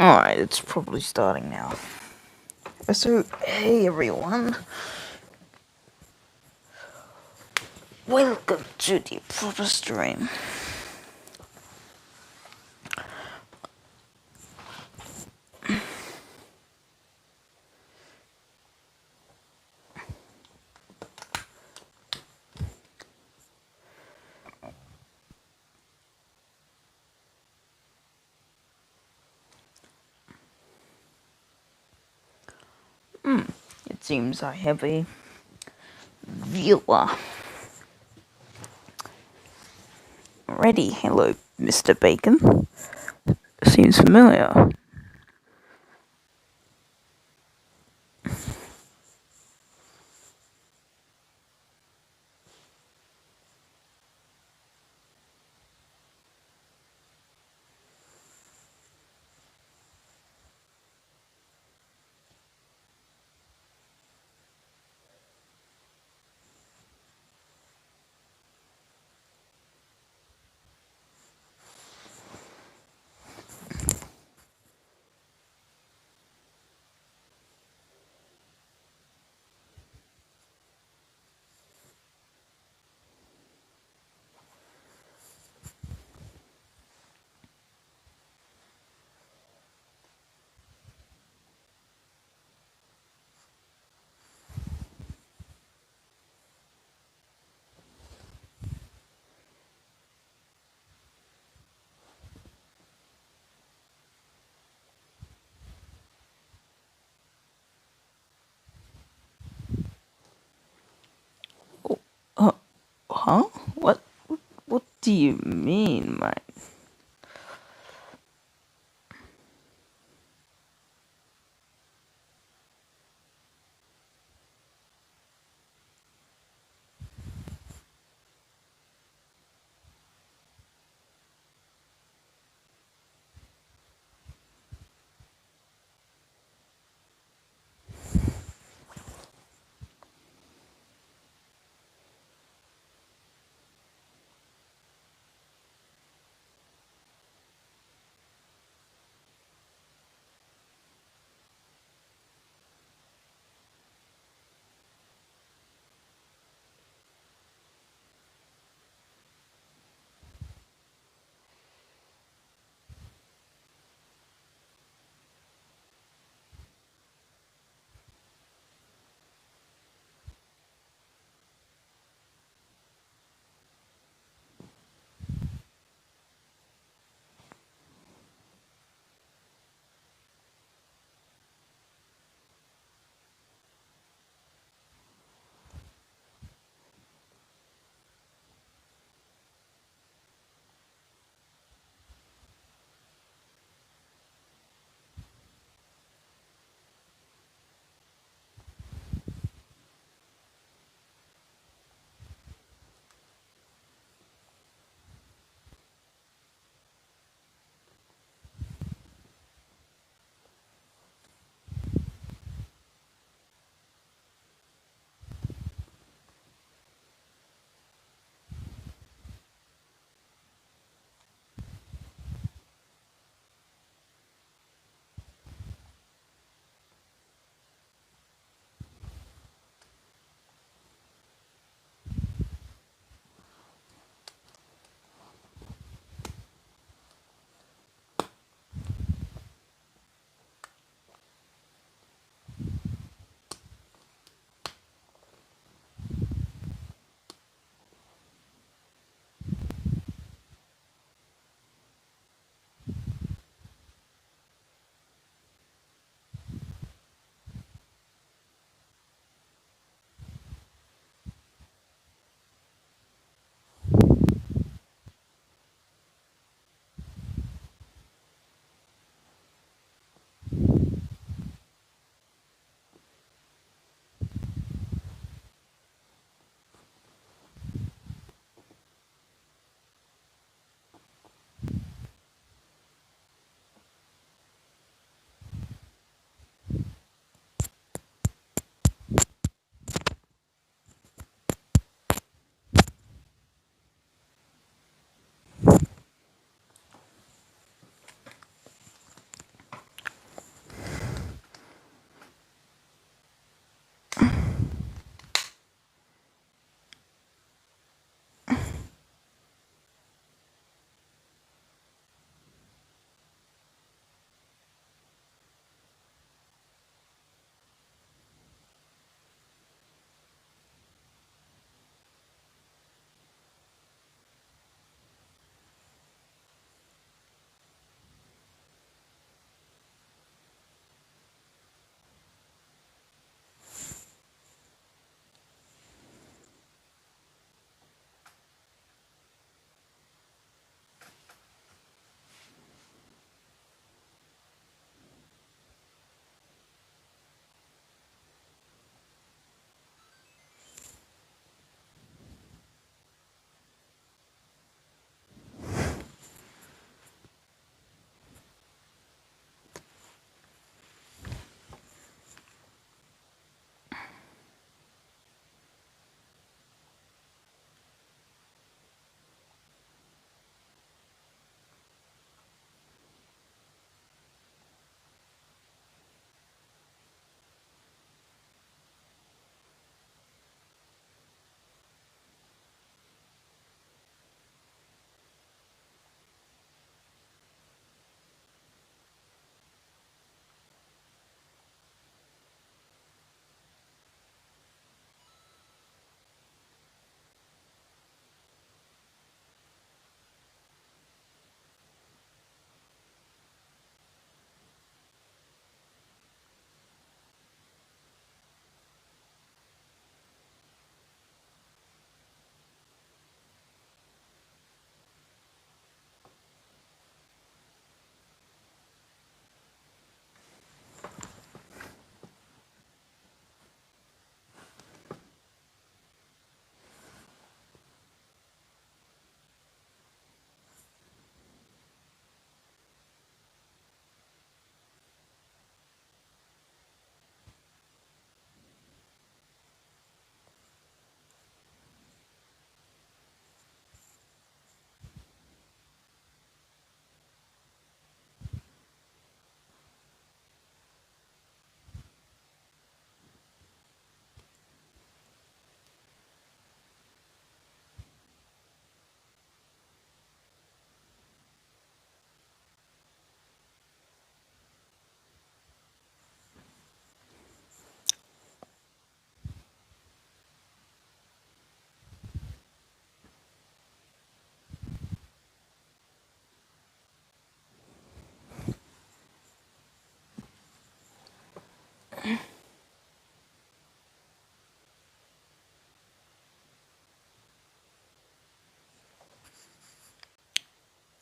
Alright, it's probably starting now. So, hey everyone. Welcome to the proper stream. It seems I have a viewer. Ready, hello, Mr. Bacon. Seems familiar. Huh? What do you mean, mate?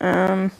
Um.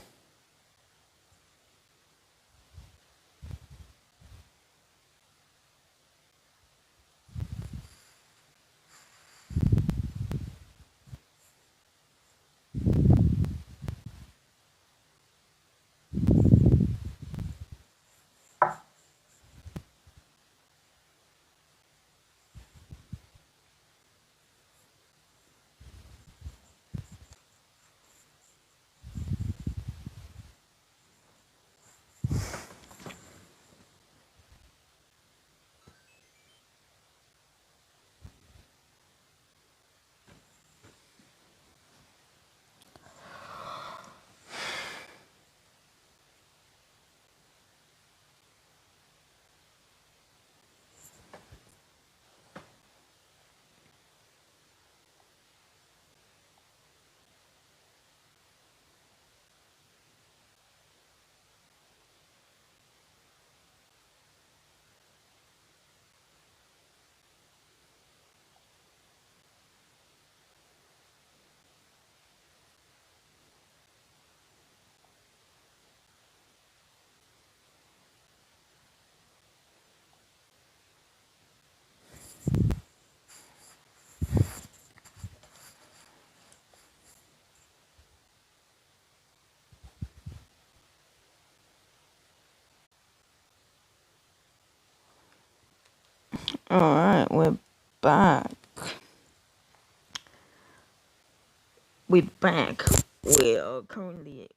Alright, we're back. We're back. We are currently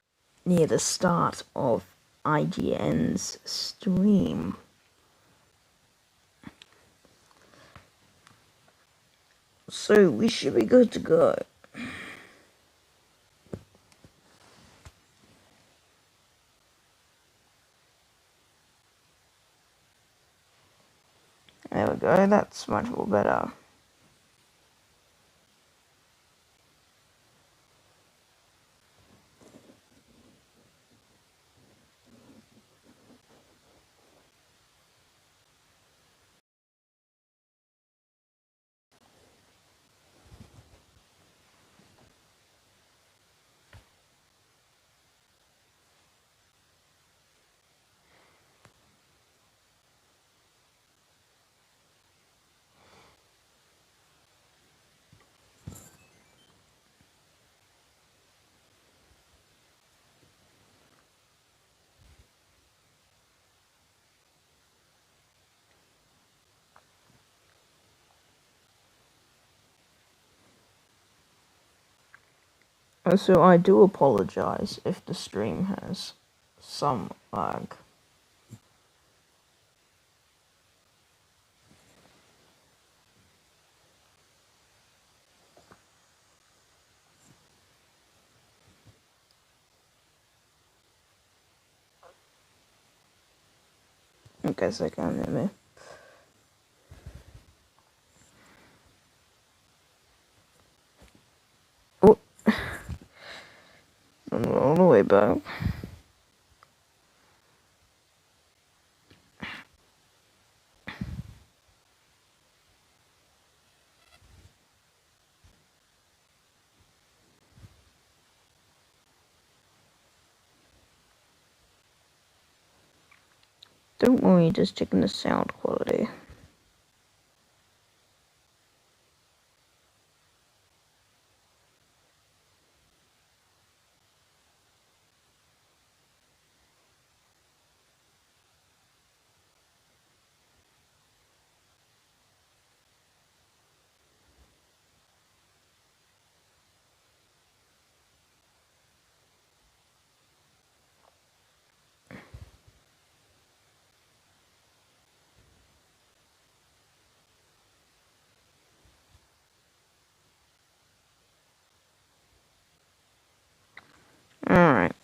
near the start of IGN's stream. So we should be good to go. There we go, that's much more better. So I do apologize if the stream has some lag. I guess I can hear me. Oh, I'm all the way back. Don't worry, just checking the sound quality. Alright.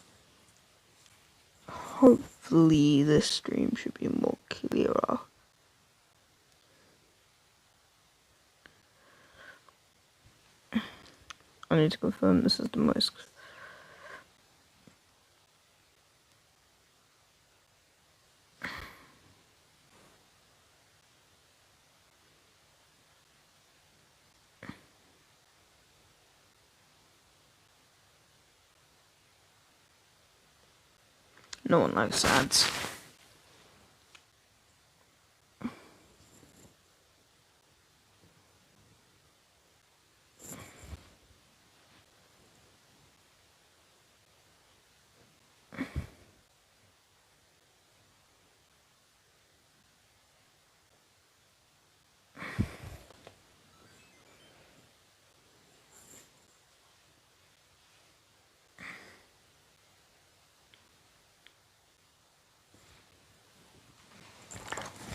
Hopefully this stream should be more clearer. I need to confirm this is the most. No one likes ads.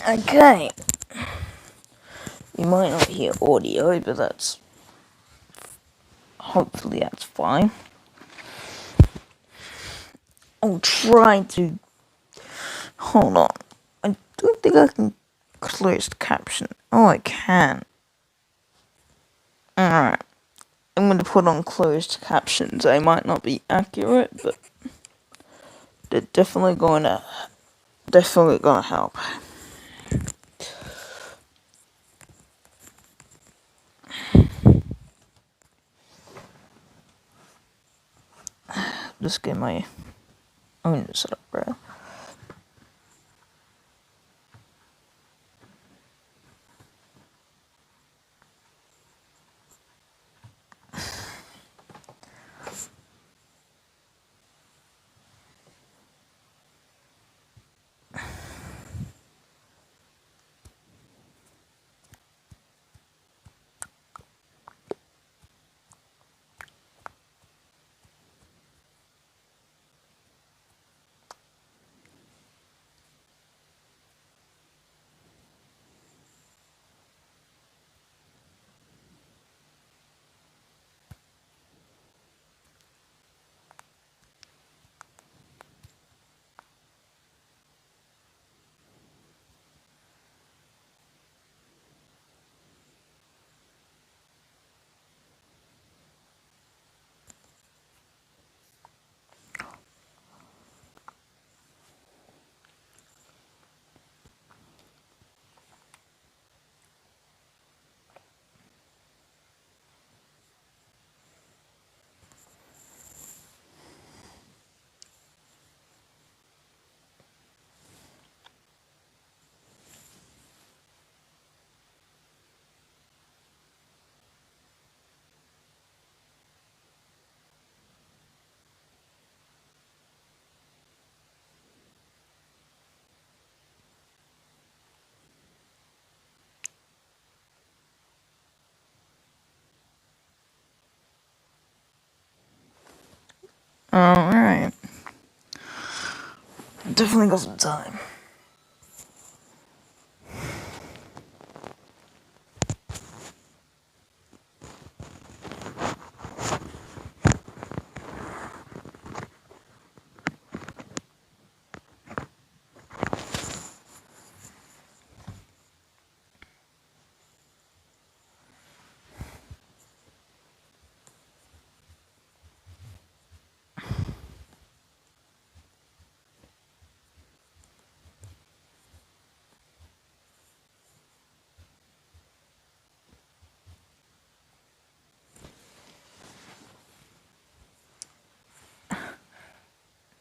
Okay. You might not hear audio, but hopefully that's fine. I'll try to, hold on. I don't think I can closed caption. Oh, I can. Alright. I'm going to put on closed captions. They might not be accurate, but they're definitely gonna help. Just get my own setup, bro. Alright. Definitely got some time.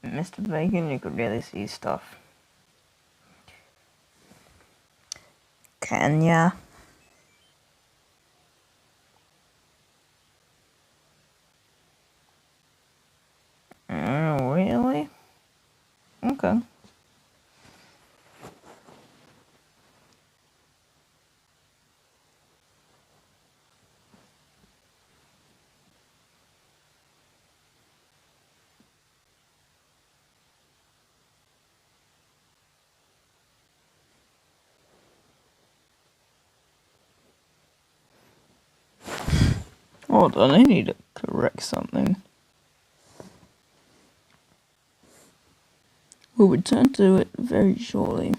Mr. Bacon, you could really see stuff. Can ya? Really? Okay. Hold on, I need to correct something. We'll return to it very shortly.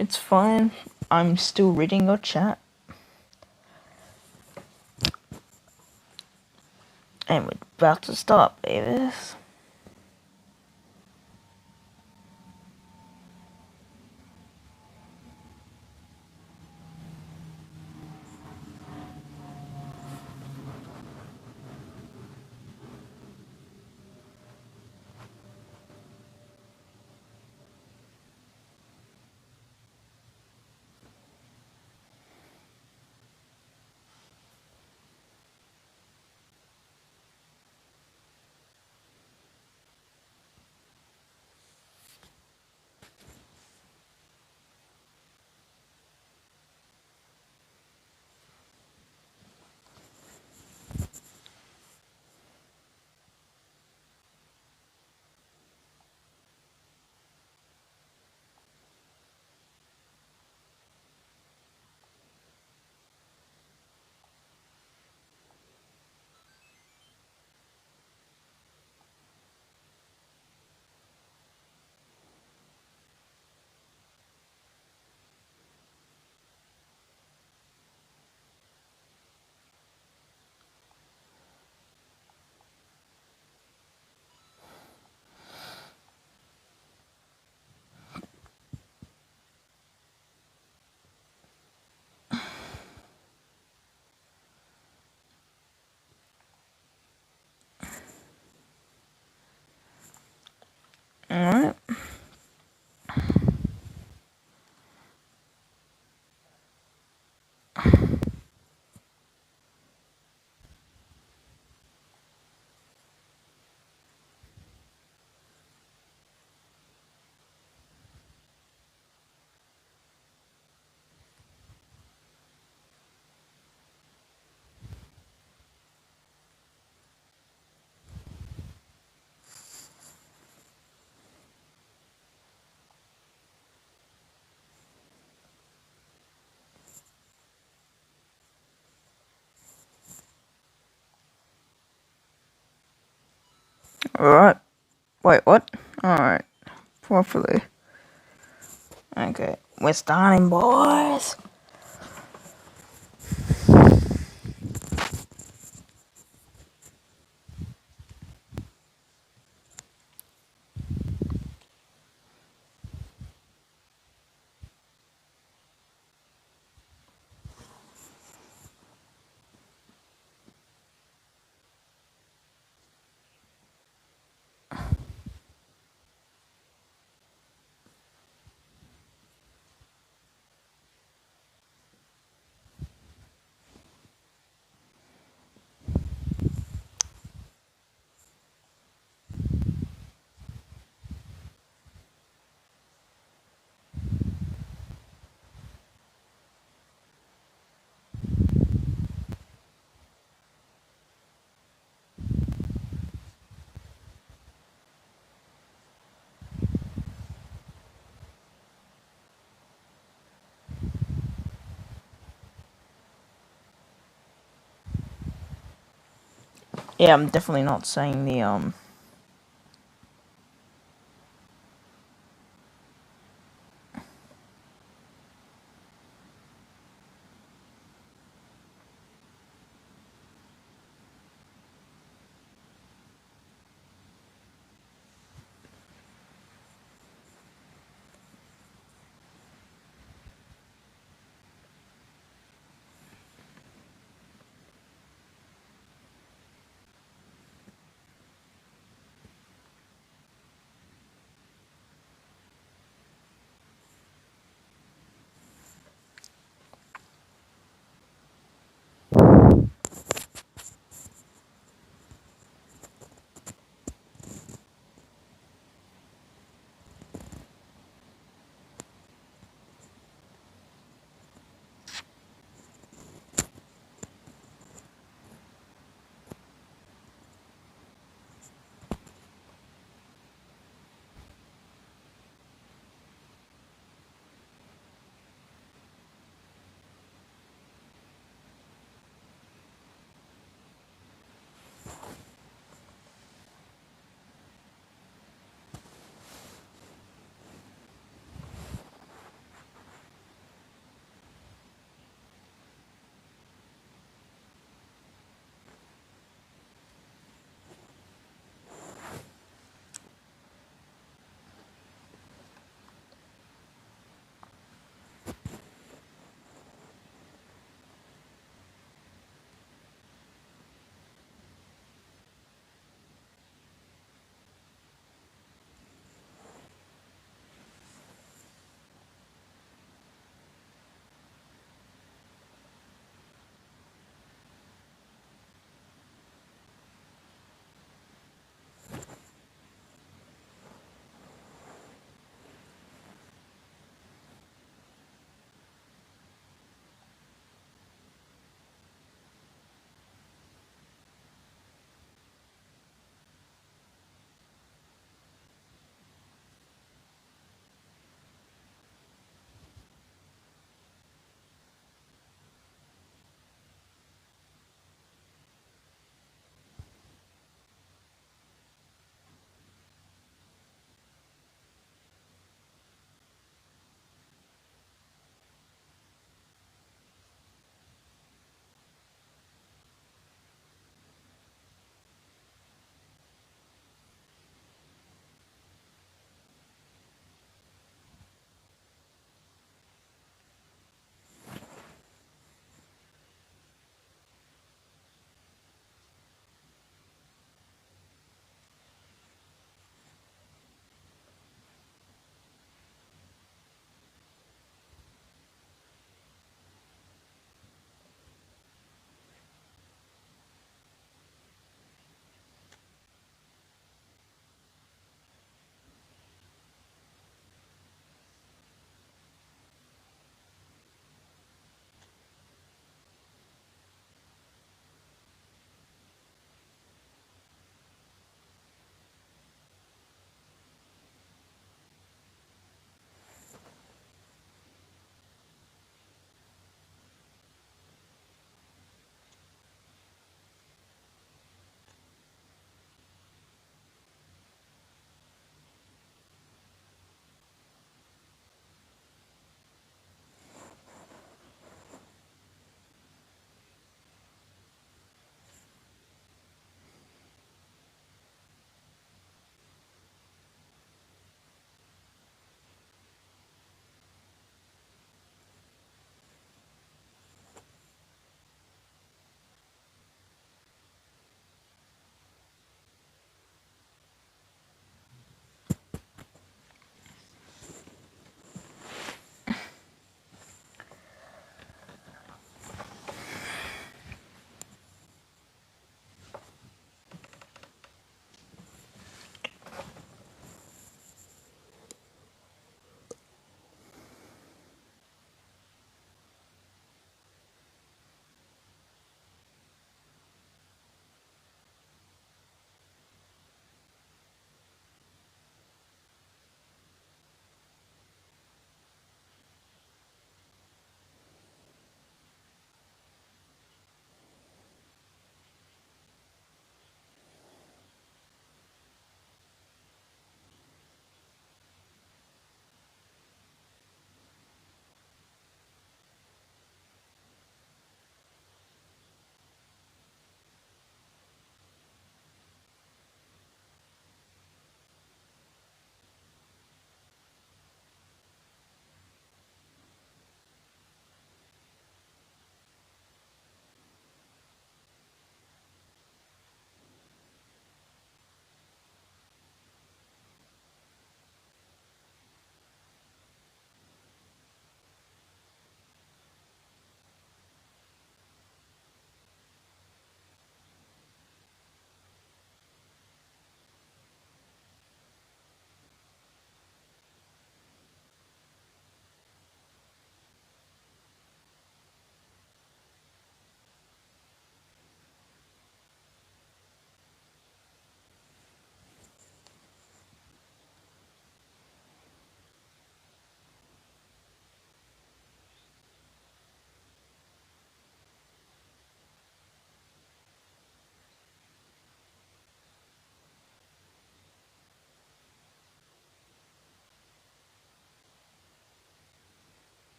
It's fine. I'm still reading your chat. And we're about to start, babies. Alright. Alright. Wait, what? Alright. Properly. Okay. We're starting, boys. Yeah, I'm definitely not saying the.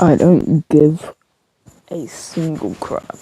I don't give a single crap.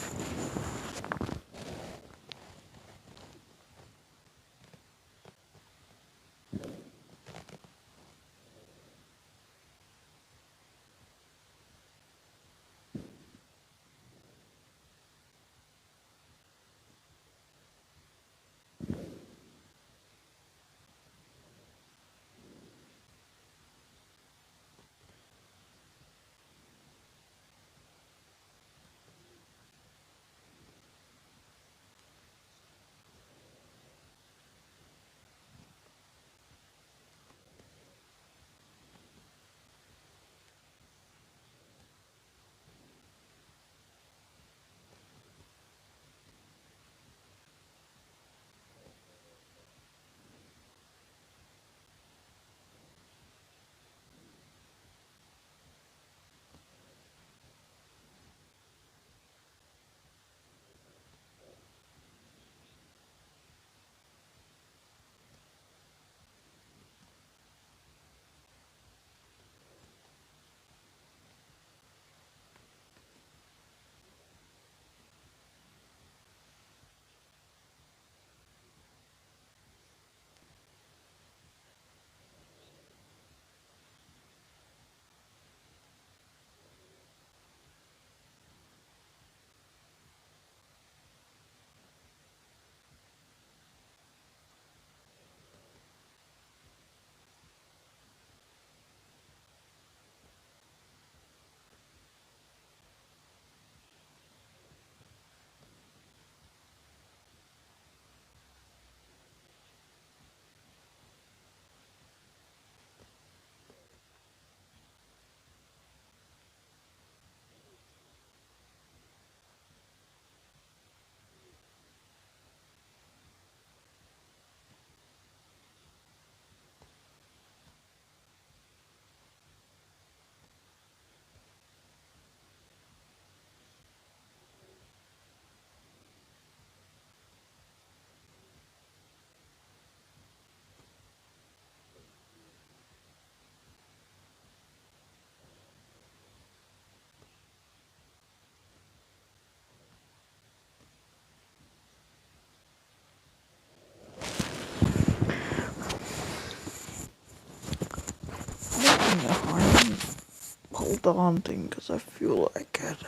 I'm hold on because I feel like it.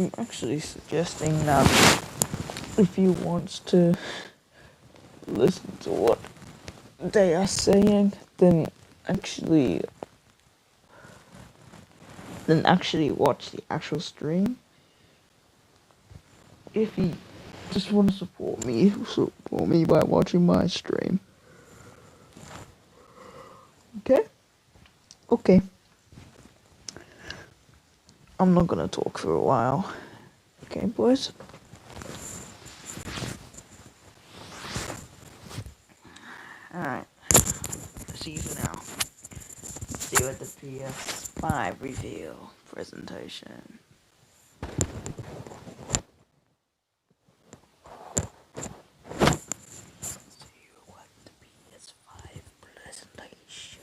I'm actually suggesting that if you want to listen to what they are saying, then actually watch the actual stream. If you just want to support me by watching my stream. Okay? Okay. I'm not gonna talk for a while. Okay, boys? Alright. See you for now. See you at the PS5 reveal presentation. See you at the PS5 presentation.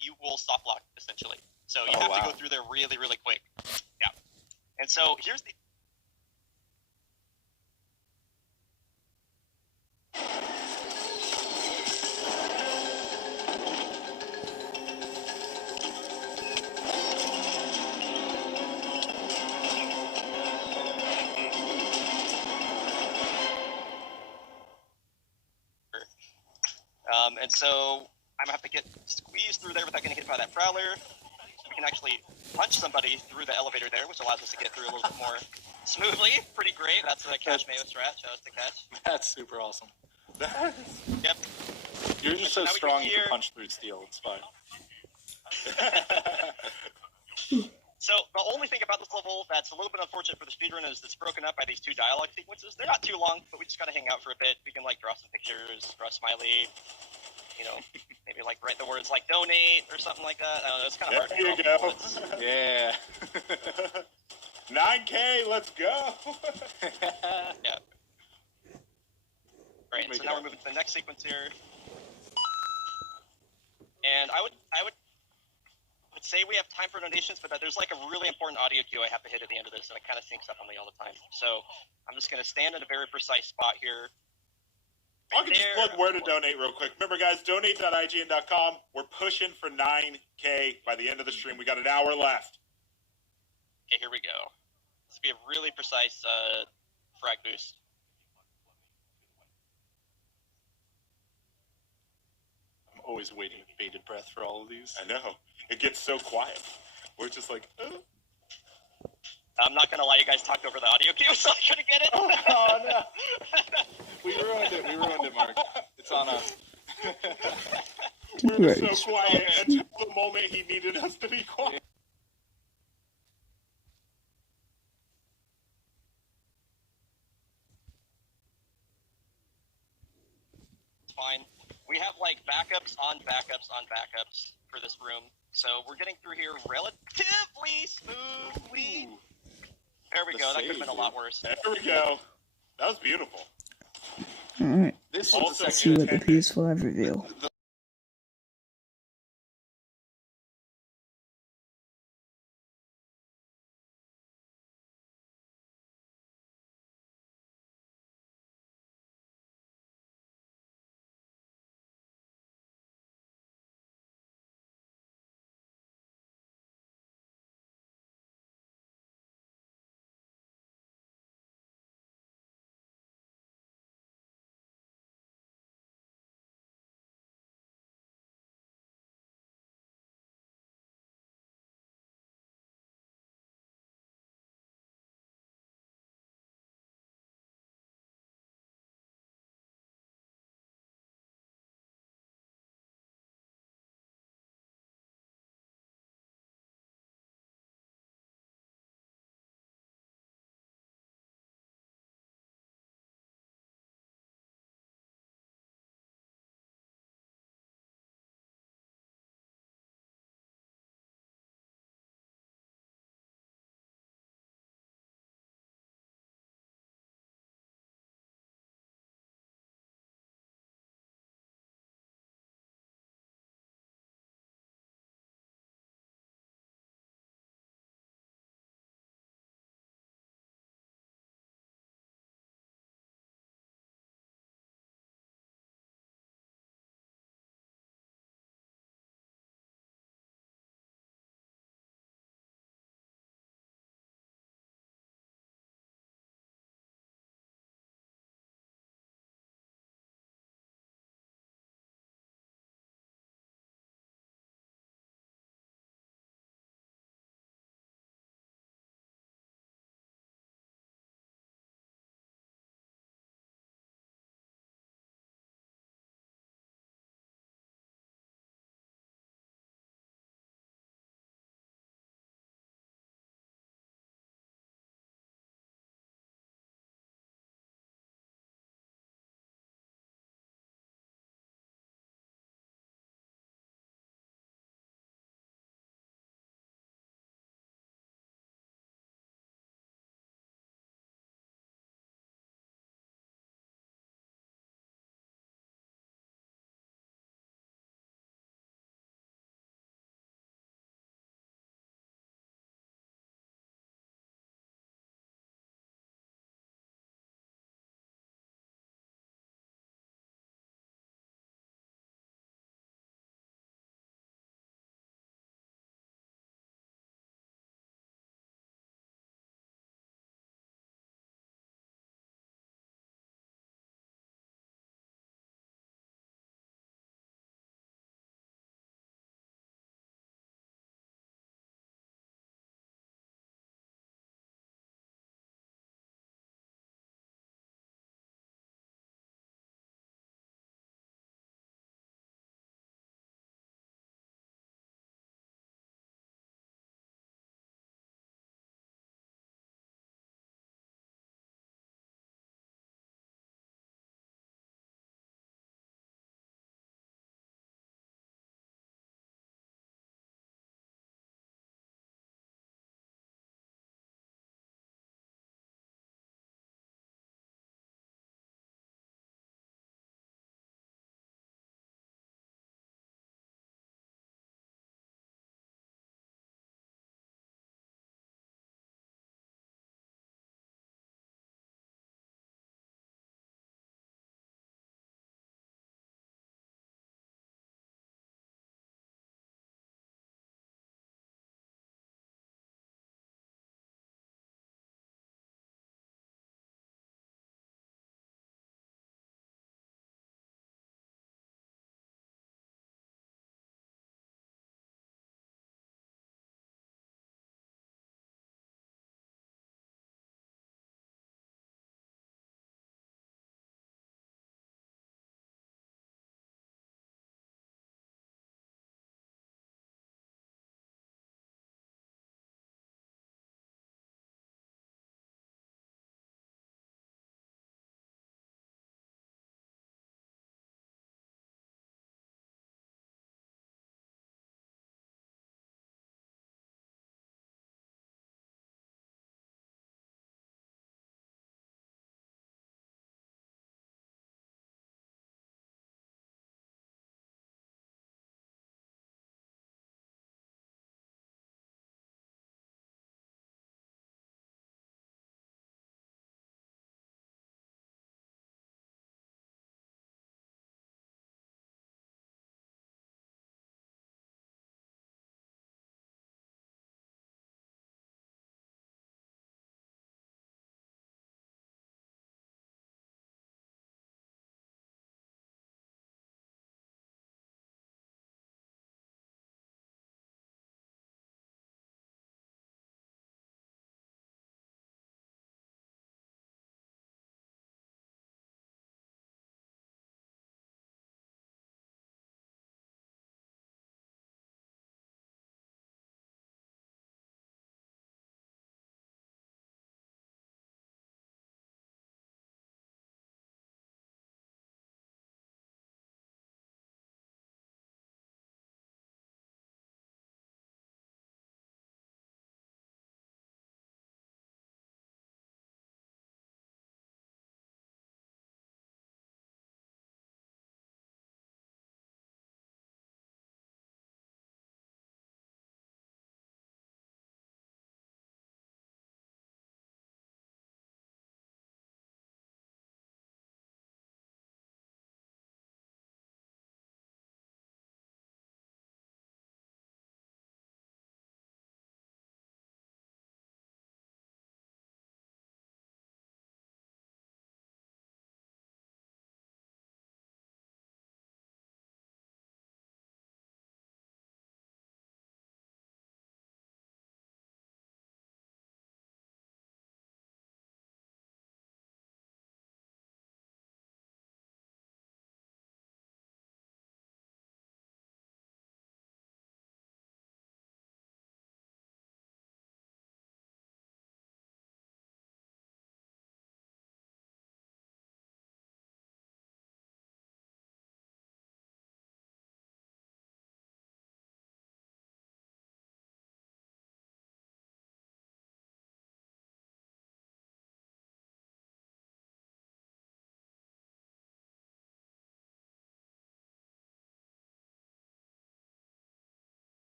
You will stop block, essentially. So you have to go through there really, really quick. Yeah. And so here's the... And so I'm going to have to get squeezed through there without getting hit by that prowler. We can actually punch somebody through the elevator there, which allows us to get through a little bit more smoothly. Pretty great. That's the Catch Mayo strat. Shout out to Catch. That's super awesome. Yep. You're just so strong you can punch through steel. It's fine. So the only thing about this level that's a little bit unfortunate for the speedrun is it's broken up by these two dialogue sequences. They're not too long, but we just gotta hang out for a bit. We can like draw some pictures, draw a smiley, you know, maybe like write the words like donate or something like that. I don't know, it's kind of hard. There you go. Yeah. 9K, let's go. Yeah. Right, so now we're moving to the next sequence here. And I would say we have time for donations, but there's like a really important audio cue I have to hit at the end of this, and it kind of syncs up on me all the time. So I'm just going to stand in a very precise spot here. I can just plug where to donate real quick. Remember, guys, donate.ign.com. We're pushing for 9K by the end of the stream. We got an hour left. Okay, here we go. This will be a really precise frag boost. I'm always waiting with bated breath for all of these. I know. It gets so quiet. We're just like, I'm not going to lie, you guys talked over the audio cue, so I couldn't get it. Oh, no. We ruined it, Mark. It's on us. We were so quiet until the moment he needed us to be quiet. It's fine. We have like backups on backups on backups for this room. So we're getting through here relatively smoothly. There we go. That could have been a lot worse. There we go. That was beautiful. Alright, This let's see what the PS5 reveal.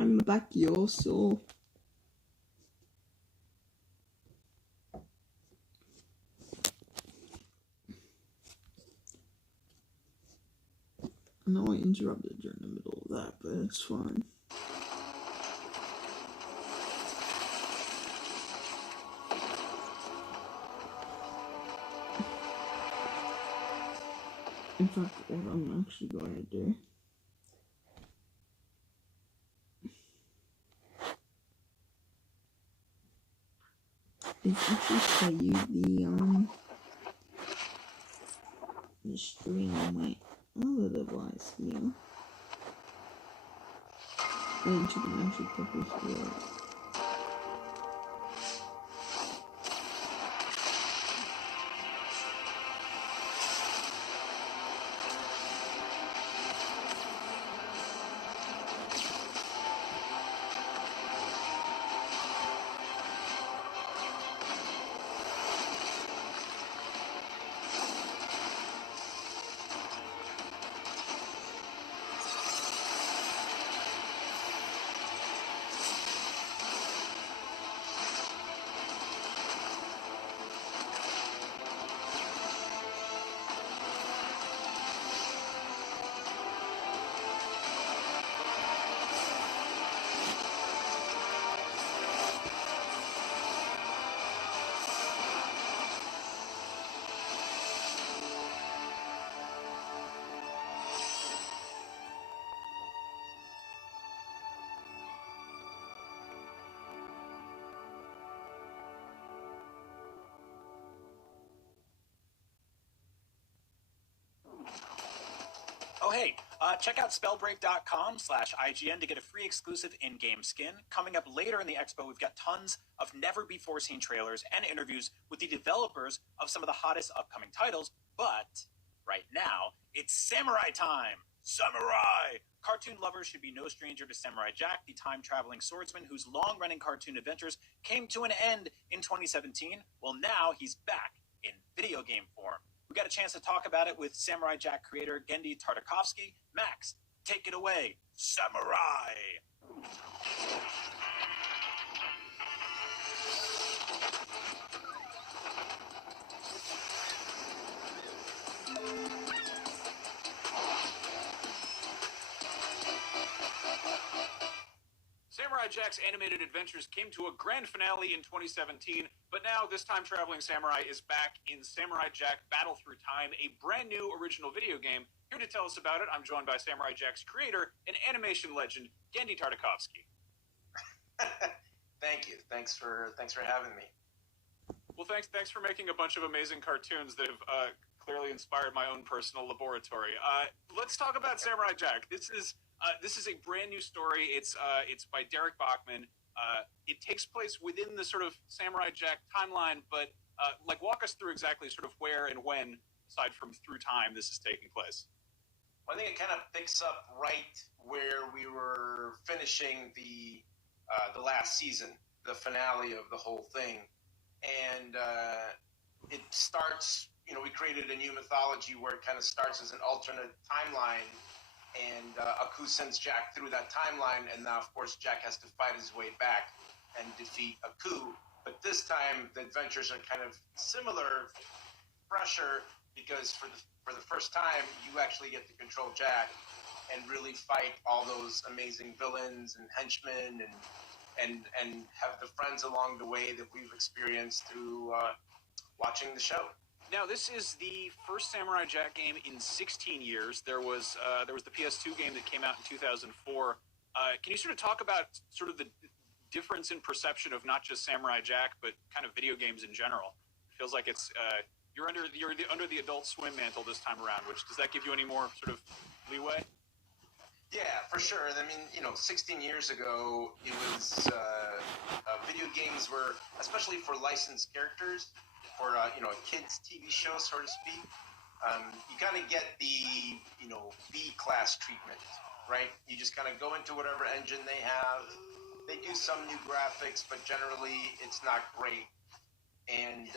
I'm back, yo, so... I know I interrupted during the middle of that, but it's fine. In fact, what I'm actually going to do is actually play you the stream on my other device here. And you can actually probably hear it. Oh, hey, check out spellbreak.com/IGN to get a free exclusive in-game skin. Coming up later in the expo, we've got tons of never-before-seen trailers and interviews with the developers of some of the hottest upcoming titles. But right now, it's Samurai time! Samurai! Cartoon lovers should be no stranger to Samurai Jack, the time-traveling swordsman whose long-running cartoon adventures came to an end in 2017. Well, now he's back in video game form. We got a chance to talk about it with Samurai Jack creator Gendy Tartakovsky. Max, take it away, Samurai! Samurai Jack's animated adventures came to a grand finale in 2017, but now this time-traveling samurai is back in Samurai Jack Battle Through Time, a brand new original video game. Here to tell us about it, I'm joined by Samurai Jack's creator and animation legend, Gendy Tartakovsky. Thank you. Thanks for having me. Well, thanks for making a bunch of amazing cartoons that have clearly inspired my own personal laboratory. Let's talk about Samurai Jack. This is a brand new story. It's by Derek Bachman. It takes place within the sort of Samurai Jack timeline, but walk us through exactly sort of where and when, aside from through time, this is taking place. Well, I think it kind of picks up right where we were finishing the last season, the finale of the whole thing, and it starts. You know, we created a new mythology where it kind of starts as an alternate timeline. And Aku sends Jack through that timeline, and now, of course, Jack has to fight his way back and defeat Aku. But this time, the adventures are kind of similar, fresher, because for the first time, you actually get to control Jack and really fight all those amazing villains and henchmen, and have the friends along the way that we've experienced through watching the show. Now, this is the first Samurai Jack game in 16 years. There was the PS2 game that came out in 2004. Can you sort of talk about sort of the difference in perception of not just Samurai Jack, but kind of video games in general? It feels like it's you're under the Adult Swim mantle this time around. Which does that give you any more sort of leeway? Yeah, for sure. I mean, 16 years ago, it was video games were, especially for licensed characters, or a kids TV show, so to speak, you kind of get the B-class treatment, right? You just kind of go into whatever engine they have. They do some new graphics, but generally it's not great. And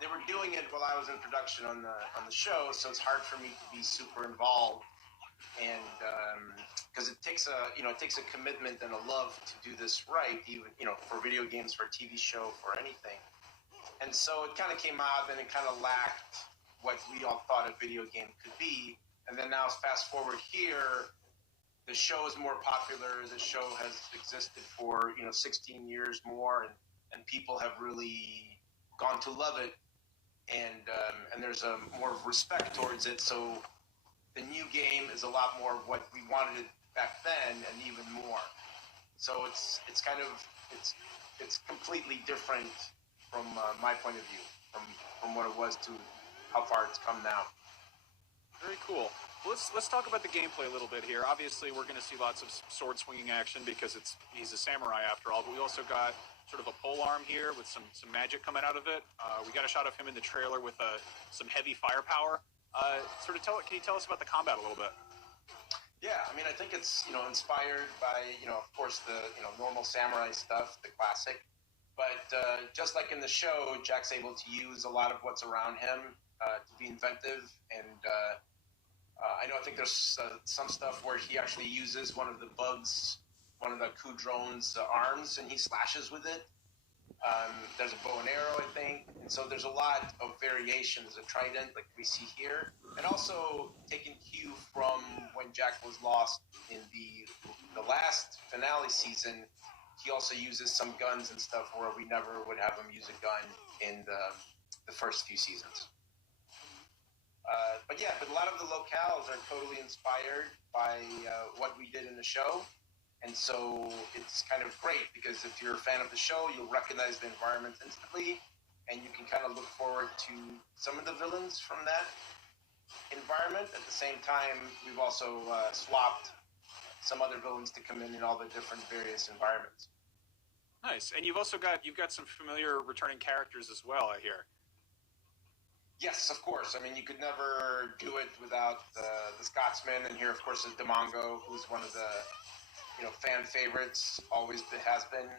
they were doing it while I was in production on the show, so it's hard for me to be super involved and because it takes a commitment and a love to do this right, even for video games, for a TV show, for anything. And so it kind of came out, and it kind of lacked what we all thought a video game could be. And then now, fast forward here, the show is more popular. The show has existed for 16 years more, and people have really gone to love it. And there's a more of respect towards it. So the new game is a lot more of what we wanted it back then, and even more. So it's completely different from my point of view, from what it was to how far it's come now. Very cool. Let's talk about the gameplay a little bit here. Obviously, we're going to see lots of sword swinging action because he's a samurai after all. But we also got sort of a pole arm here with some magic coming out of it. We got a shot of him in the trailer with some heavy firepower. Can you tell us about the combat a little bit? Yeah, I mean, I think it's inspired by of course the normal samurai stuff, the classic. But just like in the show, Jack's able to use a lot of what's around him to be inventive, and I think there's some stuff where he actually uses one of the coup drone's arms, and he slashes with it. There's a bow and arrow, I think, and so there's a lot of variations. A trident, like we see here, and also taking cue from when Jack was lost in the last finale season. He also uses some guns and stuff where we never would have him use a gun in the first few seasons. But a lot of the locales are totally inspired by what we did in the show. And so it's kind of great because if you're a fan of the show, you'll recognize the environment instantly, and you can kind of look forward to some of the villains from that environment. At the same time, we've also swapped some other villains to come in all the different various environments. Nice. And you've got some familiar returning characters as well, I hear. Yes, of course. I mean, you could never do it without the Scotsman, and here, of course, is Demongo, who's one of the fan favorites, always has been.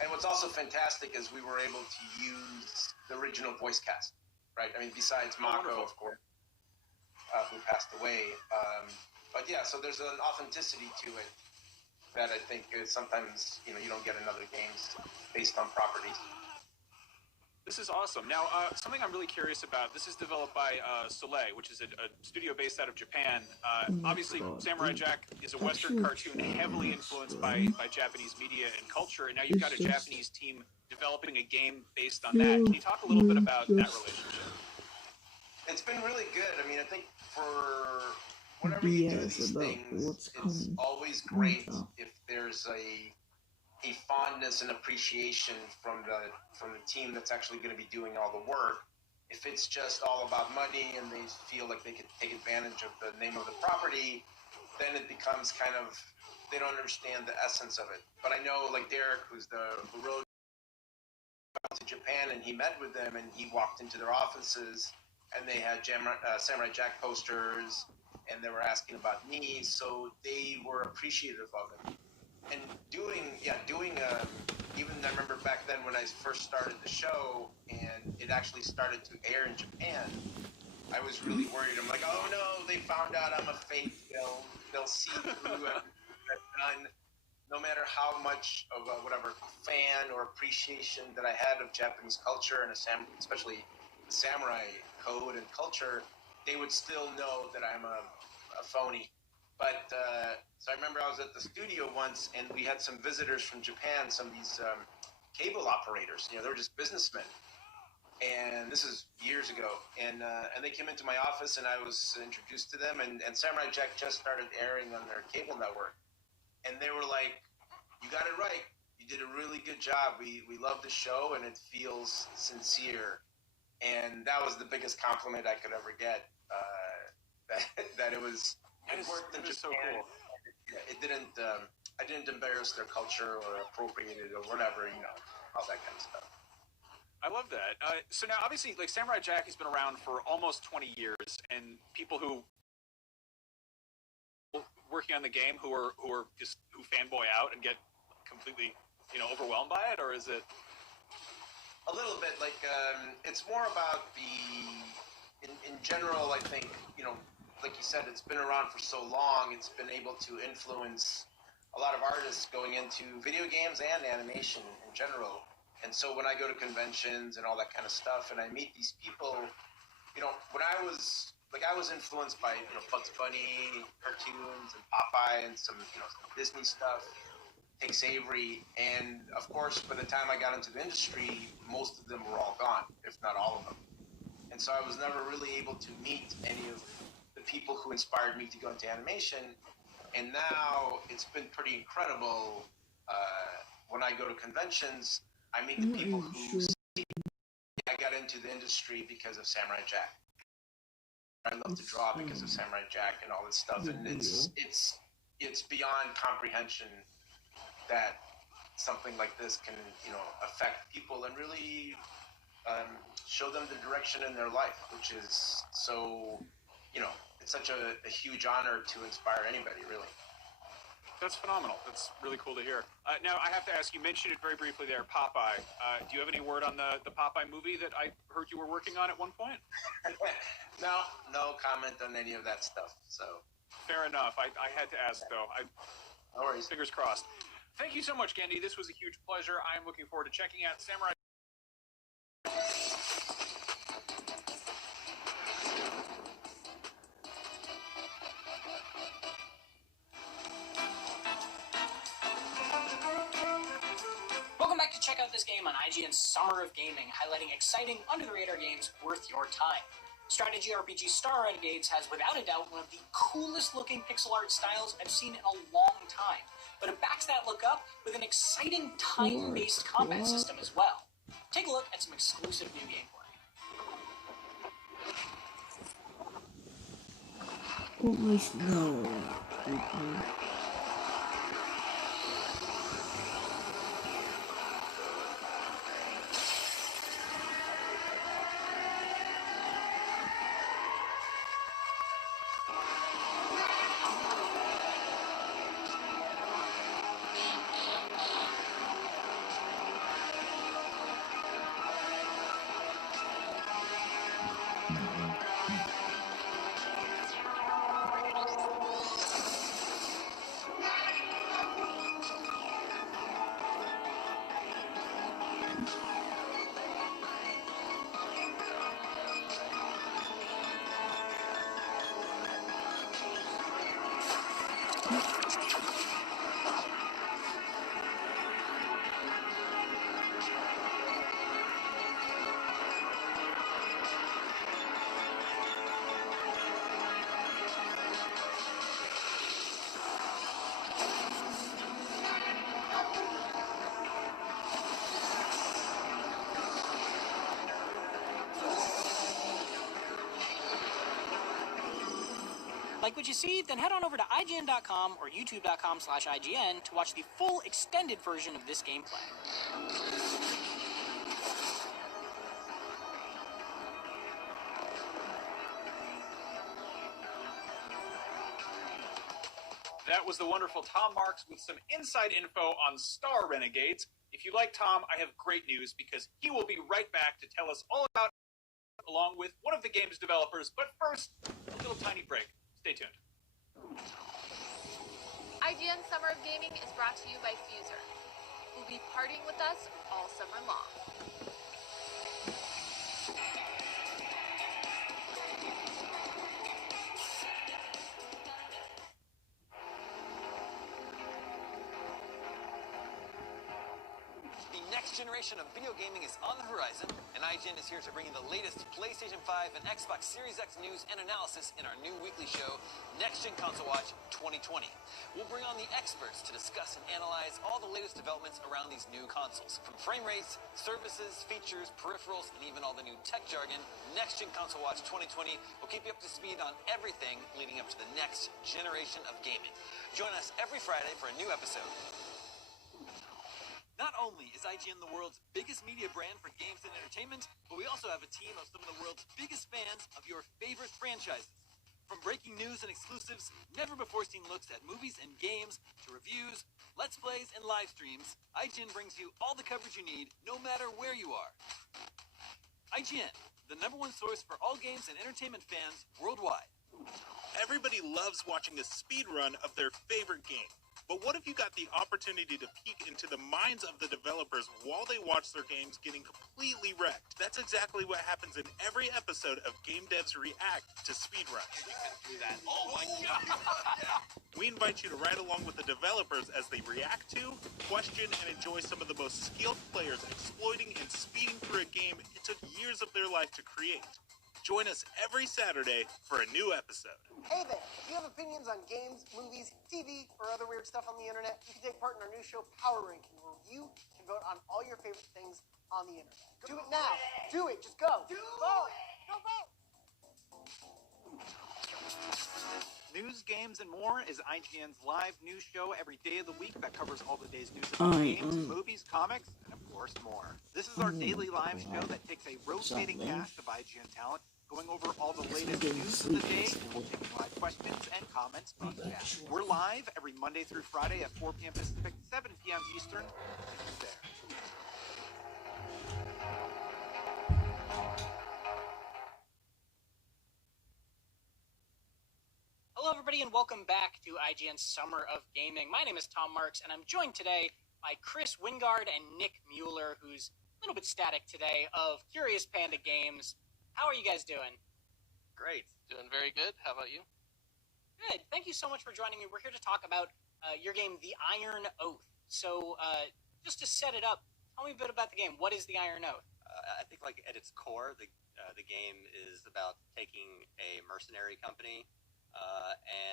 And what's also fantastic is we were able to use the original voice cast, right? I mean, besides Mako, of course, who passed away. So there's an authenticity to it that I think is sometimes, you don't get in other games based on properties. This is awesome. Now, something I'm really curious about, this is developed by Soleil, which is a studio based out of Japan. Obviously, Samurai Jack is a Western cartoon heavily influenced by Japanese media and culture, and now you've got a Japanese team developing a game based on that. Can you talk a little bit about that relationship? It's been really good. I mean, I think for whenever you do these things, it's always great if there's a fondness and appreciation from the team that's actually going to be doing all the work. If it's just all about money and they feel like they could take advantage of the name of the property, then it becomes kind of, they don't understand the essence of it. But I know, like Derek, who's the road to Japan, and he met with them, and he walked into their offices, and they had Samurai Jack posters, and they were asking about me, so they were appreciative of it. And doing even I remember back then when I first started the show and it actually started to air in Japan, I was really worried. I'm like, oh no, they found out I'm a fake film. They'll see through what I've done. No matter how much of a whatever fan or appreciation that I had of Japanese culture and especially the samurai code and culture, they would still know that I'm a phony. But so I remember I was at the studio once, and we had some visitors from Japan, some of these cable operators. They were just businessmen, and this is years ago. And they came into my office, and I was introduced to them. And Samurai Jack just started airing on their cable network, and they were like, "You got it right. You did a really good job. We love the show, and it feels sincere." And that was the biggest compliment I could ever get. That it was. It worked in Japan. So cool. It didn't. I didn't embarrass their culture or appropriate it or whatever. All that kind of stuff. I love that. So now, obviously, like Samurai Jack has been around for almost 20 years, and people who working on the game who fanboy out and get completely overwhelmed by it, or is it a little bit like it's more about in general? I think like you said, it's been around for so long. It's been able to influence a lot of artists going into video games and animation in general. And so when I go to conventions and all that kind of stuff, and I meet these people, when I was influenced by Bugs Bunny cartoons and Popeye and some Disney stuff. Tex Avery, and of course, by the time I got into the industry, most of them were all gone, if not all of them. And so I was never really able to meet any of the people who inspired me to go into animation. And now it's been pretty incredible. When I go to conventions, I meet the people who say, I got into the industry because of Samurai Jack. I love to draw because of Samurai Jack and all this stuff. And it's beyond comprehension that something like this can, affect people and really show them the direction in their life, which is so, it's such a huge honor to inspire anybody, really. That's phenomenal. That's really cool to hear. Now, I have to ask, you mentioned it very briefly there, Popeye. Do you have any word on the Popeye movie that I heard you were working on at one point? No comment on any of that stuff. So fair enough. I had to ask, though. No worries. Fingers crossed. Thank you so much, Gandhi. This was a huge pleasure. I am looking forward to checking out Samurai. Welcome back to check out this game on IGN's Summer of Gaming, highlighting exciting, under-the-radar games worth your time. Strategy RPG Star Renegades has, without a doubt, one of the coolest-looking pixel art styles I've seen in a long time. But it backs that look up with an exciting time-based combat system as well. Take a look at some exclusive new gameplay. Almost no. Like what you see? Then head on over to IGN.com or YouTube.com/IGN to watch the full extended version of this gameplay. That was the wonderful Tom Marks with some inside info on Star Renegades. If you like Tom, I have great news because he will be right back to tell us all about it, along with one of the game's developers. But first, a little tiny break. Stay tuned. IGN Summer of Gaming is brought to you by Fuser, who'll be partying with us all summer long. The next generation of video gaming is on the horizon, and IGN is here to bring you the latest PlayStation 5 and Xbox Series X news and analysis in our new weekly show, Next Gen Console Watch 2020. We'll bring on the experts to discuss and analyze all the latest developments around these new consoles. From frame rates, services, features, peripherals, and even all the new tech jargon, Next Gen Console Watch 2020 will keep you up to speed on everything leading up to the next generation of gaming. Join us every Friday for a new episode. Not only is IGN the world's biggest media brand for games and entertainment, but we also have a team of some of the world's biggest fans of your favorite franchises. From breaking news and exclusives, never-before-seen looks at movies and games, to reviews, let's plays, and live streams, IGN brings you all the coverage you need, no matter where you are. IGN, the #1 source for all games and entertainment fans worldwide. Everybody loves watching a speed run of their favorite game. But what if you got the opportunity to peek into the minds of the developers while they watch their games getting completely wrecked? That's exactly what happens in every episode of Game Devs React to Speedrun. You can do that. Oh my god! We invite you to ride along with the developers as they react to, question, and enjoy some of the most skilled players exploiting and speeding through a game it took years of their life to create. Join us every Saturday for a new episode. Hey there, if you have opinions on games, movies, TV, or other weird stuff on the internet, you can take part in our new show, Power Ranking, where you can vote on all your favorite things on the internet. Do it now. Do it. Just go. Vote. Go vote. News, games, and more is IGN's live news show every day of the week that covers all the day's news about games, movies, comics, and of course more. This is our daily live show that takes a rotating cast of IGN talent, going over all the latest news of the day, and we'll take live questions and comments from chat. We're live every Monday through Friday at 4 p.m. Pacific, 7 p.m. Eastern. See you there. Hello, everybody, and welcome back to IGN's Summer of Gaming. My name is Tom Marks, and I'm joined today by Chris Wingard and Nick Mueller, who's a little bit static today, of Curious Panda Games. How are you guys doing? Great. Doing very good. How about you? Good. Thank you so much for joining me. We're here to talk about your game, The Iron Oath. So, just to set it up, tell me a bit about the game. What is The Iron Oath? I think, like, at its core, the game is about taking a mercenary company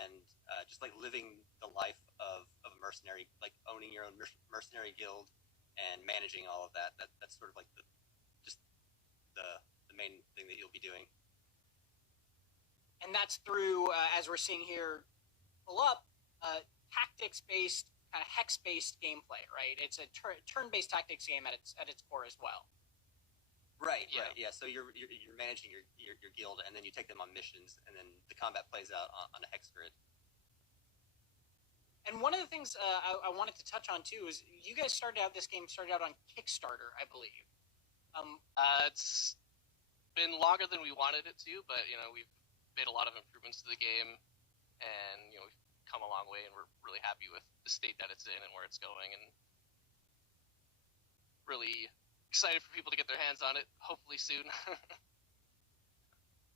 and just, like, living the life of a mercenary, like, owning your own mercenary guild and managing all of that. That's sort of, like, the main thing that you'll be doing. And that's through, as we're seeing here, pull up, tactics-based, kind of hex-based gameplay, right? It's a turn-based tactics game at its core as well. Right. Yeah. So you're managing your guild, and then you take them on missions, and then the combat plays out on a hex grid. And one of the things I wanted to touch on too is you guys started out on Kickstarter, I believe. It's been longer than we wanted it to, but we've made a lot of improvements to the game, and we've come a long way, and we're really happy with the state that it's in and where it's going, and really excited for people to get their hands on it, hopefully soon.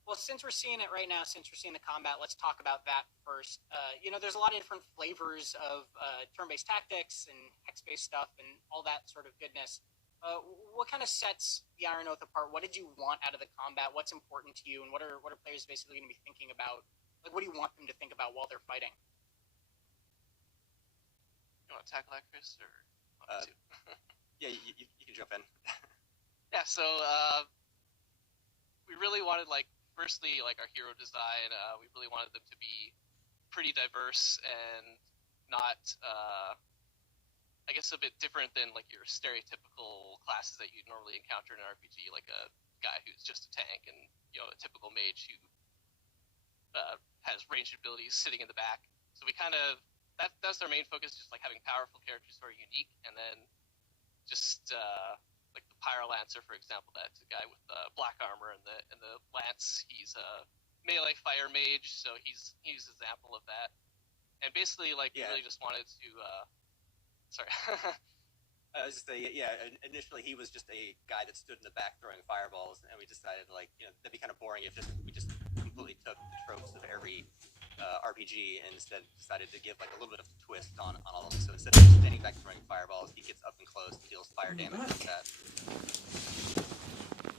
Well, since we're seeing it right now, since we're seeing the combat, let's talk about that first. There's a lot of different flavors of turn-based tactics and hex-based stuff and all that sort of goodness. What kind of sets the Iron Oath apart? What did you want out of the combat? What's important to you? And what are players basically going to be thinking about? Like, what do you want them to think about while they're fighting? You want to tackle that, Chris? Or yeah, you can jump in. Yeah, so we really wanted, firstly, our hero design, we really wanted them to be pretty diverse and not... I guess a bit different than your stereotypical classes that you'd normally encounter in an RPG, like a guy who's just a tank and a typical mage who has ranged abilities sitting in the back. So we kind of that's our main focus, just having powerful characters who are unique, and then just like the Pyrolancer, for example, that's a guy with black armor and the lance. He's a melee fire mage, so he's an example of that. And basically, we really just wanted to. Sorry. I was just saying, initially he was just a guy that stood in the back throwing fireballs, and we decided, that'd be kind of boring if we just completely took the tropes of every RPG and instead decided to give, a little bit of a twist on all of them. So instead of just standing back throwing fireballs, he gets up and close and deals fire damage like that.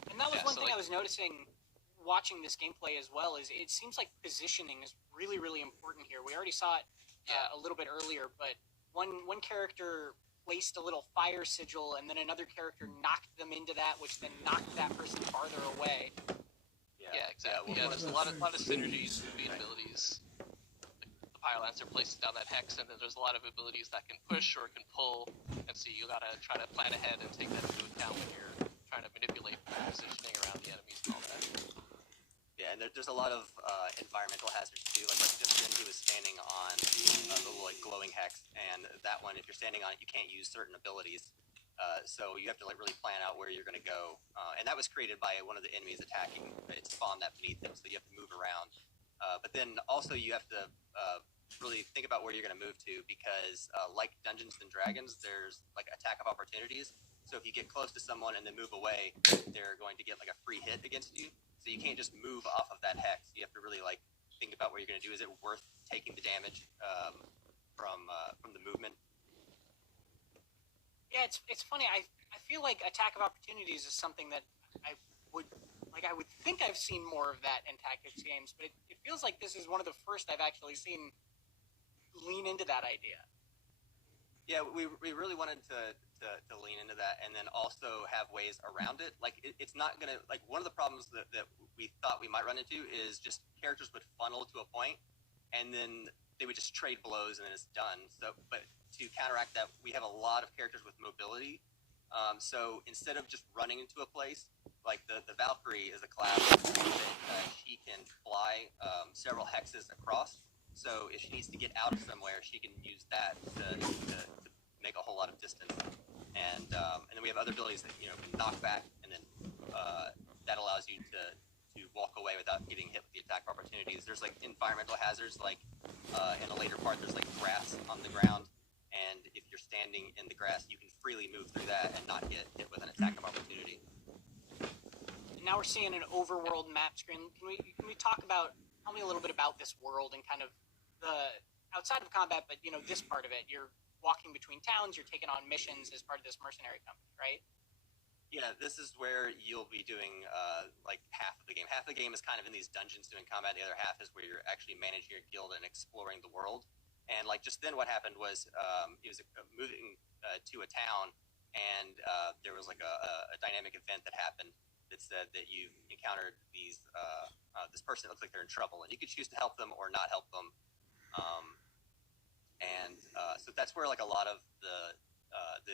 And that was one thing I was noticing watching this gameplay as well, is it seems like positioning is really, really important here. We already saw it a little bit earlier, but one character placed a little fire sigil, and then another character knocked them into that, which then knocked that person farther away. Yeah, exactly. Yeah, there's a lot of synergies between abilities. The Pyrolancer places down that hex, and then there's a lot of abilities that can push or can pull, and so you gotta try to plan ahead and take that into account when you're trying to manipulate positioning around the enemies and all that. Yeah, and there's a lot of environmental hazards too. Just then he was standing on the little glowing hex, and that one, if you're standing on it, you can't use certain abilities. So you have to really plan out where you're going to go. And that was created by one of the enemies attacking. It spawned that beneath him, so you have to move around But then also you have to really think about where you're going to move to, because like Dungeons and Dragons, there's like attack of opportunities. So if you get close to someone and then move away, they're going to get like a free hit against you. So you can't just move off of that hex. You have to really like think about what you're going to do. Is it worth taking the damage from the movement? Yeah, it's funny. I feel like attack of opportunities is something that I would think I've seen more of that in tactics games, but it feels like this is one of the first I've actually seen lean into that idea. Yeah, we really wanted to lean into that, and then also have ways around it. Like it's not gonna, like, one of the problems that we thought we might run into is just characters would funnel to a point, and then they would just trade blows, and then it's done. So, but to counteract that, we have a lot of characters with mobility. So instead of just running into a place, like the Valkyrie is a class that she can fly several hexes across. So if she needs to get out of somewhere, she can use that to make a whole lot of distance. And then we have other abilities that can knock back, and then that allows you to walk away without getting hit with the attack opportunities. There's like environmental hazards, like in a later part, there's like grass on the ground, and if you're standing in the grass, you can freely move through that and not get hit with an attack of opportunity. And now we're seeing an overworld map screen. Can we talk about? Tell me a little bit about this world and kind of the outside of combat, but this part of it. You're walking between towns. You're taking on missions as part of this mercenary company, right? Yeah, this is where you'll be doing like half of the game. Half of the game is kind of in these dungeons doing combat. The other half is where you're actually managing your guild and exploring the world. And like just then, what happened was it was moving to a town, and there was like a dynamic event that happened that said that you encountered these this person that looks like they're in trouble, and you could choose to help them or not help them. So that's where like a lot of the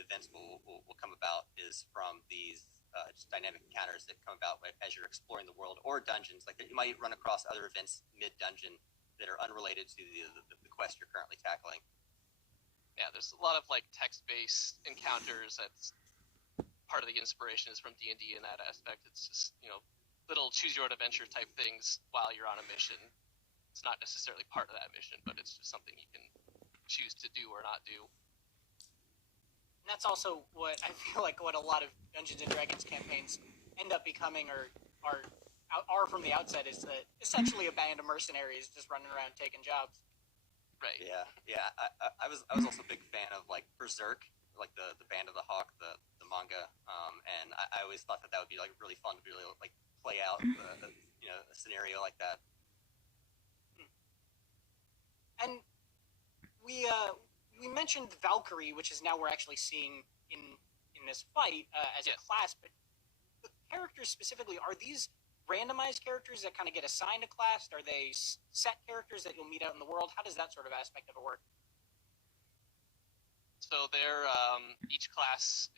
events will come about, is from these just dynamic encounters that come about as you're exploring the world, or dungeons. Like you might run across other events mid-dungeon that are unrelated to the quest you're currently tackling. Yeah, there's a lot of like text-based encounters. That's part of the inspiration is from D&D in that aspect. It's just little choose-your-own-adventure type things while you're on a mission. It's not necessarily part of that mission, but it's just something you can choose to do or not do. And that's also what I feel like what a lot of Dungeons and Dragons campaigns end up becoming, or are from the outset, is that essentially a band of mercenaries just running around taking jobs. Right. Yeah. I was also a big fan of like Berserk, like the Band of the Hawk, the manga, and I always thought that would be like really fun to really like play out a scenario like that. And we mentioned Valkyrie, which is now we're actually seeing in this fight as a class, but the characters specifically, are these randomized characters that kind of get assigned a class? Are they set characters that you'll meet out in the world? How does that sort of aspect of it work? So they're each class,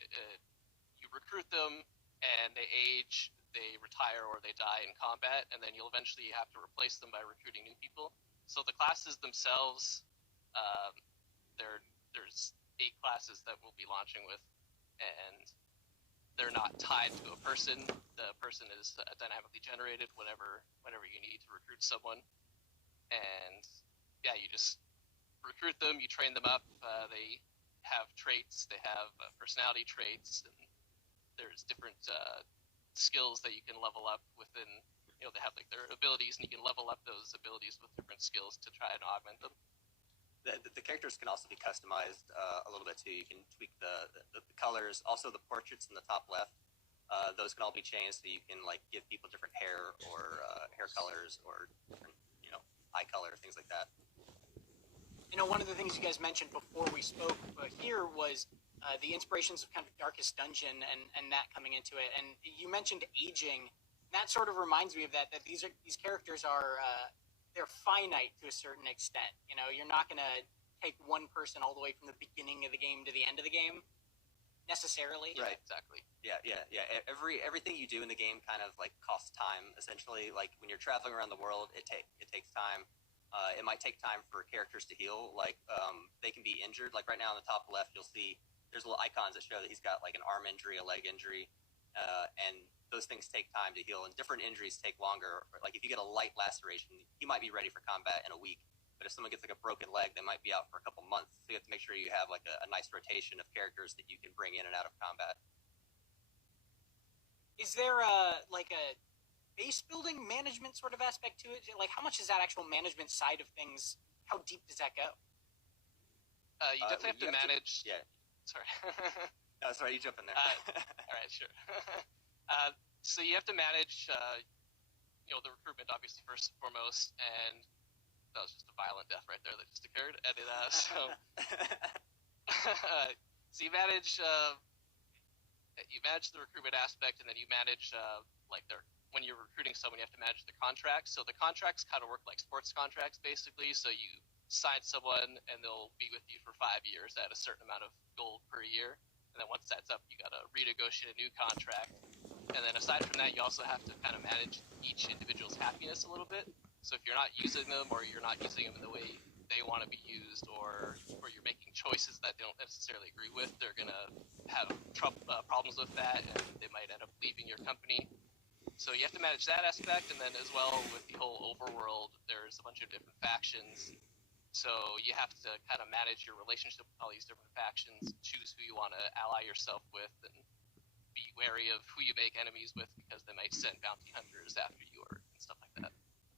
you recruit them, and they age, they retire, or they die in combat, and then you'll eventually have to replace them by recruiting new people. So the classes themselves, there's 8 classes that we'll be launching with, and they're not tied to a person. The person is dynamically generated whenever you need to recruit someone. And yeah, you just recruit them, you train them up. They have traits, they have personality traits, and there's different skills that you can level up within. They have like their abilities, and you can level up those abilities with different skills to try and augment them. The characters can also be customized a little bit too. You can tweak the colors, also the portraits in the top left. Those can all be changed, so you can like give people different hair or hair colors, or different eye color, things like that. One of the things you guys mentioned before we spoke here was the inspirations of kind of Darkest Dungeon and that coming into it. And you mentioned aging. That sort of reminds me of that these characters are they're finite to a certain extent. You're not going to take one person all the way from the beginning of the game to the end of the game necessarily. Right. Exactly. Yeah. Everything you do in the game kind of like costs time, essentially. Like when you're traveling around the world, it takes time. It might take time for characters to heal. Like they can be injured. Like right now on the top left, you'll see there's little icons that show that he's got like an arm injury, a leg injury. and those things take time to heal, and different injuries take longer. Like if you get a light laceration, you might be ready for combat in a week. But if someone gets like a broken leg, they might be out for a couple months. So you have to make sure you have like a nice rotation of characters that you can bring in and out of combat. Is there a base building management sort of aspect to it? Like, how much is that actual management side of things? How deep does that go? You definitely have to manage. Yeah. Sorry. No, sorry, you jump in there. All right, sure. So you have to manage, the recruitment, obviously, first and foremost, and that was just a violent death right there that just occurred. And so you manage the recruitment aspect, and then you manage when you're recruiting someone, you have to manage the contracts. So the contracts kind of work like sports contracts, basically. So you sign someone, and they'll be with you for 5 years at a certain amount of gold per year. And then once that's up, you got to renegotiate a new contract. And then aside from that, you also have to kind of manage each individual's happiness a little bit. So if you're not using them, or you're not using them in the way they want to be used, or you're making choices that they don't necessarily agree with, they're going to have problems with that, and they might end up leaving your company. So you have to manage that aspect, and then as well with the whole overworld, there's a bunch of different factions. So you have to kind of manage your relationship with all these different factions, choose who you want to ally yourself with, and be wary of who you make enemies with, because they might send bounty hunters after you and stuff like that.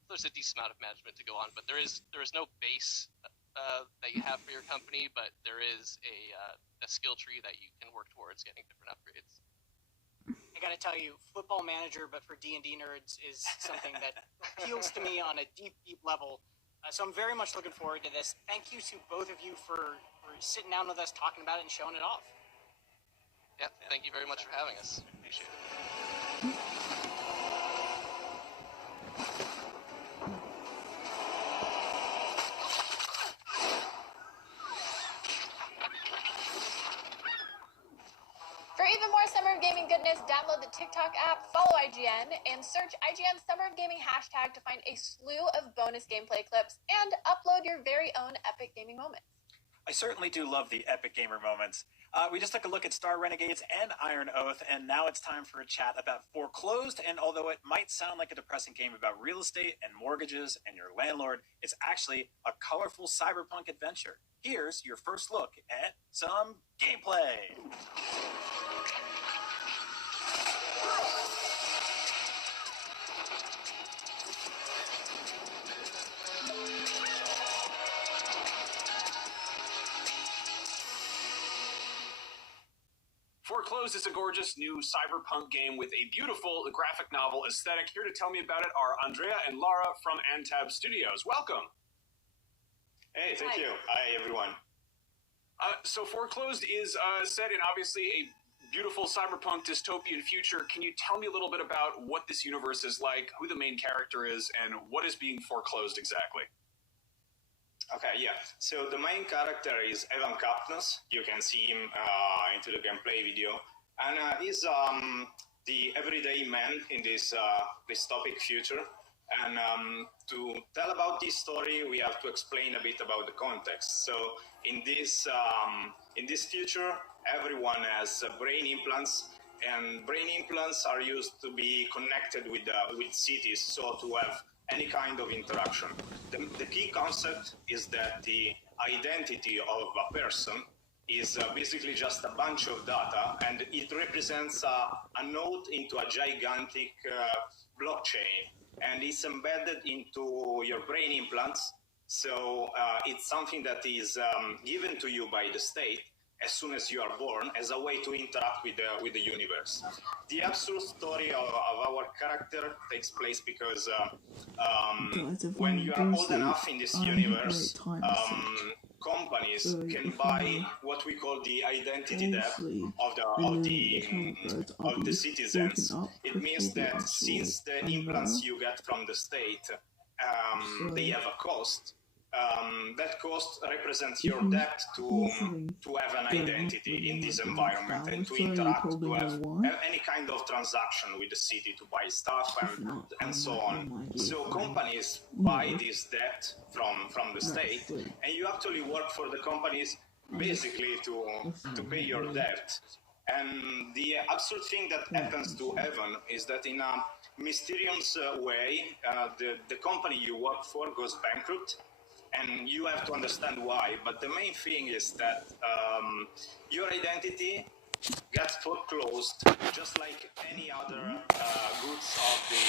There's a decent amount of management to go on, but there is no base that you have for your company, but there is a skill tree that you can work towards getting different upgrades. I gotta tell you, Football Manager, but for D&D nerds, is something that appeals to me on a deep, deep level. So I'm very much looking forward to this. Thank you to both of you for sitting down with us, talking about it, and showing it off. Yeah, thank you very much for having us. Appreciate it. For even more Summer of Gaming goodness, download the TikTok app, follow IGN, and search IGN Summer of Gaming hashtag to find a slew of bonus gameplay clips and upload your very own epic gaming moments. I certainly do love the epic gamer moments. We just took a look at Star Renegades and Iron Oath, and now it's time for a chat about Foreclosed. And although it might sound like a depressing game about real estate and mortgages and your landlord, it's actually a colorful cyberpunk adventure. Here's your first look at some gameplay. Foreclosed is a gorgeous new cyberpunk game with a beautiful graphic novel aesthetic. Here to tell me about it are Andrea and Lara from Antab Studios. Welcome. Hey, thank you. Hi, everyone. So Foreclosed is set in obviously a beautiful cyberpunk dystopian future. Can you tell me a little bit about what this universe is like, who the main character is, and what is being foreclosed exactly? Okay, yeah. So the main character is Evan Kapnos. You can see him into the gameplay video. And he's the everyday man in this dystopic future. And to tell about this story, we have to explain a bit about the context. So in this future, everyone has brain implants, and brain implants are used to be connected with cities, so to have any kind of interaction. The key concept is that the identity of a person is basically just a bunch of data, and it represents a node into a gigantic blockchain, and it's embedded into your brain implants. So it's something that is given to you by the state as soon as you are born, as a way to interact with the universe. The absurd story of our character takes place because when you are old enough in this universe, companies can buy what we call the identity debt of the citizens. It means that since the implants you get from the state, they have a cost. That cost represents your debt to have an identity in this environment and to interact, to have any kind of transaction with the city, to buy stuff and so on. So companies buy this debt from the state, and you actually work for the companies basically to pay your debt. And the absurd thing that happens to Evan is that in a mysterious way, the company you work for goes bankrupt, and you have to understand why. But the main thing is that your identity gets foreclosed, just like any other goods of the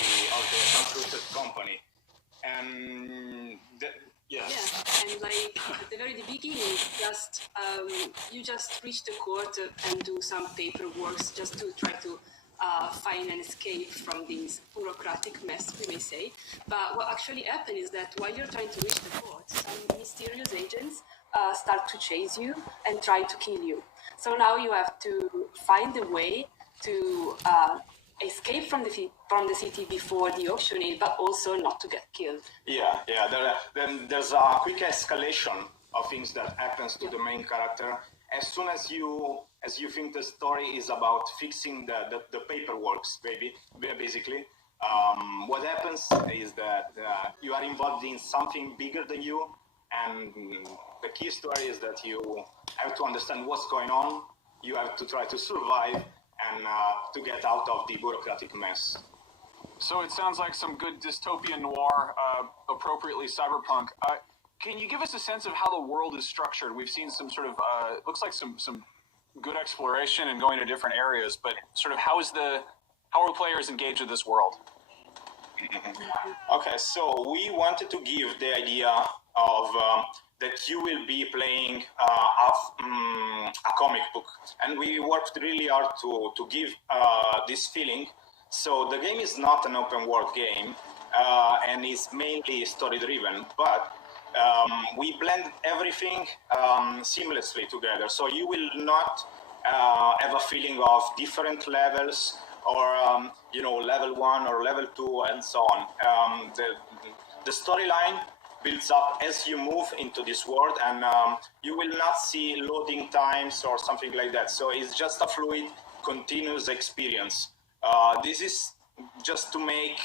bankrupted company. And Yeah, and like at the very beginning, just you just reach the court and do some paperwork just to try to find an escape from this bureaucratic mess, we may say. But what actually happened is that while you're trying to reach the court, some mysterious agents start to chase you and try to kill you. So now you have to find a way to escape from the city before the auctioning, but also not to get killed. Yeah. Then there's a quick escalation of things that happens to the main character. As soon as you think the story is about fixing the paperwork, basically, what happens is that you are involved in something bigger than you, and the key story is that you have to understand what's going on. You have to try to survive and to get out of the bureaucratic mess. So it sounds like some good dystopian noir, appropriately cyberpunk. Can you give us a sense of how the world is structured? We've seen some sort of, looks like some good exploration and going to different areas, but sort of how are players engaged with this world? Okay, so we wanted to give the idea of that you will be playing a comic book, and we worked really hard to give this feeling. So the game is not an open world game, and is mainly story driven, but we blend everything seamlessly together. So you will not have a feeling of different levels, or level 1 or level 2 and so on. The storyline builds up as you move into this world, and you will not see loading times or something like that. So it's just a fluid, continuous experience. This is just to make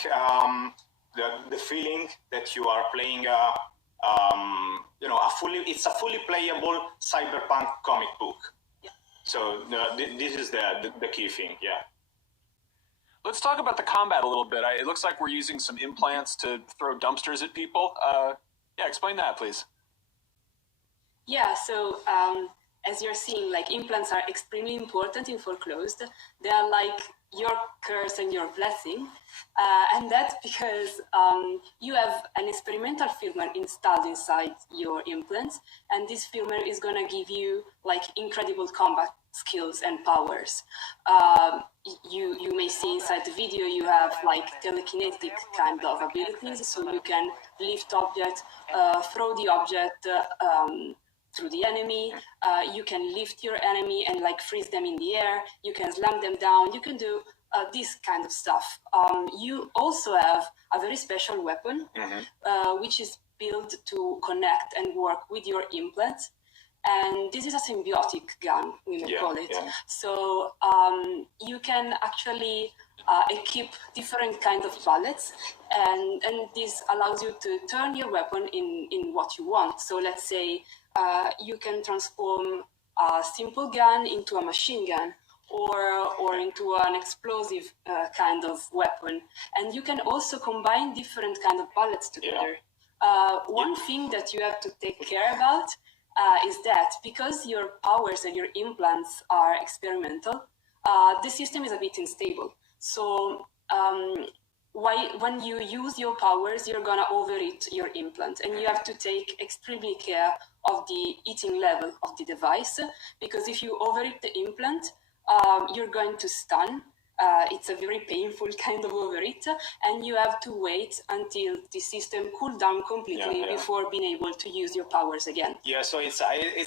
the feeling that you are playing it's a fully playable cyberpunk comic book. Yeah. So this is the key thing. Yeah. Let's talk about the combat a little bit. It looks like we're using some implants to throw dumpsters at people. Explain that, please. Yeah, so as you're seeing, like, implants are extremely important in Foreclosed. They are like your curse and your blessing. And that's because you have an experimental firmware installed inside your implants. And this firmware is going to give you, like, incredible combat skills and powers. You may see inside the video you have like telekinetic kind of abilities, so you can lift objects, throw the object through the enemy. You can lift your enemy and like freeze them in the air. You can slam them down. You can do this kind of stuff. You also have a very special weapon, which is built to connect and work with your implants. And this is a symbiotic gun, we may call it. Yeah. So you can actually equip different kinds of bullets, and this allows you to turn your weapon in what you want. So let's say you can transform a simple gun into a machine gun, or into an explosive kind of weapon. And you can also combine different kinds of bullets together. One thing that you have to take care about is that because your powers and your implants are experimental, the system is a bit unstable. So when you use your powers, you're gonna overheat your implant, and you have to take extremely care of the heating level of the device, because if you overheat the implant, you're going to stun. It's a very painful kind of overheat, and you have to wait until the system cools down completely before being able to use your powers again. Yeah, so it's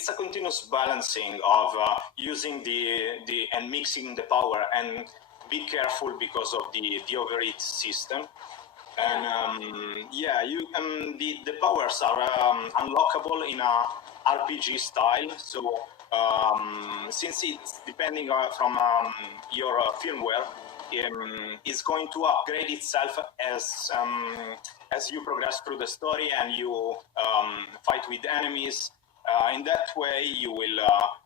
a continuous balancing of using the and mixing the power, and be careful because of the overheat system. And the powers are unlockable in a RPG style. So since it's depending from your firmware, it's going to upgrade itself as you progress through the story and you fight with enemies. In that way, you will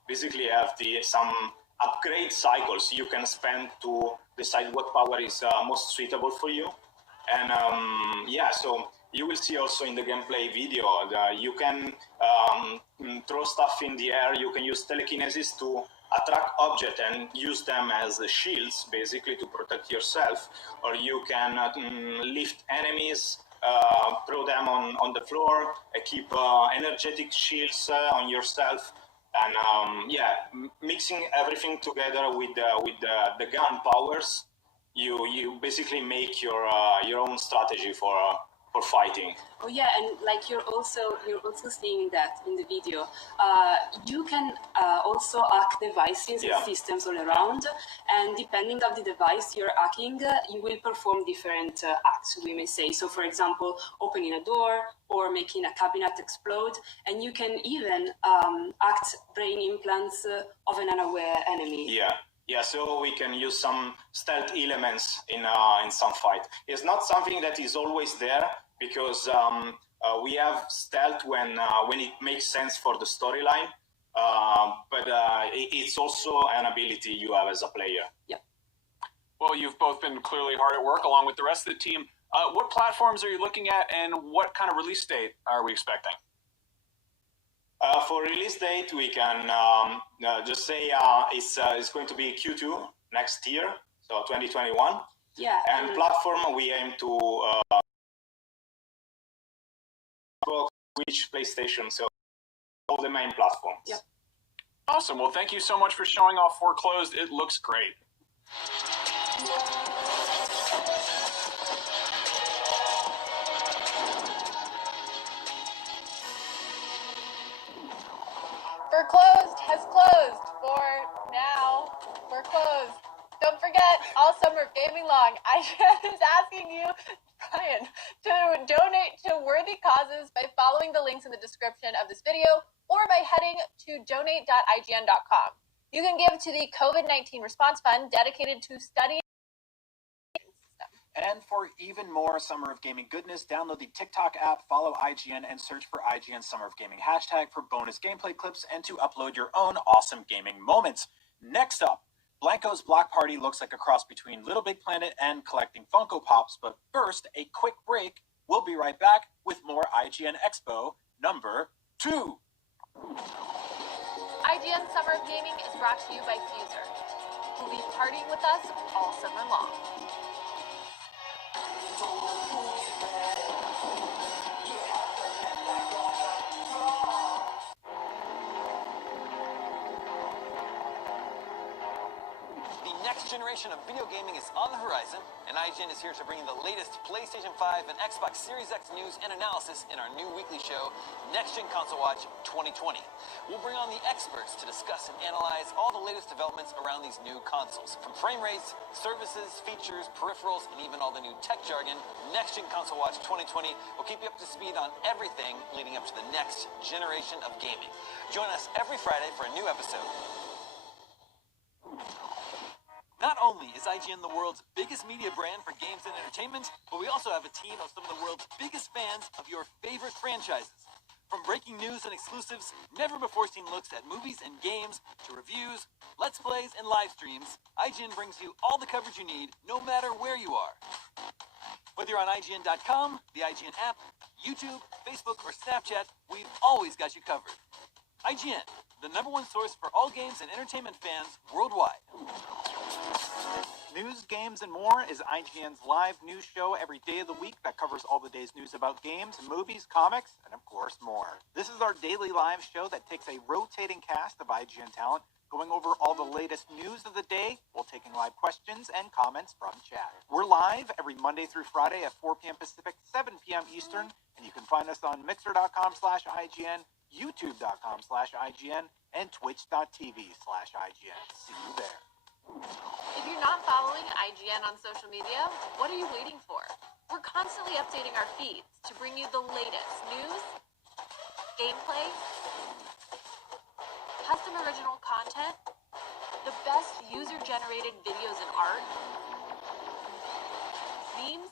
basically have some upgrade cycles you can spend to decide what power is most suitable for you. And yeah, so you will see also in the gameplay video that you can throw stuff in the air. You can use telekinesis to attract objects and use them as shields, basically, to protect yourself. Or you can lift enemies, throw them on the floor, keep energetic shields on yourself. And yeah, mixing everything together with the gun powers, you basically make your own strategy for fighting. Oh yeah, and like you're also seeing that in the video. You can also hack devices and systems all around, and depending on the device you're hacking, you will perform different acts, we may say. So, for example, opening a door or making a cabinet explode, and you can even act brain implants of an unaware enemy. Yeah, so we can use some stealth elements in some fight. It's not something that is always there, because we have stealth when it makes sense for the storyline, but it's also an ability you have as a player. Yeah. Well, you've both been clearly hard at work along with the rest of the team. What platforms are you looking at, and what kind of release date are we expecting? For release date, we can just say it's going to be Q2 next year, so 2021. Yeah. And platform, we aim to Switch, PlayStation, so all the main platforms. Yep. Awesome. Well, thank you so much for showing off Foreclosed. It looks great. Foreclosed has closed for now. We're closed. Don't forget, all summer gaming long, IGN is asking you, Brian, to donate to worthy causes by following the links in the description of this video or by heading to donate.ign.com. You can give to the COVID-19 Response Fund dedicated to studying. And for even more Summer of Gaming goodness, download the TikTok app, follow IGN, and search for IGN Summer of Gaming hashtag for bonus gameplay clips and to upload your own awesome gaming moments. Next up, Blanco's Block Party looks like a cross between Little Big Planet and collecting Funko Pops, but first, a quick break. We'll be right back with more IGN Expo number 2. IGN Summer of Gaming is brought to you by Fuser, who'll be partying with us all summer long. The next generation of video gaming is on the horizon, and IGN is here to bring you the latest PlayStation 5 and Xbox Series X news and analysis in our new weekly show, Next Gen Console Watch 2020. We'll bring on the experts to discuss and analyze all the latest developments around these new consoles. From frame rates, services, features, peripherals, and even all the new tech jargon, Next Gen Console Watch 2020 will keep you up to speed on everything leading up to the next generation of gaming. Join us every Friday for a new episode. Not only is IGN the world's biggest media brand for games and entertainment, but we also have a team of some of the world's biggest fans of your favorite franchises. From breaking news and exclusives, never-before-seen looks at movies and games, to reviews, let's plays, and live streams, IGN brings you all the coverage you need, no matter where you are. Whether you're on IGN.com, the IGN app, YouTube, Facebook, or Snapchat, we've always got you covered. IGN, the #1 source for all games and entertainment fans worldwide. News, Games, and More is IGN's live news show every day of the week that covers all the day's news about games, movies, comics, and of course more. This is our daily live show that takes a rotating cast of IGN talent, going over all the latest news of the day while taking live questions and comments from chat. We're live every Monday through Friday at 4 p.m. Pacific, 7 p.m. Eastern, and you can find us on Mixer.com/IGN, YouTube.com/IGN, and Twitch.tv/IGN. See you there. If you're not following IGN on social media, what are you waiting for? We're constantly updating our feeds to bring you the latest news, gameplay, custom original content, the best user-generated videos and art, memes,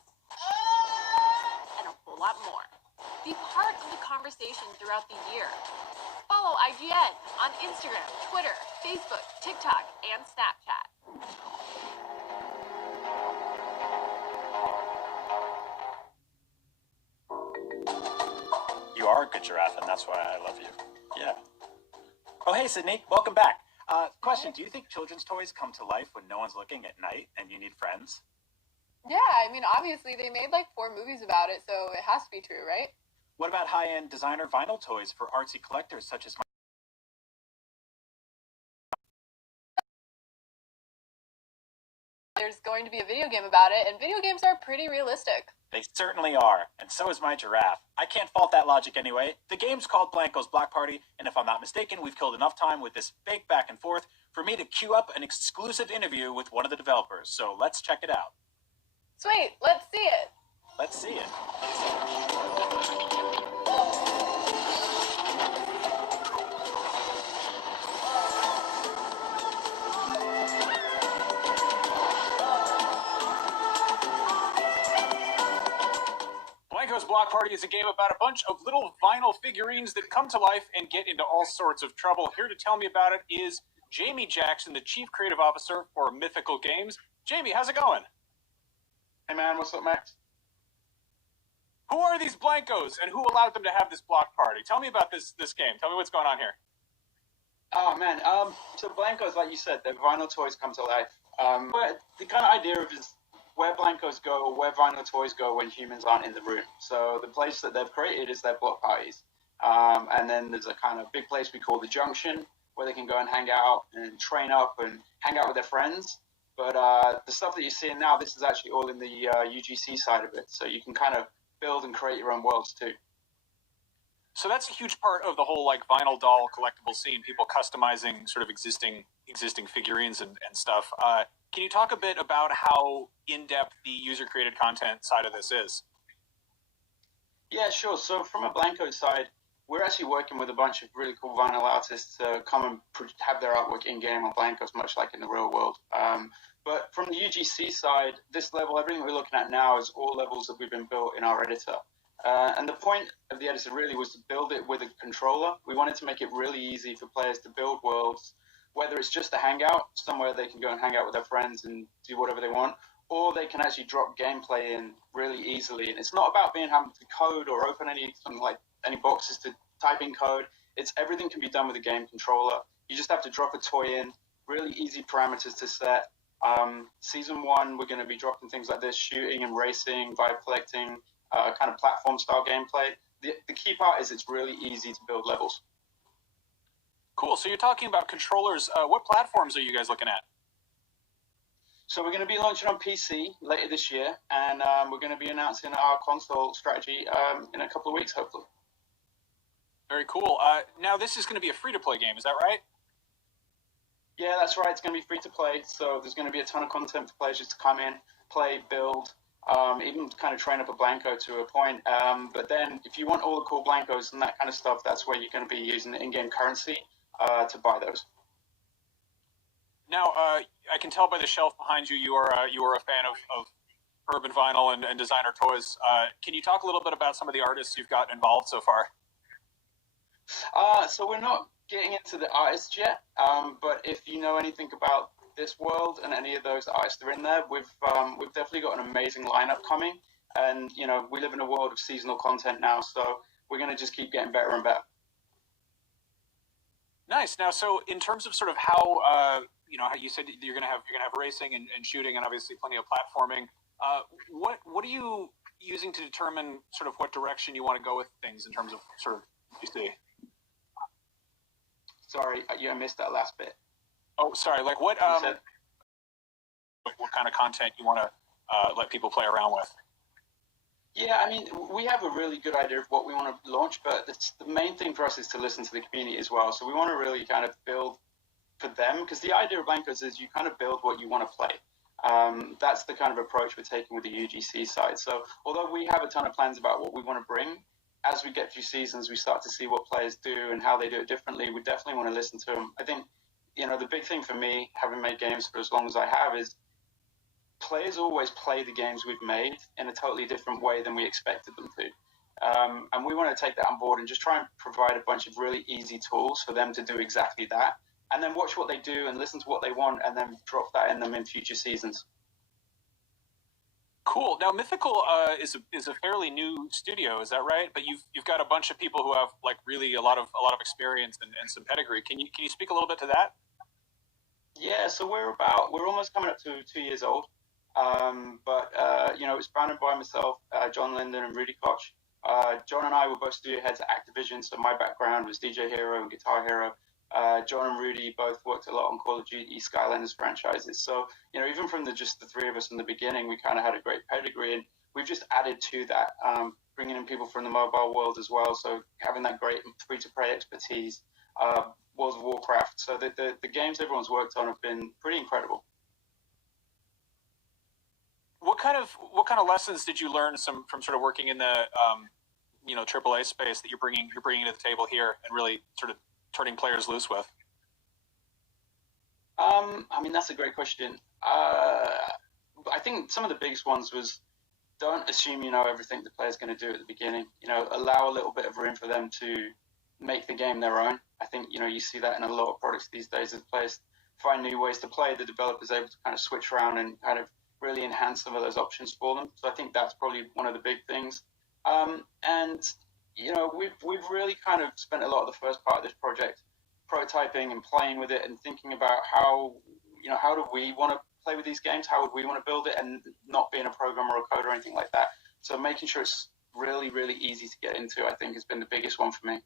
and a whole lot more. Be part of the conversation throughout the year. Follow IGN on Instagram, Twitter, Facebook, TikTok, and Snapchat. You are a good giraffe, and that's why I love you. Yeah. Oh, hey, Sydney. Welcome back. Question, do you think children's toys come to life when no one's looking at night and you need friends? Yeah, I mean, obviously they made like 4 movies about it, so it has to be true, right? What about high-end designer vinyl toys for artsy collectors such as There's going to be a video game about it, and video games are pretty realistic. They certainly are, and so is my giraffe. I can't fault that logic anyway. The game's called Blanco's Block Party, and if I'm not mistaken, we've killed enough time with this fake back and forth for me to queue up an exclusive interview with one of the developers, so let's check it out. Sweet, let's see it. Let's see it. Blanco's Block Party is a game about a bunch of little vinyl figurines that come to life and get into all sorts of trouble. Here to tell me about it is Jamie Jackson, the Chief Creative Officer for Mythical Games. Jamie, how's it going? Hey man, what's up, Max? Who are these Blancos, and who allowed them to have this block party? Tell me about this game. Tell me what's going on here. Oh man, so Blancos, like you said, they're vinyl toys come to life. But the kind of idea of is where Blancos go, or where vinyl toys go when humans aren't in the room. So the place that they've created is their block parties. And then there's a kind of big place we call the Junction, where they can go and hang out and train up and hang out with their friends. But the stuff that you're seeing now, this is actually all in the UGC side of it. So you can kind of build and create your own worlds too. So that's a huge part of the whole like vinyl doll collectible scene. People customizing sort of existing figurines and stuff. Can you talk a bit about how in-depth the user-created content side of this is? Yeah, sure. So from a Blanco side, we're actually working with a bunch of really cool vinyl artists to come and have their artwork in-game on Blancos, much like in the real world. But from the UGC side, this level, everything we're looking at now is all levels that we've been built in our editor. And the point of the editor really was to build it with a controller. We wanted to make it really easy for players to build worlds, whether it's just a hangout, somewhere they can go and hang out with their friends and do whatever they want, or they can actually drop gameplay in really easily. And it's not about being having to code or open any boxes to type in code. It's everything can be done with a game controller. You just have to drop a toy in, really easy parameters to set. Season 1, we're going to be dropping things like this, shooting and racing, vibe collecting, kind of platform style gameplay. The key part is it's really easy to build levels. Cool. So you're talking about controllers. What platforms are you guys looking at? So we're going to be launching on PC later this year, and we're going to be announcing our console strategy in a couple of weeks, hopefully. Very cool. Now this is going to be a free-to-play game, is that right? Yeah, that's right. It's going to be free to play, so there's going to be a ton of content for players just to come in, play, build, even kind of train up a Blanco to a point. But then if you want all the cool Blancos and that kind of stuff, that's where you're going to be using the in-game currency to buy those. Now, I can tell by the shelf behind you, you are a fan of urban vinyl and designer toys. Can you talk a little bit about some of the artists you've got involved so far? So we're not getting into the artists yet, but if you know anything about this world and any of those artists that are in there, we've definitely got an amazing lineup coming. And you know, we live in a world of seasonal content now, so we're going to just keep getting better and better. Nice. Now, so in terms of sort of how how you said you're going to have racing and shooting and obviously plenty of platforming. What are you using to determine sort of what direction you want to go with things in terms of sort of you see? Sorry, I missed that last bit. Oh, sorry. Like what kind of content you want to let people play around with? Yeah, I mean, we have a really good idea of what we want to launch, but the main thing for us is to listen to the community as well. So we want to really kind of build for them, because the idea of Blancos is you kind of build what you want to play. That's the kind of approach we're taking with the UGC side. So although we have a ton of plans about what we want to bring, as we get through seasons, we start to see what players do and how they do it differently. We definitely want to listen to them. I think, the big thing for me, having made games for as long as I have, is players always play the games we've made in a totally different way than we expected them to. And we want to take that on board and just try and provide a bunch of really easy tools for them to do exactly that. and then watch what they do and listen to what they want, and then drop that in them in future seasons. Cool. Now, Mythical is a fairly new studio, is that right? But you've got a bunch of people who have like really a lot of experience and some pedigree. Can you speak a little bit to that? Yeah, so we're almost coming up to 2 years old. It was founded by myself, John Linden, and Rudy Koch. John and I were both studio heads at Activision, so my background was DJ Hero and Guitar Hero. John and Rudy both worked a lot on Call of Duty, Skylanders franchises. So, even from just the three of us in the beginning, we kind of had a great pedigree, and we've just added to that, bringing in people from the mobile world as well. So having that great free-to-play expertise, World of Warcraft. So the games everyone's worked on have been pretty incredible. What kind of lessons did you learn from sort of working in the AAA space that you're bringing to the table here and really sort of turning players loose with? That's a great question. I think some of the biggest ones was don't assume you know everything the player's going to do at the beginning. Allow a little bit of room for them to make the game their own. I think you see that in a lot of products these days. As players find new ways to play, the developer's able to kind of switch around and kind of really enhance some of those options for them. So I think that's probably one of the big things. We've really kind of spent a lot of the first part of this project prototyping and playing with it and thinking about how do we want to play with these games? How would we want to build it, and not being a programmer or coder or anything like that. So making sure it's really, really easy to get into, I think, has been the biggest one for me.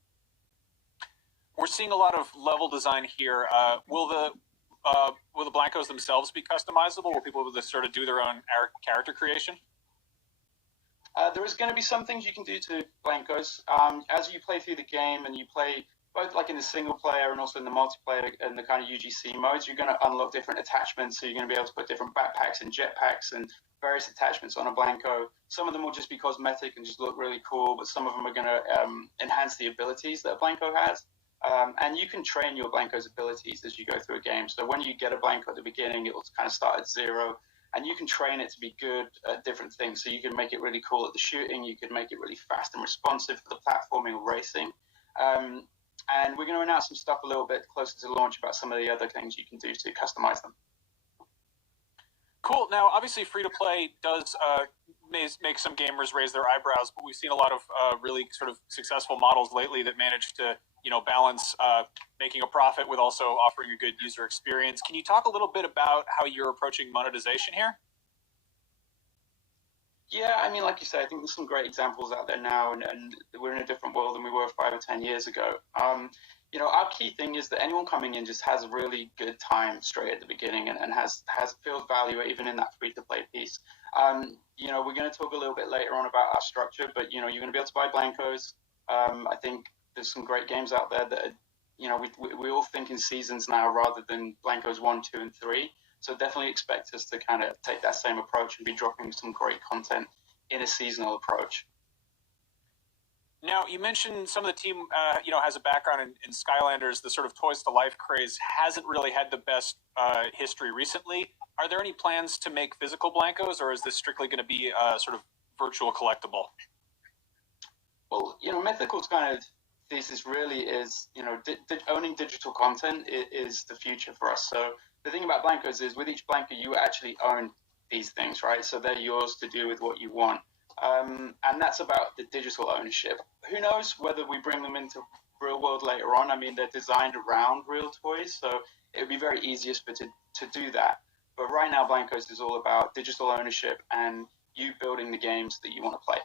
We're seeing a lot of level design here. Will the Blancos themselves be customizable? Will people be able to sort of do their own character creation? There is going to be some things you can do to Blancos. As you play through the game and you play both like in the single player and also in the multiplayer and the kind of UGC modes, you're going to unlock different attachments. So you're going to be able to put different backpacks and jetpacks and various attachments on a Blanco. Some of them will just be cosmetic and just look really cool, but some of them are going to enhance the abilities that a Blanco has. And you can train your Blanco's abilities as you go through a game. So when you get a Blanco at the beginning, it will kind of start at 0. And you can train it to be good at different things. So you can make it really cool at the shooting. You can make it really fast and responsive for the platforming or racing. And we're going to announce some stuff a little bit closer to launch about some of the other things you can do to customize them. Cool. Now, obviously, free-to-play does make some gamers raise their eyebrows, but we've seen a lot of really sort of successful models lately that manage to balance making a profit with also offering a good user experience. Can you talk a little bit about how you're approaching monetization here? Yeah, like you say, I think there's some great examples out there now, and we're in a different world than we were 5 or 10 years ago. Our key thing is that anyone coming in just has a really good time straight at the beginning and feels value even in that free-to-play piece. We're going to talk a little bit later on about our structure, but, you're going to be able to buy Blancos. I think there's some great games out there that we all think in seasons now rather than Blancos 1, 2, and 3. So definitely expect us to kind of take that same approach and be dropping some great content in a seasonal approach. Now, you mentioned some of the team, has a background in Skylanders. The sort of Toys to Life craze hasn't really had the best history recently. Are there any plans to make physical Blancos, or is this strictly going to be a sort of virtual collectible? Well, Mythical's kind of thesis really is, owning digital content is the future for us. So the thing about Blancos is with each Blanco, you actually own these things, right? So they're yours to do with what you want. And that's about the digital ownership. Who knows whether we bring them into real world later on? They're designed around real toys, so it would be very easiest to do that. But right now, Blancos is all about digital ownership and you building the games that you want to play.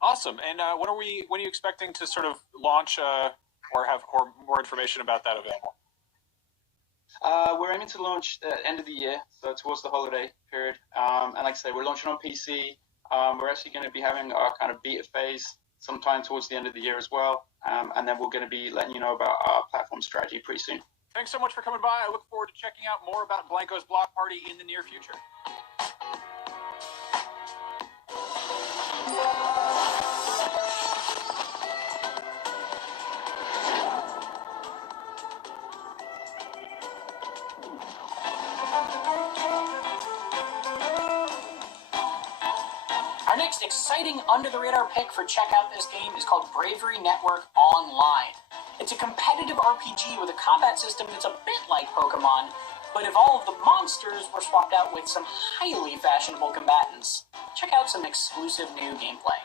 Awesome. And when are you expecting to sort of launch or have more information about that available? We're aiming to launch at the end of the year, so towards the holiday period. And like I say, we're launching on PC. We're actually going to be having our kind of beta phase sometime towards the end of the year as well. And then we're going to be letting you know about our platform strategy pretty soon. Thanks so much for coming by. I look forward to checking out more about Blanco's Block Party in the near future. Our next exciting under-the-radar pick for Check Out This Game is called Bravery Network Online. It's a competitive RPG with a combat system that's a bit like Pokemon, but if all of the monsters were swapped out with some highly fashionable combatants. Check out some exclusive new gameplay.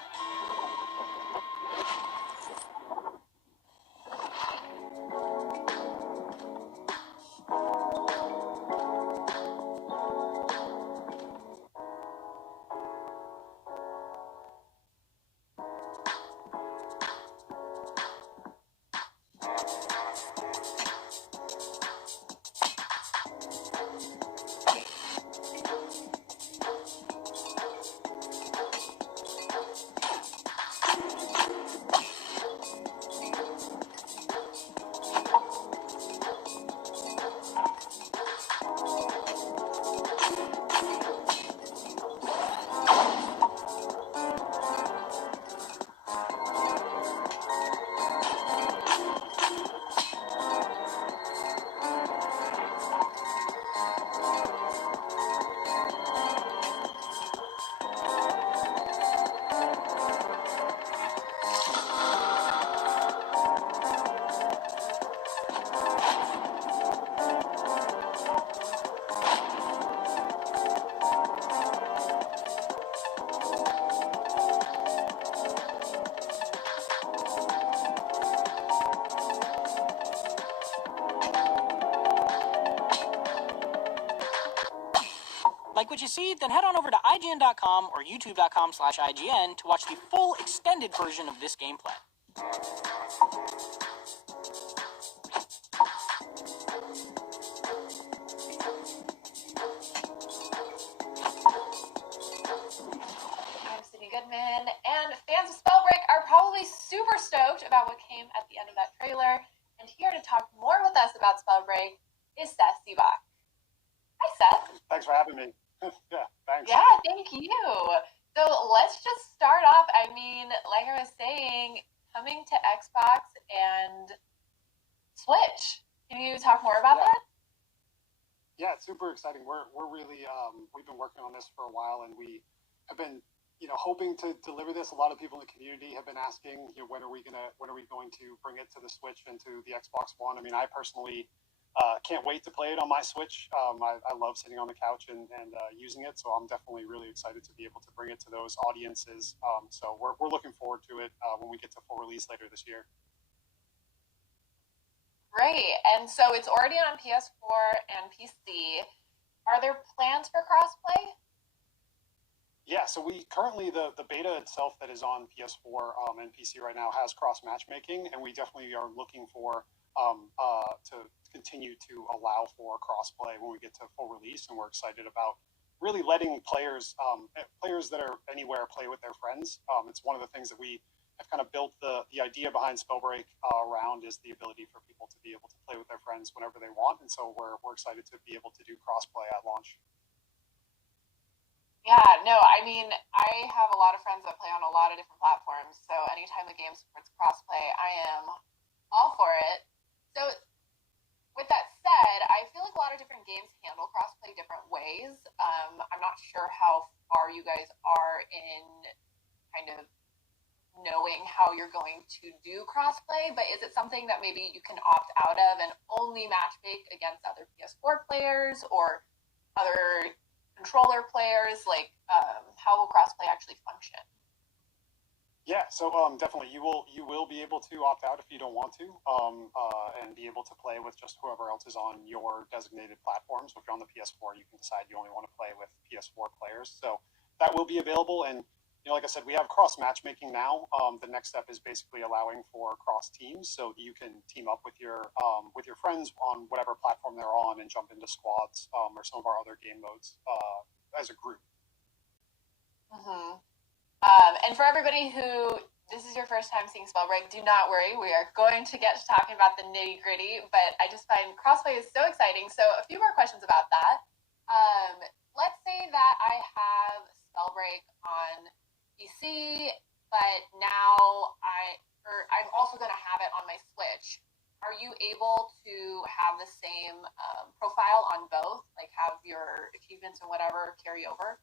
Like what you see? Then head on over to IGN.com or YouTube.com/IGN to watch the full extended version of this gameplay. I'm Sydney Goodman, and fans of Spellbreak are probably super stoked about what came at the end of that trailer. And here to talk more with us about Spellbreak is Seth Seabach. Hi, Seth. Thanks for having me. Yeah, thanks. Yeah, thank you. So let's just start off. I mean, like I was saying, coming to Xbox and Switch. Can you talk more about that? Yeah, it's super exciting. We're really we've been working on this for a while, and we have been hoping to deliver this. A lot of people in the community have been asking, when are we going to bring it to the Switch and to the Xbox One? I mean, I personally can't wait to play it on my Switch. I love sitting on the couch and using it, so I'm definitely really excited to be able to bring it to those audiences. So we're looking forward to it when we get to full release later this year. Great. And so it's already on PS4 and PC. Are there plans for crossplay? Yeah, so we currently, the beta itself that is on PS4 and PC right now has cross matchmaking, and we definitely are looking for to continue to allow for crossplay when we get to full release, and we're excited about really letting players that are anywhere play with their friends. It's one of the things that we have kind of built the idea behind Spellbreak around, is the ability for people to be able to play with their friends whenever they want, and so we're excited to be able to do crossplay at launch. Yeah, no, I mean, I have a lot of friends that play on a lot of different platforms, so anytime the game supports crossplay, I am all for it. So, with that said, I feel like a lot of different games handle crossplay different ways. I'm not sure how far you guys are in kind of knowing how you're going to do crossplay, but is it something that maybe you can opt out of and only matchmake against other PS4 players or other controller players? Like, how will crossplay actually function? Yeah, so definitely you will be able to opt out if you don't want to, and be able to play with just whoever else is on your designated platform. So if you're on the PS4, you can decide you only want to play with PS4 players. So that will be available, and like I said, we have cross matchmaking now. The next step is basically allowing for cross teams, so you can team up with your friends on whatever platform they're on and jump into squads or some of our other game modes as a group. Mm-hmm. And for everybody who this is your first time seeing Spellbreak, do not worry. We are going to get to talking about the nitty gritty, but I just find crossplay is so exciting. So a few more questions about that. Let's say that I have Spellbreak on PC, but now I'm also going to have it on my Switch. Are you able to have the same profile on both? Like have your achievements and whatever carry over?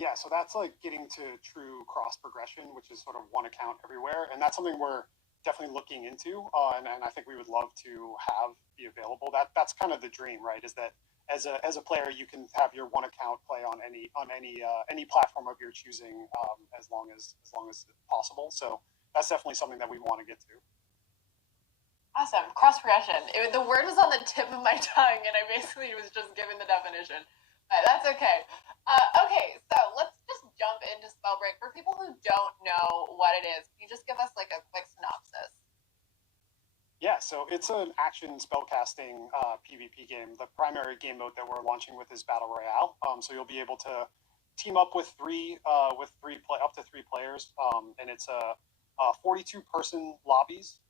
Yeah, so that's like getting to true cross progression, which is sort of one account everywhere, and that's something we're definitely looking into, and I think we would love to have be available. That's kind of the dream, right? Is that as a player, you can have your one account play on any platform of your choosing, as long as possible. So that's definitely something that we want to get to. Awesome. Cross progression. The word was on the tip of my tongue, and I basically was just given the definition. But that's okay. Okay, so let's just jump into Spellbreak. For people who don't know what it is, can you just give us like a quick synopsis? Yeah, so it's an action spellcasting PvP game. The primary game mode that we're launching with is Battle Royale. So you'll be able to team up with up to three players, and it's a 42-person lobbies.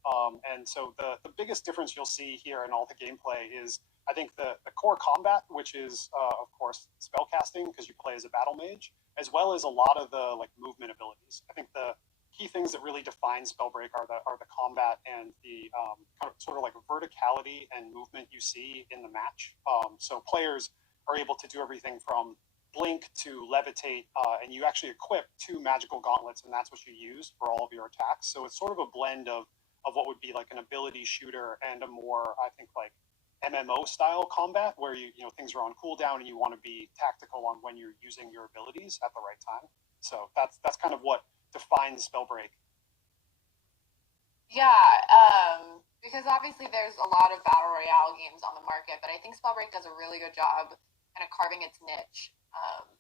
And so the biggest difference you'll see here in all the gameplay is, I think, the core combat, which is, of course, spellcasting, because you play as a battle mage, as well as a lot of the movement abilities. I think the key things that really define Spellbreak are the combat and the kind of sort of verticality and movement you see in the match. So players are able to do everything from blink to levitate, and you actually equip 2 magical gauntlets, and that's what you use for all of your attacks. So it's sort of a blend of what would be like an ability shooter and a more, I think, MMO style combat, where you things are on cooldown and you want to be tactical on when you're using your abilities at the right time. So that's kind of what defines Spellbreak. Yeah, because obviously there's a lot of battle royale games on the market, but I think Spellbreak does a really good job kind of carving its niche.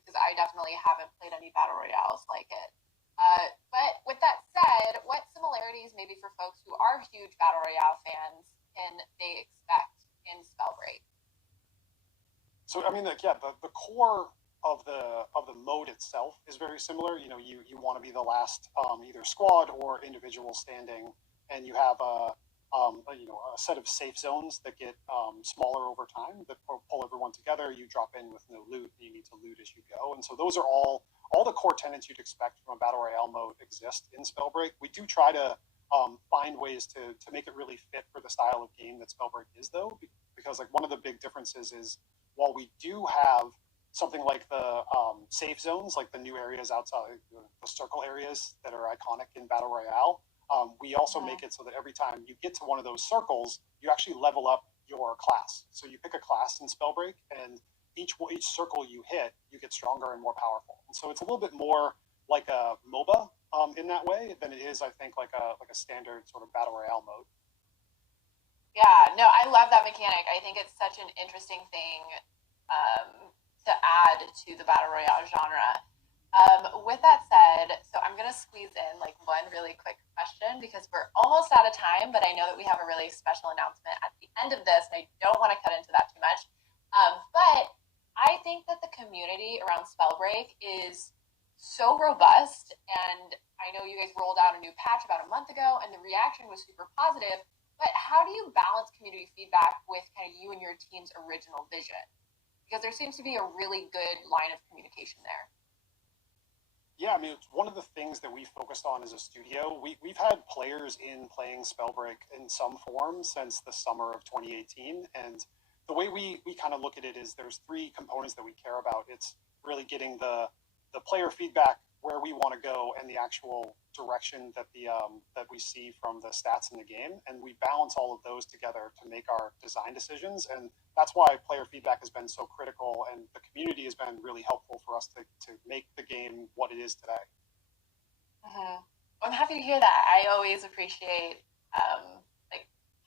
Because I definitely haven't played any battle royales like it. But with that said, what similarities, maybe for folks who are huge battle royale fans, can they expect in Spellbreak? So I mean, the core of the mode itself is very similar. You want to be the last either squad or individual standing, and you have a set of safe zones that get smaller over time that pull everyone together. You drop in with no loot, and you need to loot as you go. And so those are all the core tenets you'd expect from a battle royale mode exist in Spellbreak. We do try to find ways to make it really fit for the style of game that Spellbreak is, though, because one of the big differences is, while we do have something like the safe zones, like the new areas outside, the circle areas that are iconic in battle royale, we also make it so that every time you get to one of those circles, you actually level up your class. So you pick a class in Spellbreak, and each circle you hit, you get stronger and more powerful. And so it's a little bit more like a MOBA in that way than it is, I think, like a standard sort of battle royale mode. Yeah, no, I love that mechanic. I think it's such an interesting thing to add to the battle royale genre. With that said, so I'm going to squeeze in one really quick question, because we're almost out of time, but I know that we have a really special announcement at the end of this, and I don't want to cut into that too much. But I think that the community around Spellbreak is so robust, and I know you guys rolled out a new patch about a month ago, and the reaction was super positive, but how do you balance community feedback with kind of you and your team's original vision? Because there seems to be a really good line of communication there. Yeah, I mean, it's one of the things that we focused on as a studio. We've had players playing Spellbreak in some form since the summer of 2018, and the way we kind of look at it is there's 3 components that we care about. It's really getting the player feedback, where we want to go, and the actual direction that that we see from the stats in the game, and we balance all of those together to make our design decisions. And that's why player feedback has been so critical, and the community has been really helpful for us to make the game what it is today. Mm-hmm. I'm happy to hear that. I always appreciate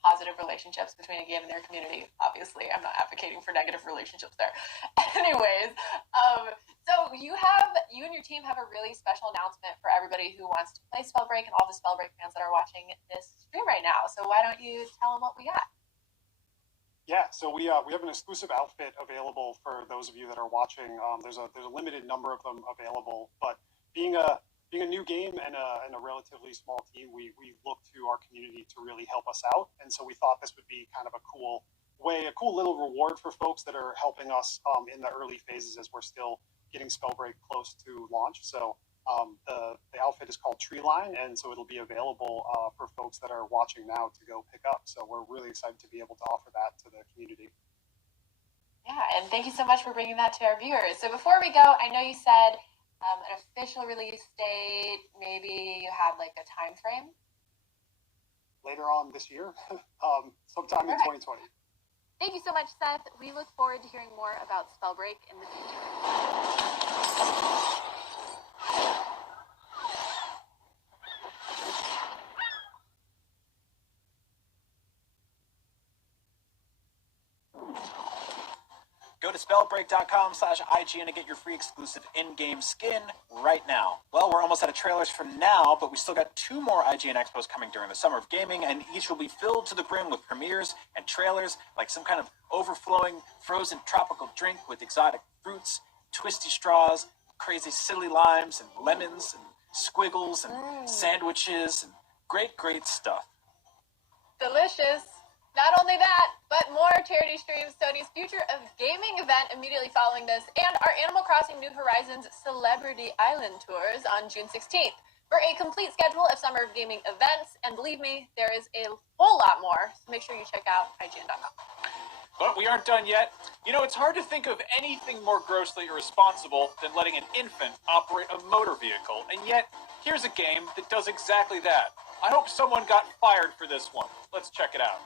positive relationships between a game and their community. Obviously, I'm not advocating for negative relationships there. Anyways, so you and your team have a really special announcement for everybody who wants to play Spellbreak and all the Spellbreak fans that are watching this stream right now. So why don't you tell them what we got? Yeah, so we have an exclusive outfit available for those of you that are watching. There's a limited number of them available, but being a new game and a relatively small team, we look to our community to really help us out, and so we thought this would be kind of a cool little reward for folks that are helping us in the early phases as we're still getting Spellbreak close to launch. So the outfit is called Treeline, and so it'll be available for folks that are watching now to go pick up. So we're really excited to be able to offer that to the community. Yeah, and thank you so much for bringing that to our viewers. So before we go, I know you said an official release date, maybe you have a time frame? later on this year, sometime in 2020. Thank you so much, Seth. We look forward to hearing more about Spellbreak in the future. Go to spellbreak.com/IGN to get your free exclusive in-game skin right now. Well, we're almost out of trailers for now, but we still got 2 more IGN expos coming during the summer of gaming, and each will be filled to the brim with premieres and trailers like some kind of overflowing frozen tropical drink with exotic fruits, twisty straws, crazy silly limes and lemons and squiggles and sandwiches and great stuff. Delicious. Not only that, but more charity streams, Sony's Future of Gaming event immediately following this, and our Animal Crossing New Horizons Celebrity Island tours on June 16th. For a complete schedule of Summer of Gaming events, and believe me, there is a whole lot more, so make sure you check out IGN.com. But we aren't done yet. You know, it's hard to think of anything more grossly irresponsible than letting an infant operate a motor vehicle, and yet, here's a game that does exactly that. I hope someone got fired for this one. Let's check it out.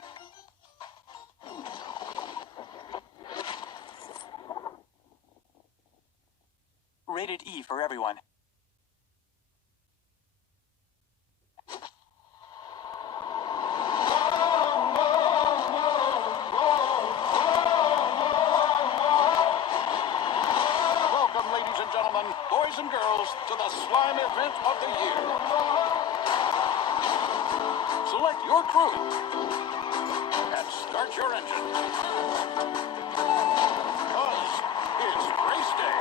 Rated E for everyone. Welcome, ladies and gentlemen, boys and girls, to the slime event of the year. Select your crew and start your engine. Because it's race day.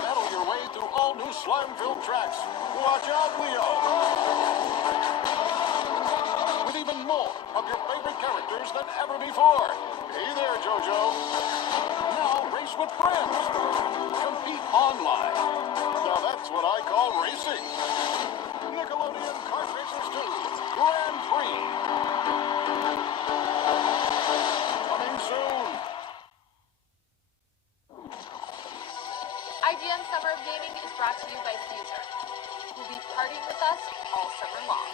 Battle your way through all new slime-filled tracks. Watch out, Leo! With even more of your favorite characters than ever before. Hey there, JoJo. Now race with friends. Compete online. Now that's what I call racing. Nickelodeon Kart Racers 2 Grand Prix. Coming soon. IGN Summer of Gaming is brought to you by Future, who will be partying with us all summer long.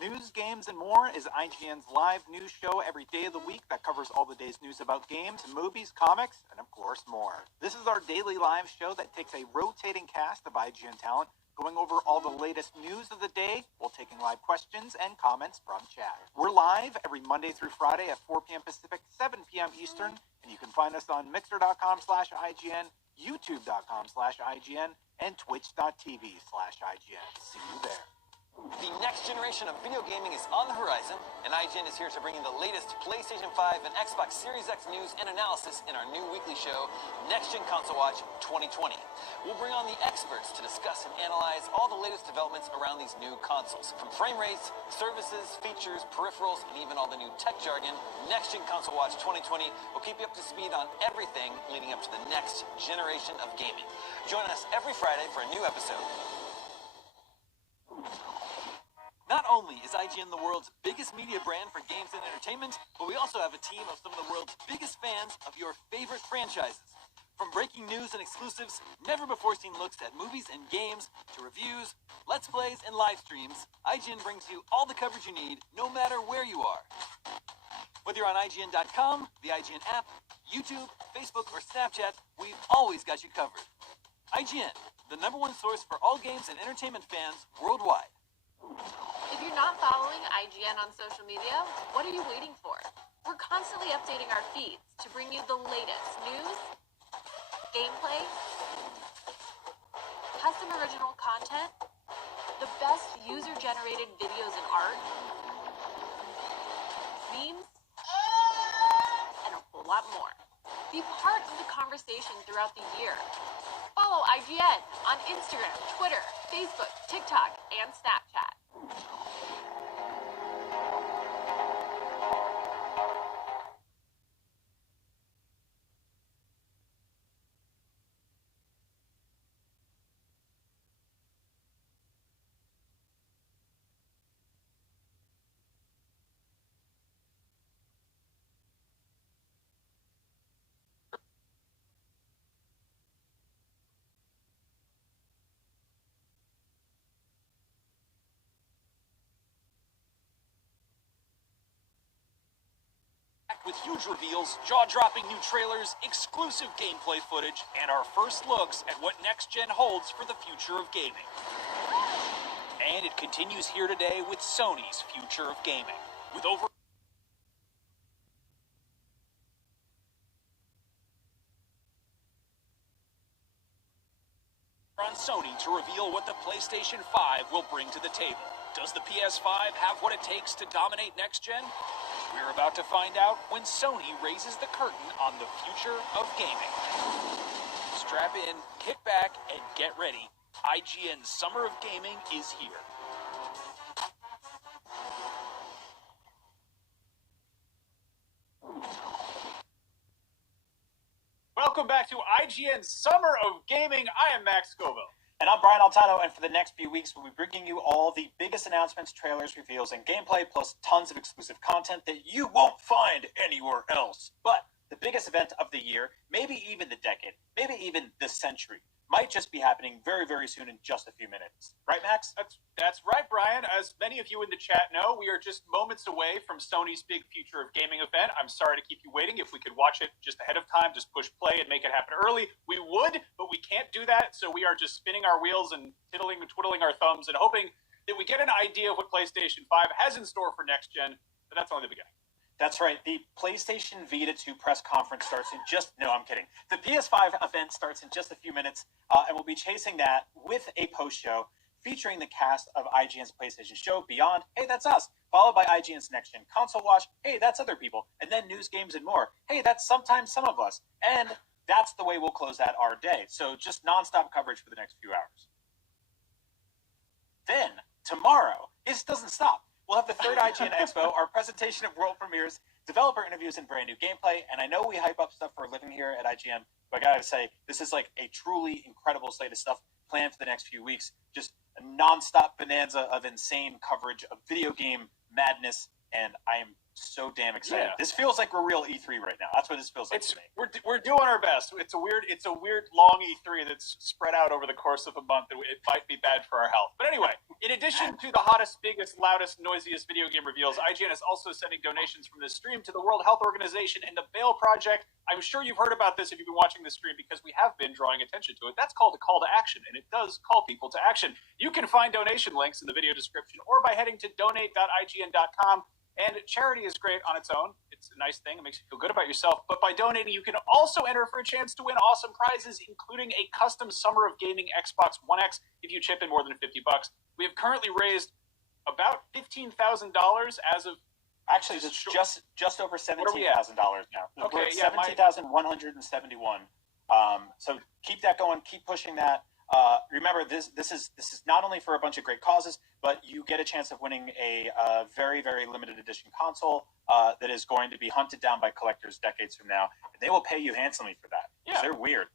News, games, and more is IGN's live news show every day of the week that covers all the day's news about games, movies, comics, and of course more. This is our daily live show that takes a rotating cast of IGN talent going over all the latest news of the day while taking live questions and comments from chat. We're live every Monday through Friday at 4 p.m. Pacific, 7 p.m. Eastern, and you can find us on mixer.com/IGN, youtube.com/IGN, and twitch.tv/IGN. See you there. The next generation of video gaming is on the horizon, and IGN is here to bring you the latest PlayStation 5 and Xbox Series X news and analysis in our new weekly show, Next Gen Console Watch 2020. We'll bring on the experts to discuss and analyze all the latest developments around these new consoles. From frame rates, services, features, peripherals, and even all the new tech jargon, Next Gen Console Watch 2020 will keep you up to speed on everything leading up to the next generation of gaming. Join us every Friday for a new episode. Not only is IGN the world's biggest media brand for games and entertainment, but we also have a team of some of the world's biggest fans of your favorite franchises. From breaking news and exclusives, never-before-seen looks at movies and games, to reviews, let's plays, and live streams, IGN brings you all the coverage you need, no matter where you are. Whether you're on IGN.com, the IGN app, YouTube, Facebook, or Snapchat, we've always got you covered. IGN, the #1 source for all games and entertainment fans worldwide. If you're not following IGN on social media, what are you waiting for? We're constantly updating our feeds to bring you the latest news, gameplay, custom original content, the best user-generated videos and art, memes, and a whole lot more. Be part of the conversation throughout the year. Follow IGN on Instagram, Twitter, Facebook, TikTok, and Snapchat. with huge reveals, jaw-dropping new trailers, exclusive gameplay footage, and our first looks at what next gen holds for the future of gaming. And it continues here today with Sony's future of gaming. With over on Sony to reveal what the PlayStation 5 will bring to the table. Does the PS5 have what it takes to dominate next gen? We're about to find out when Sony raises the curtain on the future of gaming. Strap in, kick back, and get ready. IGN's Summer of Gaming is here. Welcome back to IGN's Summer of Gaming. I am Max Scoville. And I'm Brian Altano, and for the next few weeks, we'll be bringing you all the biggest announcements, trailers, reveals, and gameplay, plus tons of exclusive content that you won't find anywhere else. But the biggest event of the year, maybe even the decade, maybe even the century, might just be happening very, very soon in just a few minutes. Right, Max? That's right, Brian. As many of you in the chat know, we are just moments away from Sony's big Future of Gaming event. I'm sorry to keep you waiting. If we could watch it just ahead of time, just push play and make it happen early, we would, but we can't do that, so we are just spinning our wheels and twiddling our thumbs and hoping that we get an idea of what PlayStation 5 has in store for next gen, but that's only the beginning. That's right. The PlayStation Vita 2 press conference starts in no, I'm kidding. The PS5 event starts in just a few minutes, and we'll be chasing that with a post-show featuring the cast of IGN's PlayStation show, Beyond, hey, that's us, followed by IGN's Next Gen Console Watch, hey, that's other people, and then news, games, and more, hey, that's sometimes some of us, and that's the way we'll close out our day. So just nonstop coverage for the next few hours. Then, tomorrow, it doesn't stop. We'll have the third IGN Expo, our presentation of world premieres, developer interviews, and brand new gameplay. And I know we hype up stuff for a living here at IGN, but I gotta say, this is like a truly incredible slate of stuff planned for the next few weeks. Just a non-stop bonanza of insane coverage of video game madness, and I am so damn excited. Yeah. This feels like we're real E3 right now. That's what this feels like to me. We're doing our best. It's a weird long E3 that's spread out over the course of a month. It might be bad for our health. But anyway, in addition to the hottest, biggest, loudest, noisiest video game reveals, IGN is also sending donations from this stream to the World Health Organization and the Bail Project. I'm sure you've heard about this if you've been watching this stream, because we have been drawing attention to it. That's called a call to action, and it does call people to action. You can find donation links in the video description or by heading to donate.ign.com. And charity is great on its own. It's a nice thing. It makes you feel good about yourself. But by donating, you can also enter for a chance to win awesome prizes, including a custom Summer of Gaming Xbox One X if you chip in more than $50. We have currently raised about $15,000 as of... Actually, it's just over $17,000 now. Okay, we're at $17,171. So keep that going. Keep pushing that. Remember, this is not only for a bunch of great causes, but you get a chance of winning a very, very limited edition console that is going to be hunted down by collectors decades from now. And they will pay you handsomely for that. Yeah. They're weird.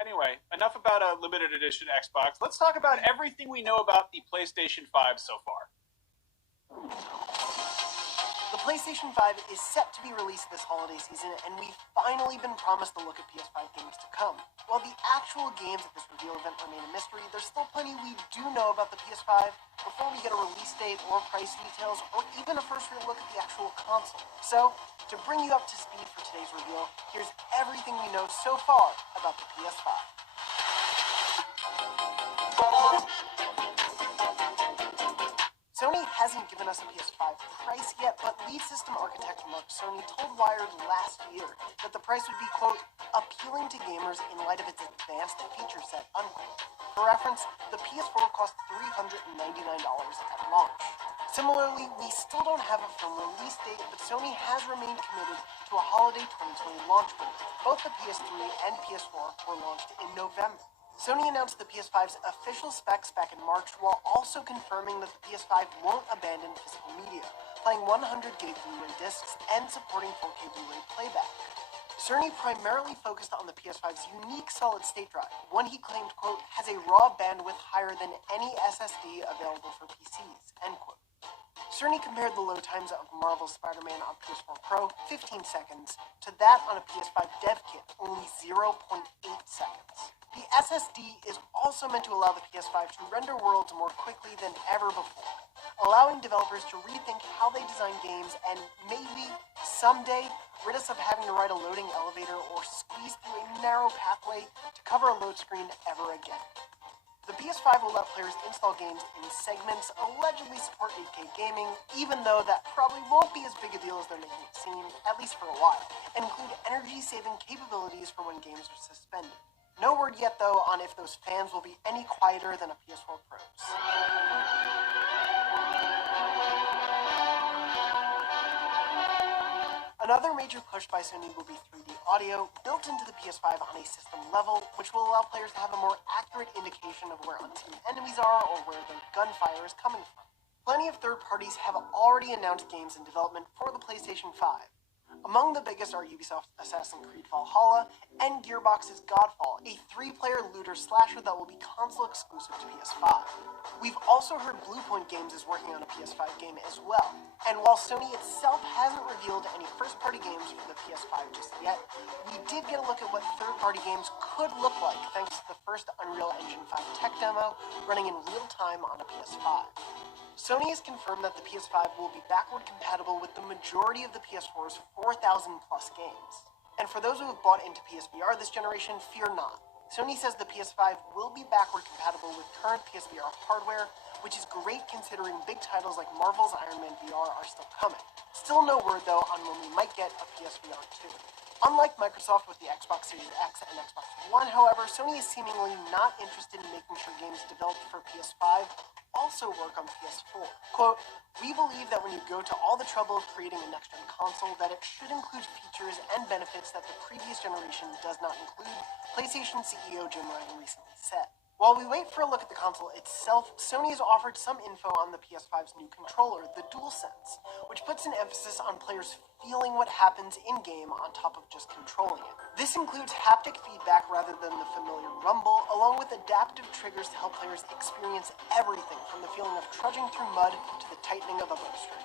Anyway, enough about a limited edition Xbox. Let's talk about everything we know about the PlayStation 5 so far. The PlayStation 5 is set to be released this holiday season, and we've finally been promised a look at PS5 games to come. While the actual games at this reveal event remain a mystery, there's still plenty we do know about the PS5 before we get a release date or price details, or even a first real look at the actual console. So, to bring you up to speed for today's reveal, here's everything we know so far about the PS5. Sony hasn't given us a PS5 price yet, but lead system architect Mark Cerny told Wired last year that the price would be, quote, appealing to gamers in light of its advanced feature set, unquote. For reference, the PS4 cost $399 at launch. Similarly, we still don't have a firm release date, but Sony has remained committed to a holiday 2020 launch window. Both the PS3 and PS4 were launched in November. Sony announced the PS5's official specs back in March, while also confirming that the PS5 won't abandon physical media, playing 100 gig Blu-ray discs and supporting 4K Blu-ray playback. Cerny primarily focused on the PS5's unique solid-state drive, one he claimed, quote, has a raw bandwidth higher than any SSD available for PCs, end quote. Cerny compared the load times of Marvel's Spider-Man on PS4 Pro, 15 seconds, to that on a PS5 dev kit, only 0.8 seconds. The SSD is also meant to allow the PS5 to render worlds more quickly than ever before, allowing developers to rethink how they design games and maybe, someday, rid us of having to ride a loading elevator or squeeze through a narrow pathway to cover a load screen ever again. The PS5 will let players install games in segments, allegedly support 8K gaming, even though that probably won't be as big a deal as they're making it seem, at least for a while, and include energy-saving capabilities for when games are suspended. No word yet, though, on if those fans will be any quieter than a PS4 Pro's. Another major push by Sony will be 3D audio, built into the PS5 on a system level, which will allow players to have a more accurate indication of where unseen enemies are or where their gunfire is coming from. Plenty of third parties have already announced games in development for the PlayStation 5. Among the biggest are Ubisoft's Assassin's Creed Valhalla and Gearbox's Godfall, a 3-player looter slasher that will be console exclusive to PS5. We've also heard Bluepoint Games is working on a PS5 game as well, and while Sony itself hasn't revealed any first-party games for the PS5 just yet, we did get a look at what third-party games could look like thanks to the first Unreal Engine 5 tech demo running in real time on a PS5. Sony has confirmed that the PS5 will be backward compatible with the majority of the PS4's 4,000 plus games. And for those who have bought into PSVR this generation, fear not. Sony says the PS5 will be backward compatible with current PSVR hardware, which is great considering big titles like Marvel's Iron Man VR are still coming. Still no word though on when we might get a PSVR 2. Unlike Microsoft with the Xbox Series X and Xbox One, however, Sony is seemingly not interested in making sure games developed for PS5 also work on PS4. Quote, "We believe that when you go to all the trouble of creating a next-gen console, that it should include features and benefits that the previous generation does not include," PlayStation CEO Jim Ryan recently said. While we wait for a look at the console itself, Sony has offered some info on the PS5's new controller, the DualSense, which puts an emphasis on players feeling what happens in-game on top of just controlling it. This includes haptic feedback rather than the familiar rumble, along with adaptive triggers to help players experience everything from the feeling of trudging through mud to the tightening of a bowstring.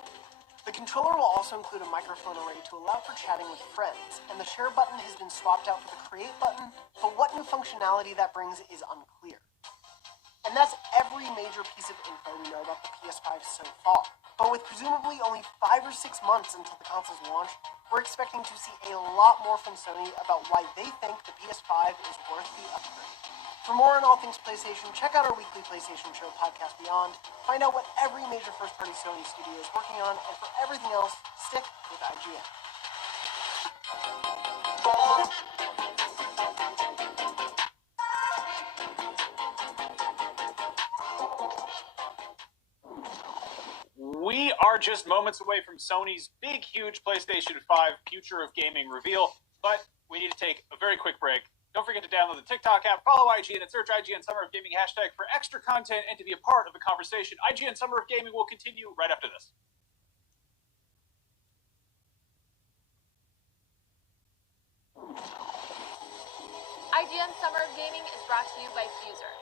The controller will also include a microphone array to allow for chatting with friends, and the share button has been swapped out for the create button, but what new functionality that brings is unclear. And that's every major piece of info we know about the PS5 so far. But with presumably only 5 or 6 months until the console's launch, we're expecting to see a lot more from Sony about why they think the PS5 is worth the upgrade. For more on all things PlayStation, check out our weekly PlayStation Show podcast Beyond. Find out what every major first-party Sony studio is working on, and for everything else, stick with IGN. We are just moments away from Sony's big, huge PlayStation 5 Future of Gaming reveal, but we need to take a very quick break. Don't forget to download the TikTok app, follow IGN, and search IGN Summer of Gaming hashtag for extra content and to be a part of the conversation. IGN Summer of Gaming will continue right after this. IGN Summer of Gaming is brought to you by Fuser,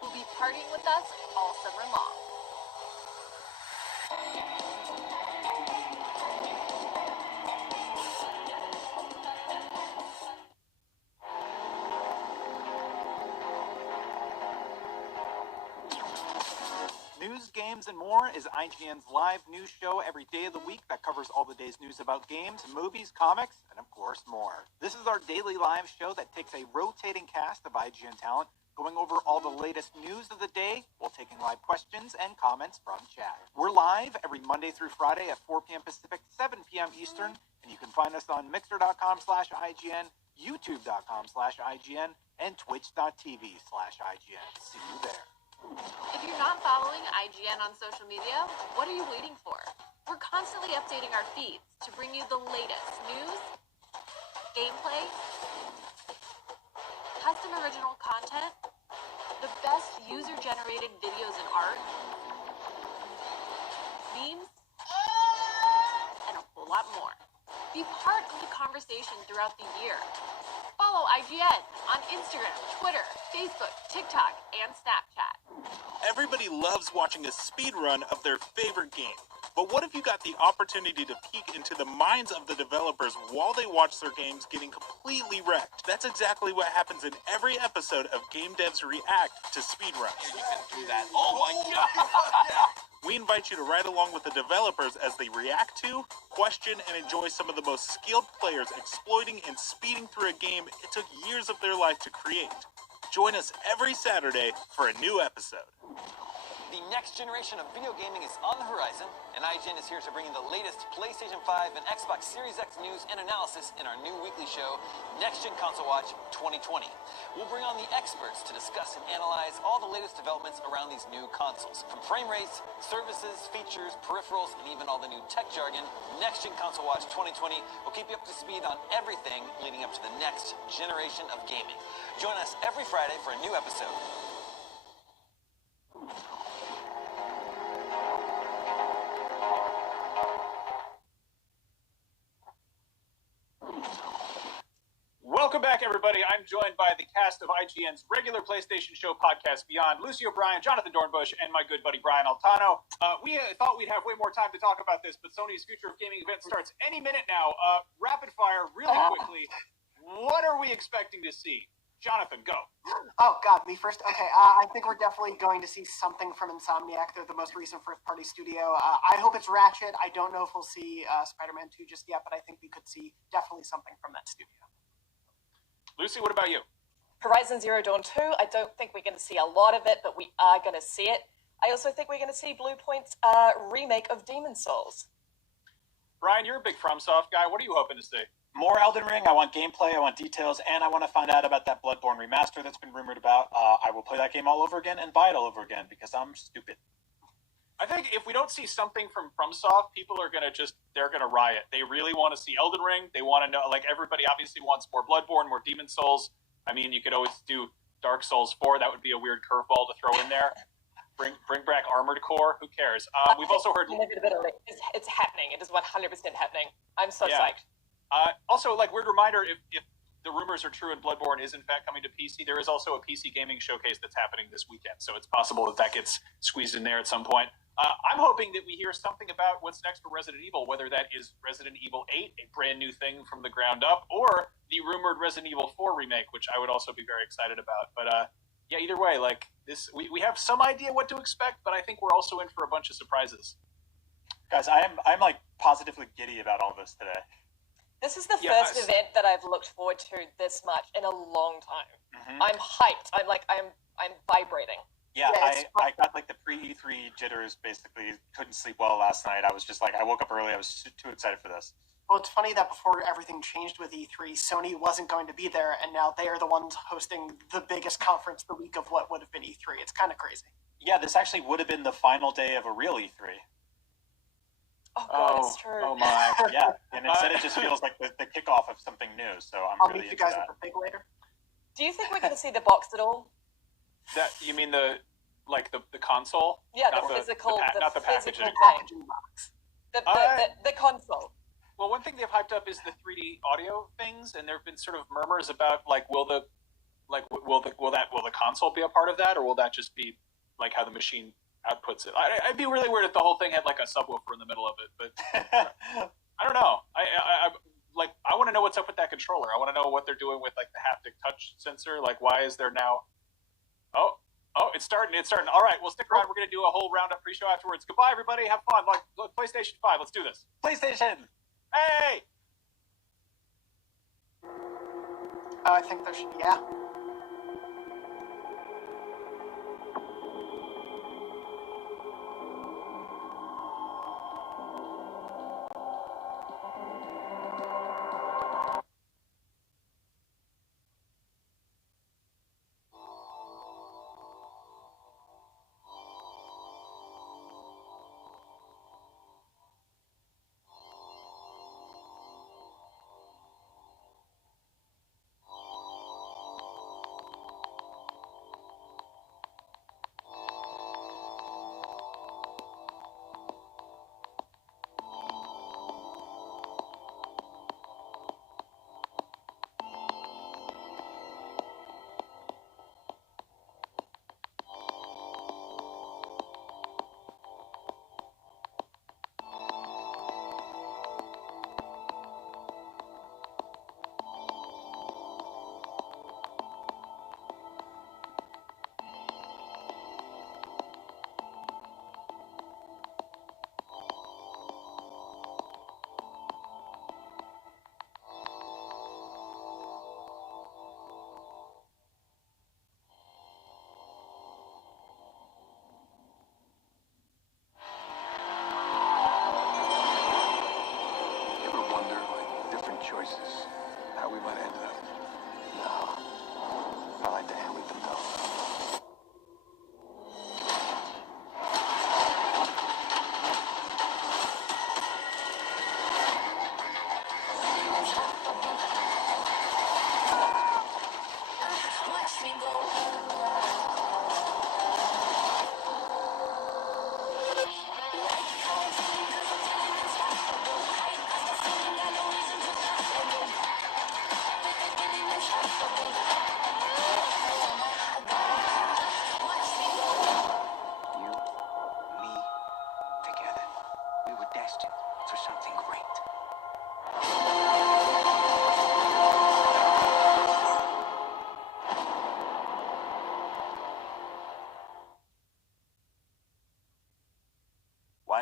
who'll be partying with us all summer long. News, games, and more is IGN's live news show every day of the week that covers all the day's news about games, movies, comics, and of course more. This is our daily live show that takes a rotating cast of IGN talent, going over all the latest news of the day while taking live questions and comments from chat. We're live every Monday through Friday at 4 p.m. Pacific, 7 p.m. Eastern, and you can find us on Mixer.com/IGN, YouTube.com/IGN, and Twitch.tv/IGN. See you there. If you're not following IGN on social media, what are you waiting for? We're constantly updating our feeds to bring you the latest news, gameplay, custom original content, the best user-generated videos and art, memes, and a whole lot more. Be part of the conversation throughout the year. Follow IGN on Instagram, Twitter, Facebook, TikTok, and Snapchat. Everybody loves watching a speedrun of their favorite game. But what if you got the opportunity to peek into the minds of the developers while they watch their games getting completely wrecked? That's exactly what happens in every episode of Game Devs React to Speedruns. You can do that. Oh my god! We invite you to ride along with the developers as they react to, question, and enjoy some of the most skilled players exploiting and speeding through a game it took years of their life to create. Join us every Saturday for a new episode. The next generation of video gaming is on the horizon, and IGN is here to bring you the latest PlayStation 5 and Xbox Series X news and analysis in our new weekly show, Next Gen Console Watch 2020. We'll bring on the experts to discuss and analyze all the latest developments around these new consoles. From frame rates, services, features, peripherals, and even all the new tech jargon, Next Gen Console Watch 2020 will keep you up to speed on everything leading up to the next generation of gaming. Join us every Friday for a new episode. Welcome back, everybody. I'm joined by the cast of IGN's regular PlayStation Show podcast, Beyond, Lucy O'Brien, Jonathan Dornbush, and my good buddy Brian Altano. We thought we'd have way more time to talk about this, but Sony's Future of Gaming event starts any minute now. Rapid fire, really quickly. What are we expecting to see? Jonathan, go. Oh, God, me first? Okay, I think we're definitely going to see something from Insomniac. They're the most recent first-party studio. I hope it's Ratchet. I don't know if we'll see Spider-Man 2 just yet, but I think we could see definitely something from that studio. Lucy, what about you? Horizon Zero Dawn 2, I don't think we're going to see a lot of it, but we are going to see it. I also think we're going to see Bluepoint's remake of Demon's Souls. Brian, you're a big FromSoft guy. What are you hoping to see? More Elden Ring. I want gameplay, I want details, and I want to find out about that Bloodborne remaster that's been rumored about. I will play that game all over again and buy it all over again because I'm stupid. I think if we don't see something from FromSoft, people are they're gonna riot. They really want to see Elden Ring. They want to know, like, everybody obviously wants more Bloodborne, more Demon's Souls. I mean, you could always do Dark Souls 4. That would be a weird curveball to throw in there. Bring back Armored Core. Who cares? We've also heard it's happening. It is 100% happening. I'm so psyched. Also, like, weird reminder, if the rumors are true and Bloodborne is in fact coming to PC, there is also a PC gaming showcase that's happening this weekend, so it's possible that gets squeezed in there at some point. I'm hoping that we hear something about what's next for Resident Evil, whether that is Resident Evil 8, a brand new thing from the ground up, or the rumored Resident Evil 4 remake, which I would also be very excited about. But yeah, either way, like, this, we have some idea what to expect, but I think we're also in for a bunch of surprises. Guys, I'm like positively giddy about all this today. This is the first event that I've looked forward to this much in a long time. Mm-hmm. I'm hyped. I'm vibrating. Yeah, I got like the pre-E3 jitters, basically. Couldn't sleep well last night. I was just like, I woke up early. I was too excited for this. Well, it's funny that before everything changed with E3, Sony wasn't going to be there, and now they are the ones hosting the biggest conference the week of what would have been E3. It's kind of crazy. Yeah, this actually would have been the final day of a real E3. Oh, God, it's true. Oh, my. Yeah, and instead it just feels like the kickoff of something new, so I'll really meet you guys at the big later. Do you think we're going to see the box at all? That, you mean the console? Yeah, not the physical, not the packaging. packaging box. The console. Well, one thing they've hyped up is the 3D audio things, and there have been sort of murmurs about, like, will the console be a part of that, or will that just be like how the machine outputs it? I'd be really weird if the whole thing had like a subwoofer in the middle of it, but I don't know. I want to know what's up with that controller. I want to know what they're doing with like the haptic touch sensor. Like, why is there now? Oh, it's starting. All right, well, stick around. We're gonna do a whole roundup pre-show afterwards. Goodbye, everybody. Have fun. Like, look, PlayStation 5. Let's do this. PlayStation. Hey. I think there should. Yeah.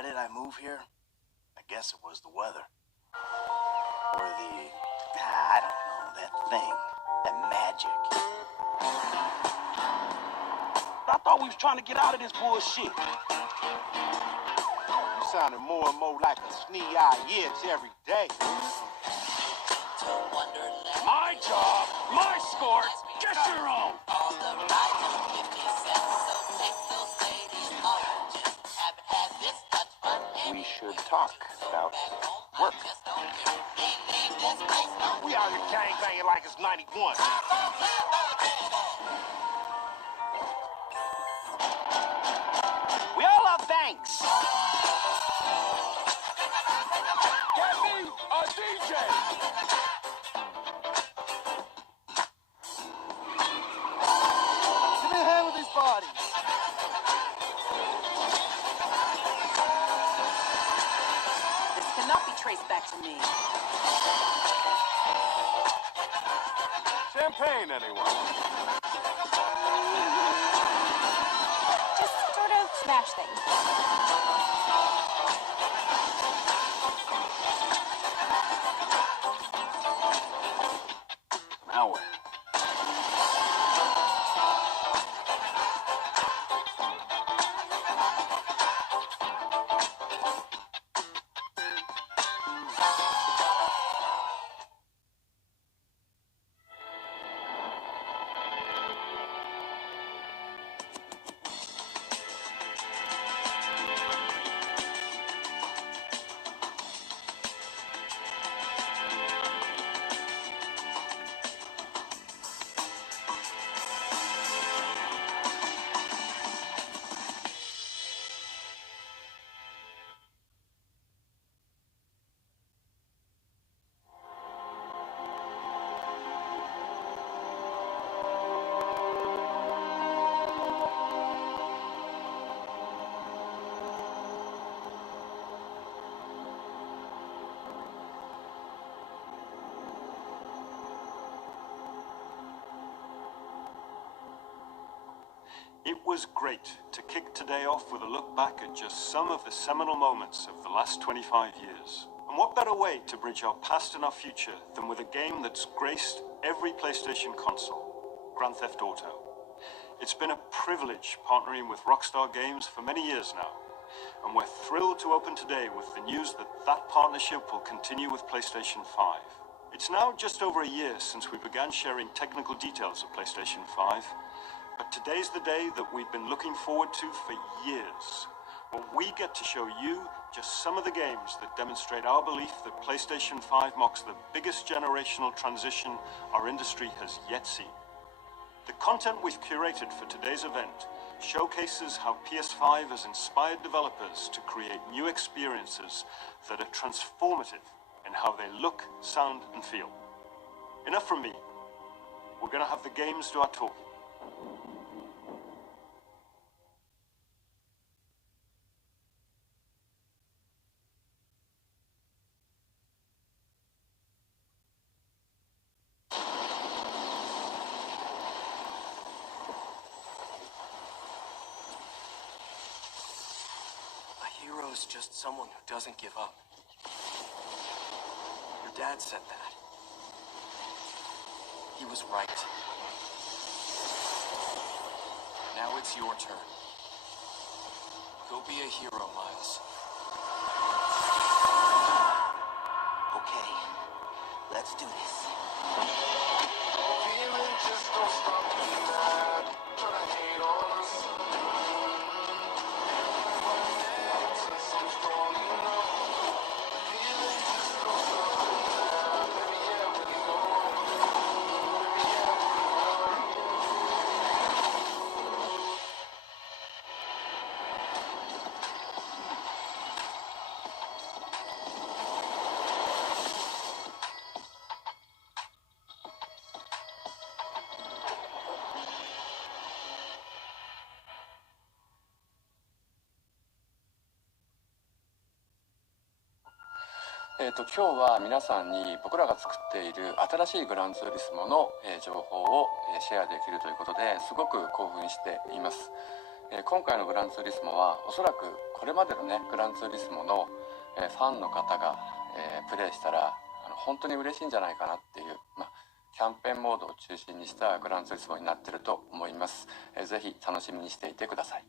did I move here? I guess it was the weather. Or I don't know, that thing. That magic. I thought we was trying to get out of this bullshit. You sounding more and more like a snee-eye itch every day. My job, my sport, get your own. We should talk about work. We out here gangbanging like it's 91. We all love thanks. Get me a DJ. Give me a hand with these bodies. This cannot be traced back to me. Champagne, anyone? Just sort of smash things. Now what? It was great to kick today off with a look back at just some of the seminal moments of the last 25 years. And what better way to bridge our past and our future than with a game that's graced every PlayStation console, Grand Theft Auto. It's been a privilege partnering with Rockstar Games for many years now, and we're thrilled to open today with the news that that partnership will continue with PlayStation 5. It's now just over a year since we began sharing technical details of PlayStation 5, but today's the day that we've been looking forward to for years, when we get to show you just some of the games that demonstrate our belief that PlayStation 5 marks the biggest generational transition our industry has yet seen. The content we've curated for today's event showcases how PS5 has inspired developers to create new experiences that are transformative in how they look, sound, and feel. Enough from me. We're going to have the games do our talking. Hero's just someone who doesn't give up. Your dad said that. He was right. Now it's your turn. Go be a hero, Miles. Okay, let's do this. Feeling just don't stop me now. Try to hate on us.今日は皆さんに僕らが作っている新しいグランツーリスモの情報をシェアできるということですごく興奮しています。今回のグランツーリスモはおそらくこれまでのねグランツーリスモのファンの方がプレイしたら本当に嬉しいんじゃないかなっていう、キャンペーンモードを中心にしたグランツーリスモになってると思います。ぜひ楽しみにしていてください。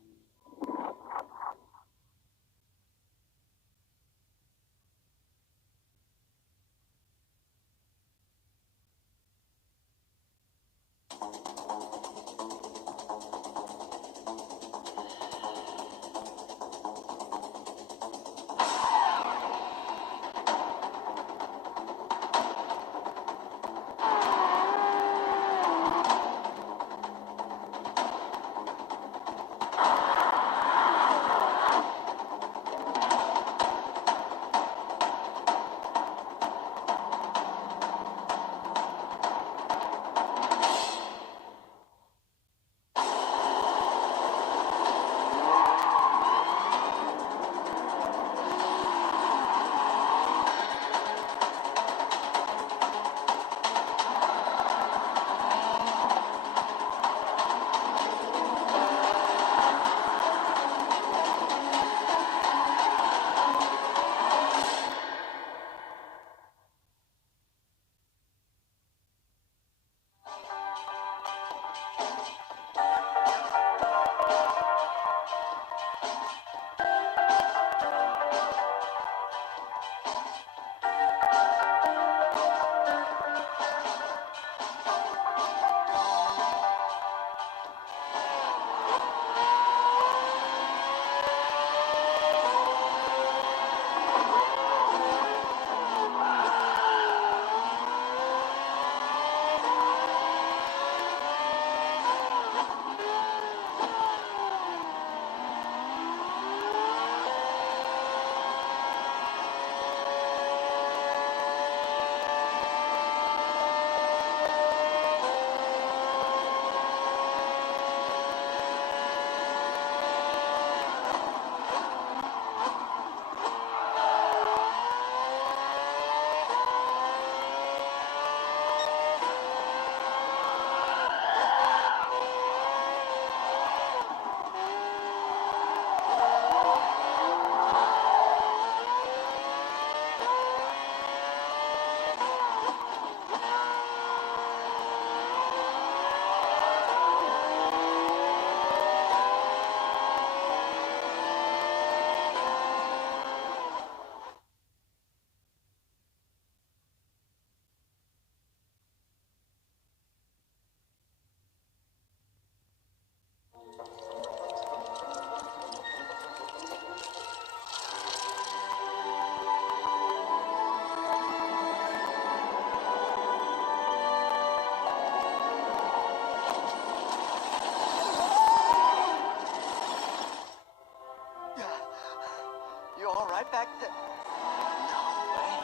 You all right back there? No way.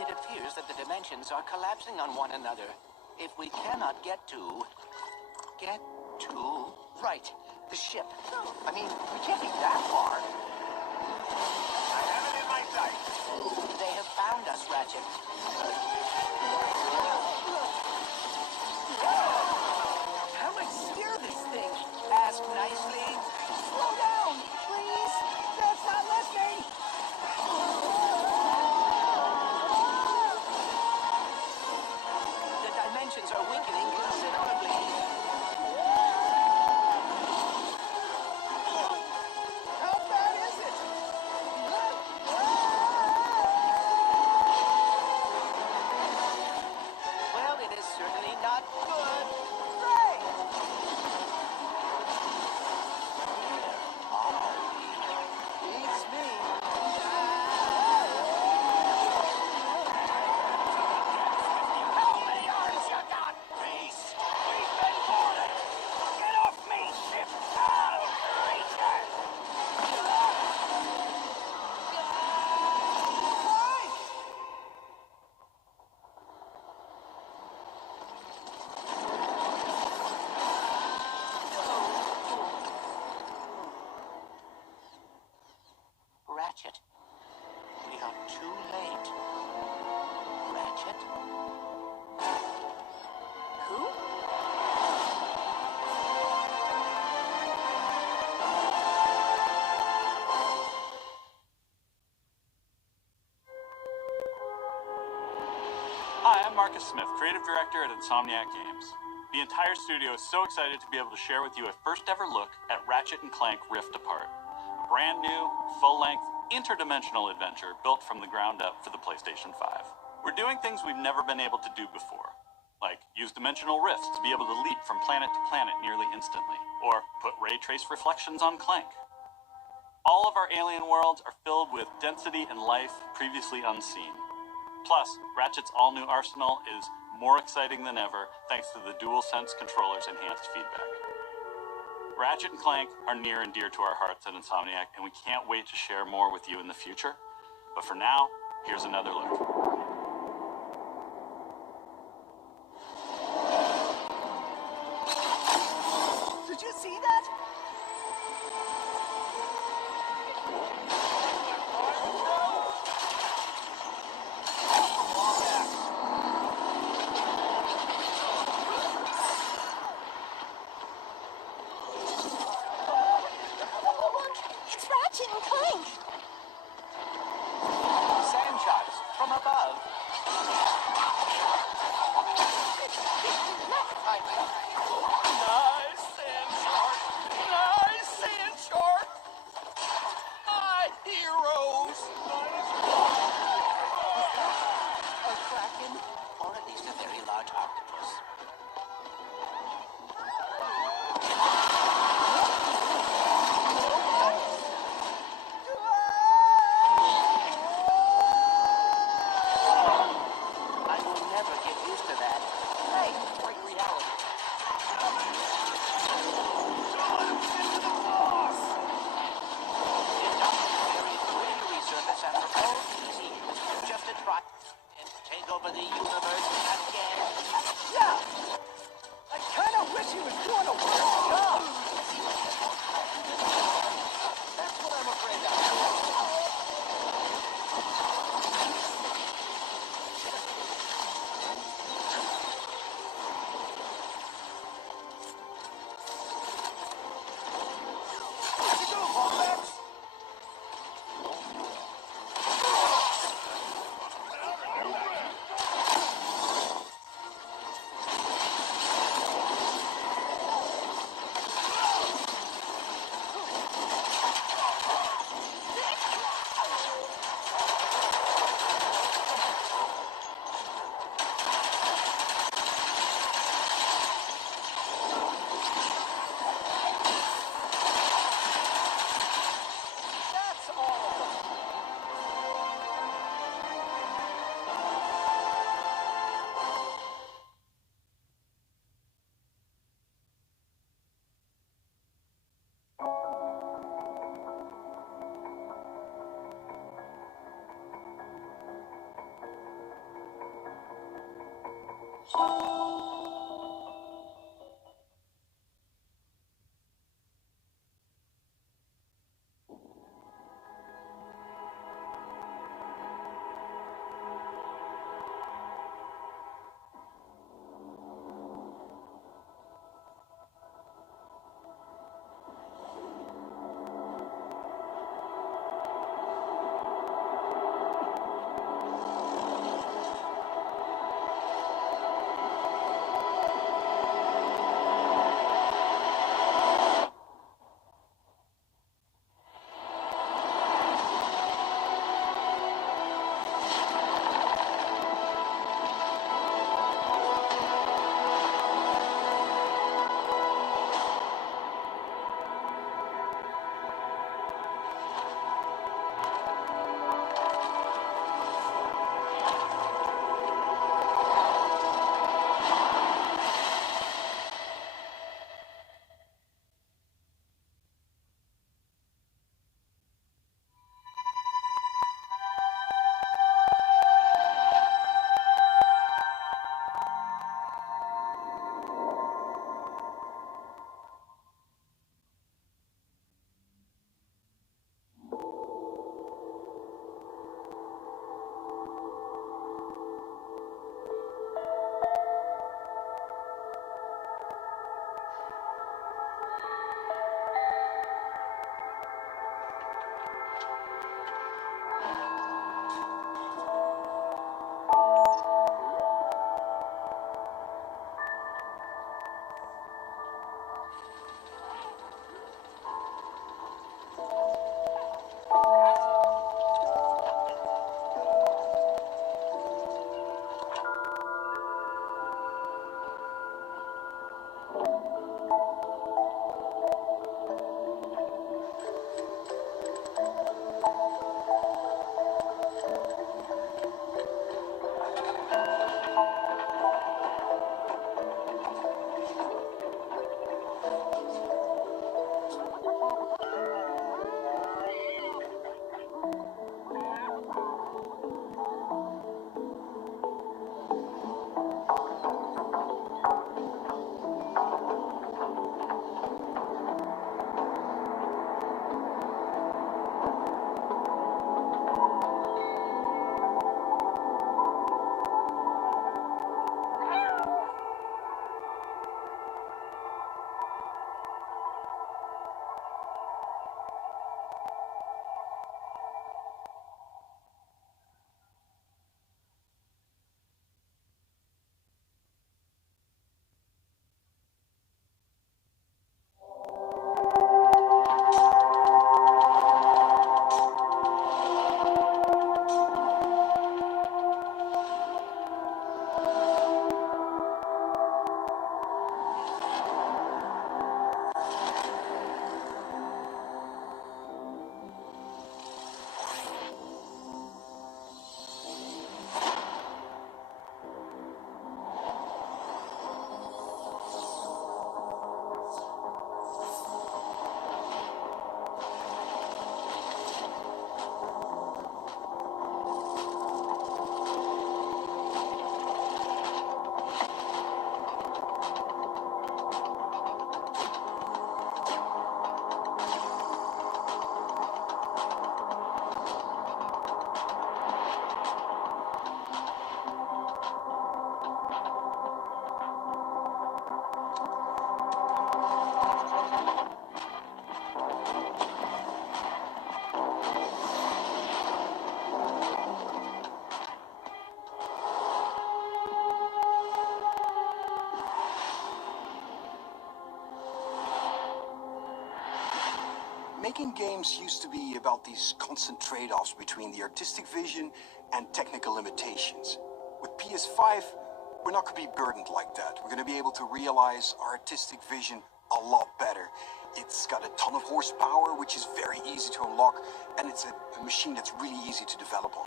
It appears that the dimensions are collapsing on one another. If we cannot get to... Right, the ship. I mean, we can't be that far. I have it in my sight. They have found us, Ratchet. How do I steer this thing? Ask nicely. Slow down, please. That's not listening. The dimensions are weakening considerably. How bad is it? I'm Marcus Smith, Creative Director at Insomniac Games. The entire studio is so excited to be able to share with you a first ever look at Ratchet & Clank Rift Apart, a brand new, full-length, interdimensional adventure built from the ground up for the PlayStation 5. We're doing things we've never been able to do before, like use dimensional rifts to be able to leap from planet to planet nearly instantly, or put ray trace reflections on Clank. All of our alien worlds are filled with density and life previously unseen. Plus, Ratchet's all-new arsenal is more exciting than ever thanks to the DualSense controller's enhanced feedback. Ratchet and Clank are near and dear to our hearts at Insomniac, and we can't wait to share more with you in the future. But for now, here's another look. Did you see that? Look, it's Ratchet and Clank. Sand shots from above. Nice sand shark! Nice sand shark! My heroes! A kraken, or at least a very large octopus. I will never get used to that. Hey, break reality. Resurface and propose easy. Just a try and take over the universe again. Yeah! I kind of wish he was doing a worse job. That's what I'm afraid of. Where'd you go, Wombat? That's all of them. Making games used to be about these constant trade-offs between the artistic vision and technical limitations. With PS5, we're not going to be burdened like that. We're going to be able to realize our artistic vision a lot better. It's got a ton of horsepower, which is very easy to unlock, and it's a machine that's really easy to develop on.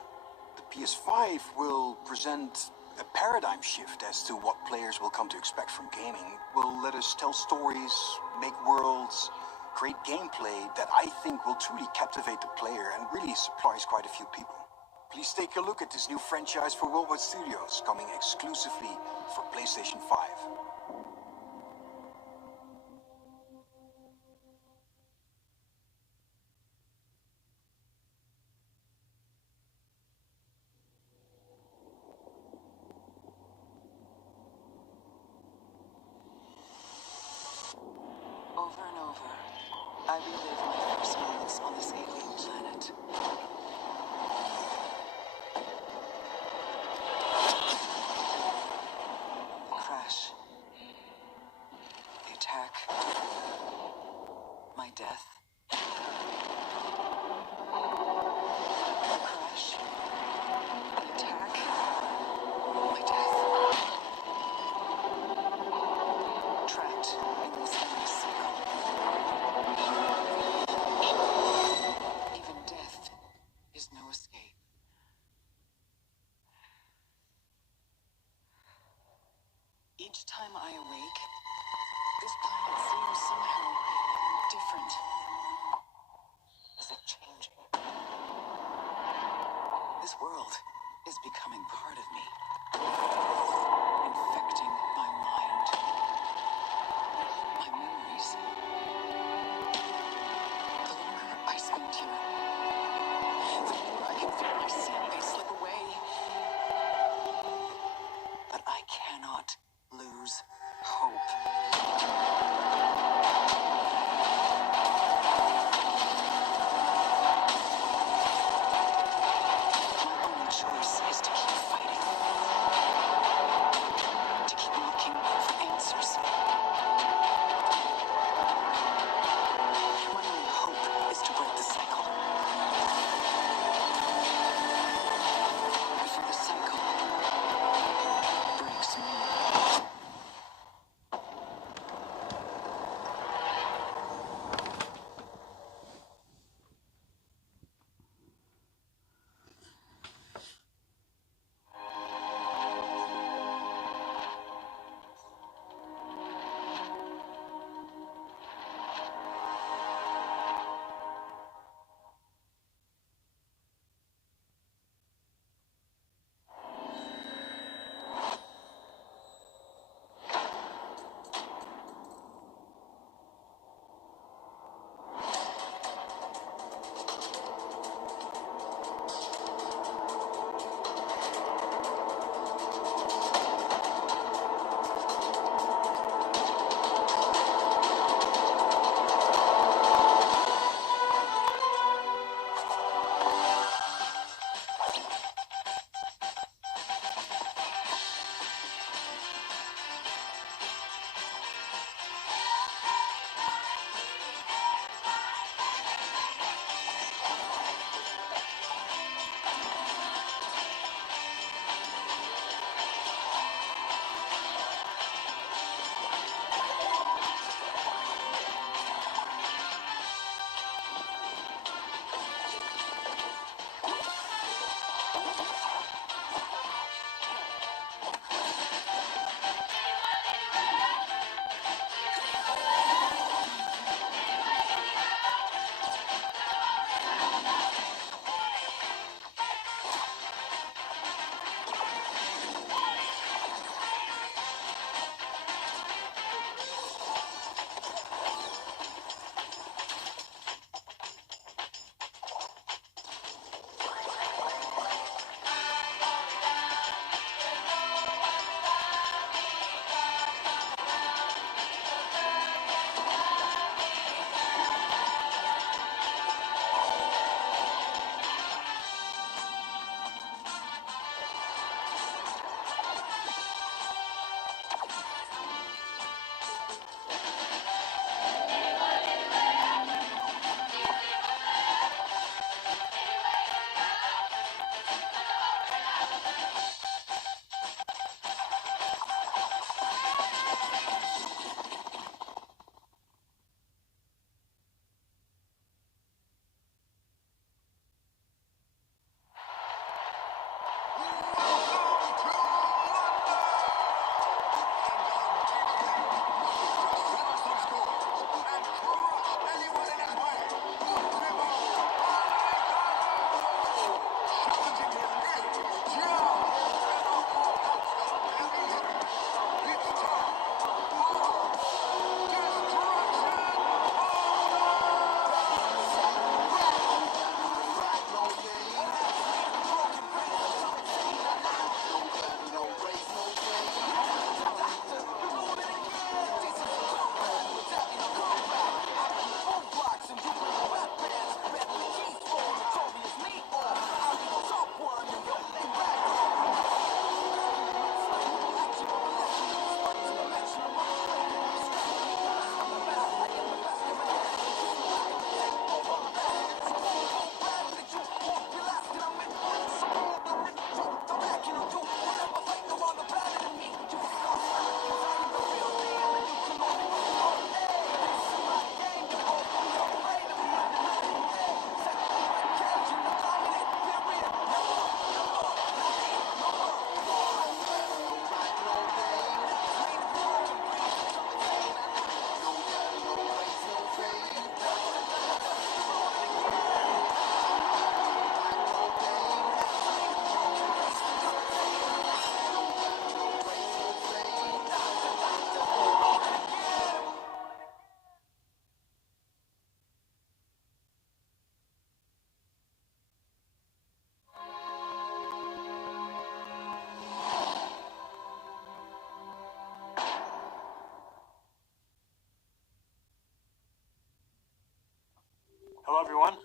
The PS5 will present a paradigm shift as to what players will come to expect from gaming. Will let us tell stories, make worlds, create gameplay that I think will truly captivate the player and really surprise quite a few people. Please take a look at this new franchise for Worldwide Studios, coming exclusively for PlayStation 5. Over and over, I relive my first moments on this alien planet. The crash. The attack. My death. The crash. The attack. My death. Trapped in this endless cycle. Even death is no escape. Each time I awake, this planet seems somehow different. Is it changing? This world is becoming part of me, infecting my mind, my memories. The longer I spend here, the more I can feel my sanity slip away. But I cannot lose hope. My only choice is to keep fighting. To keep looking for answers. My only hope is to break the cycle. Before the cycle breaks me.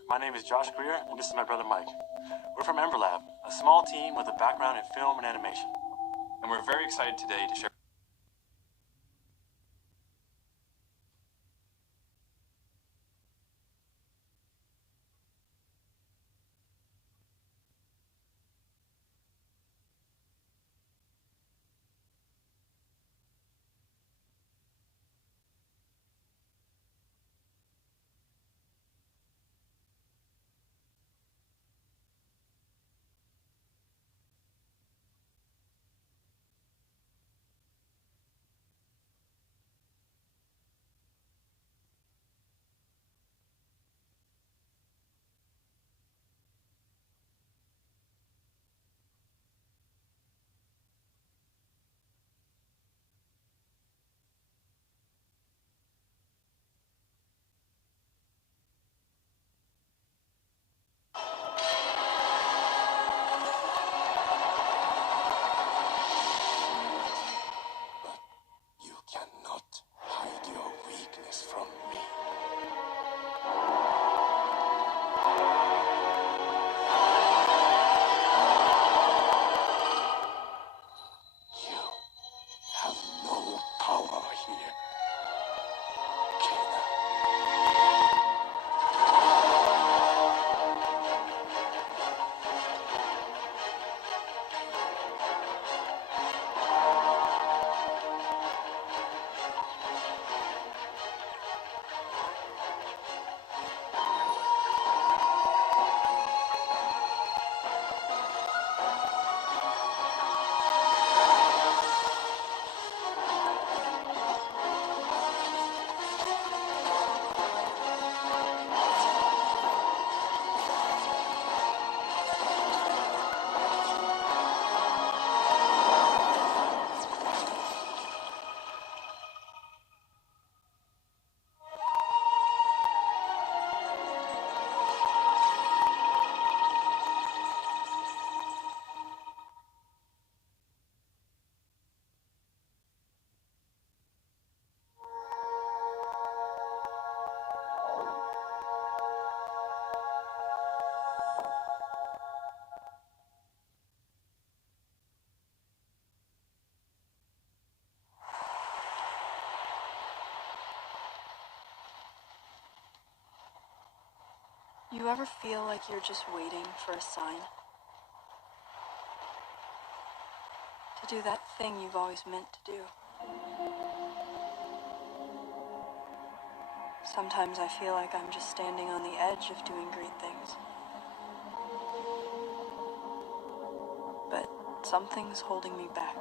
My name is Josh Greer, and this is my brother Mike. We're from Ember Lab, a small team with a background in film and animation. And we're very excited today to share. You cannot hide your weakness from me. You have no power here, Kena. You ever feel like you're just waiting for a sign? To do that thing you've always meant to do? Sometimes I feel like I'm just standing on the edge of doing great things. But something's holding me back.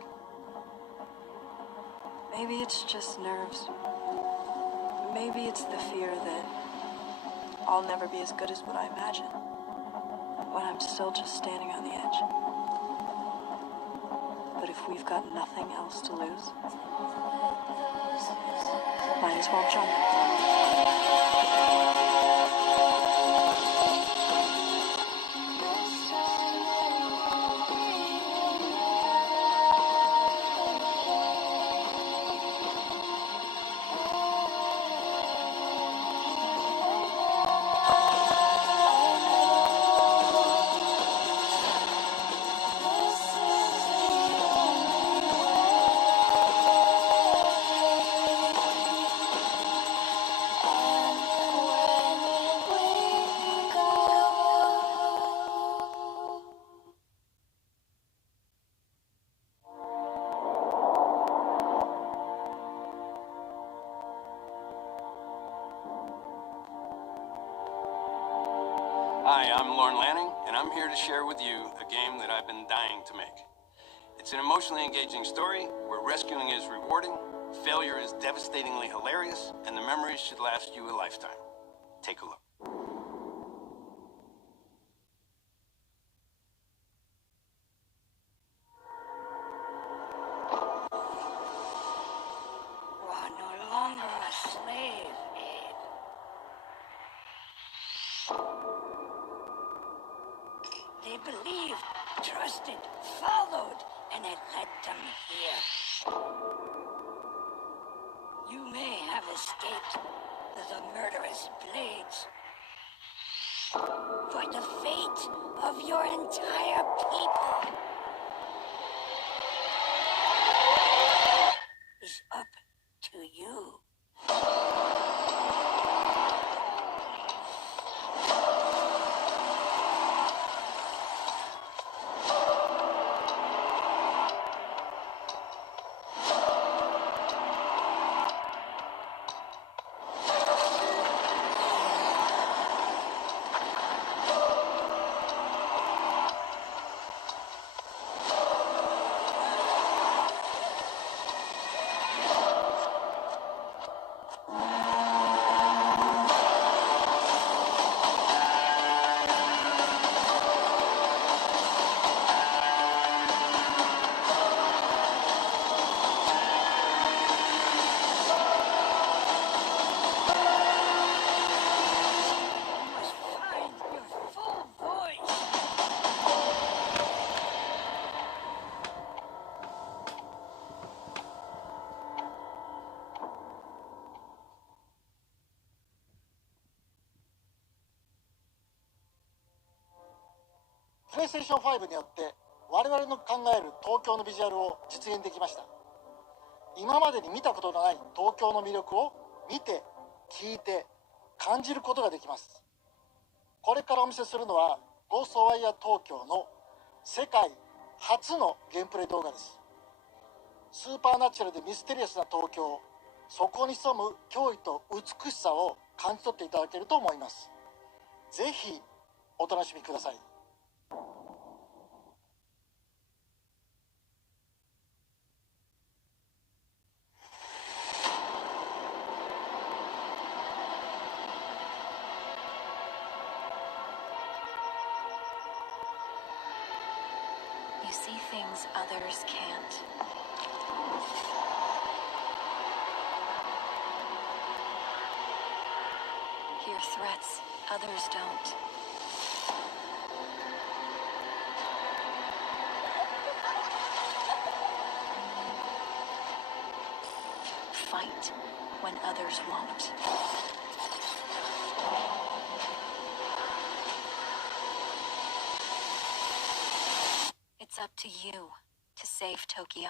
Maybe it's just nerves. Maybe it's the fear that I'll never be as good as what I imagine when I'm still just standing on the edge. But if we've got nothing else to lose, might as well jump. Hi, I'm Lorne Lanning, and I'm here to share with you a game that I've been dying to make. It's an emotionally engaging story where rescuing is rewarding, failure is devastatingly hilarious, and the memories should last you a lifetime. Take a look. You are no longer a slave, Ed. They believed, trusted, followed, and it led them here. You may have escaped the murderous blades, For the fate of your entire people is up to you. PlayStation 5によって我々の考える東京のビジュアルを実現できました。今までに見たことのない東京の魅力を見て、聞いて、感じることができます。これからお見せするのはゴーストワイヤー東京の世界初のゲームプレイ動画です。スーパーナチュラルでミステリアスな東京、そこに潜む驚異と美しさを感じ取っていただけると思います。ぜひお楽しみください。You see things others can't. Hear threats others don't. Fight when others won't. It's up to you to save Tokyo.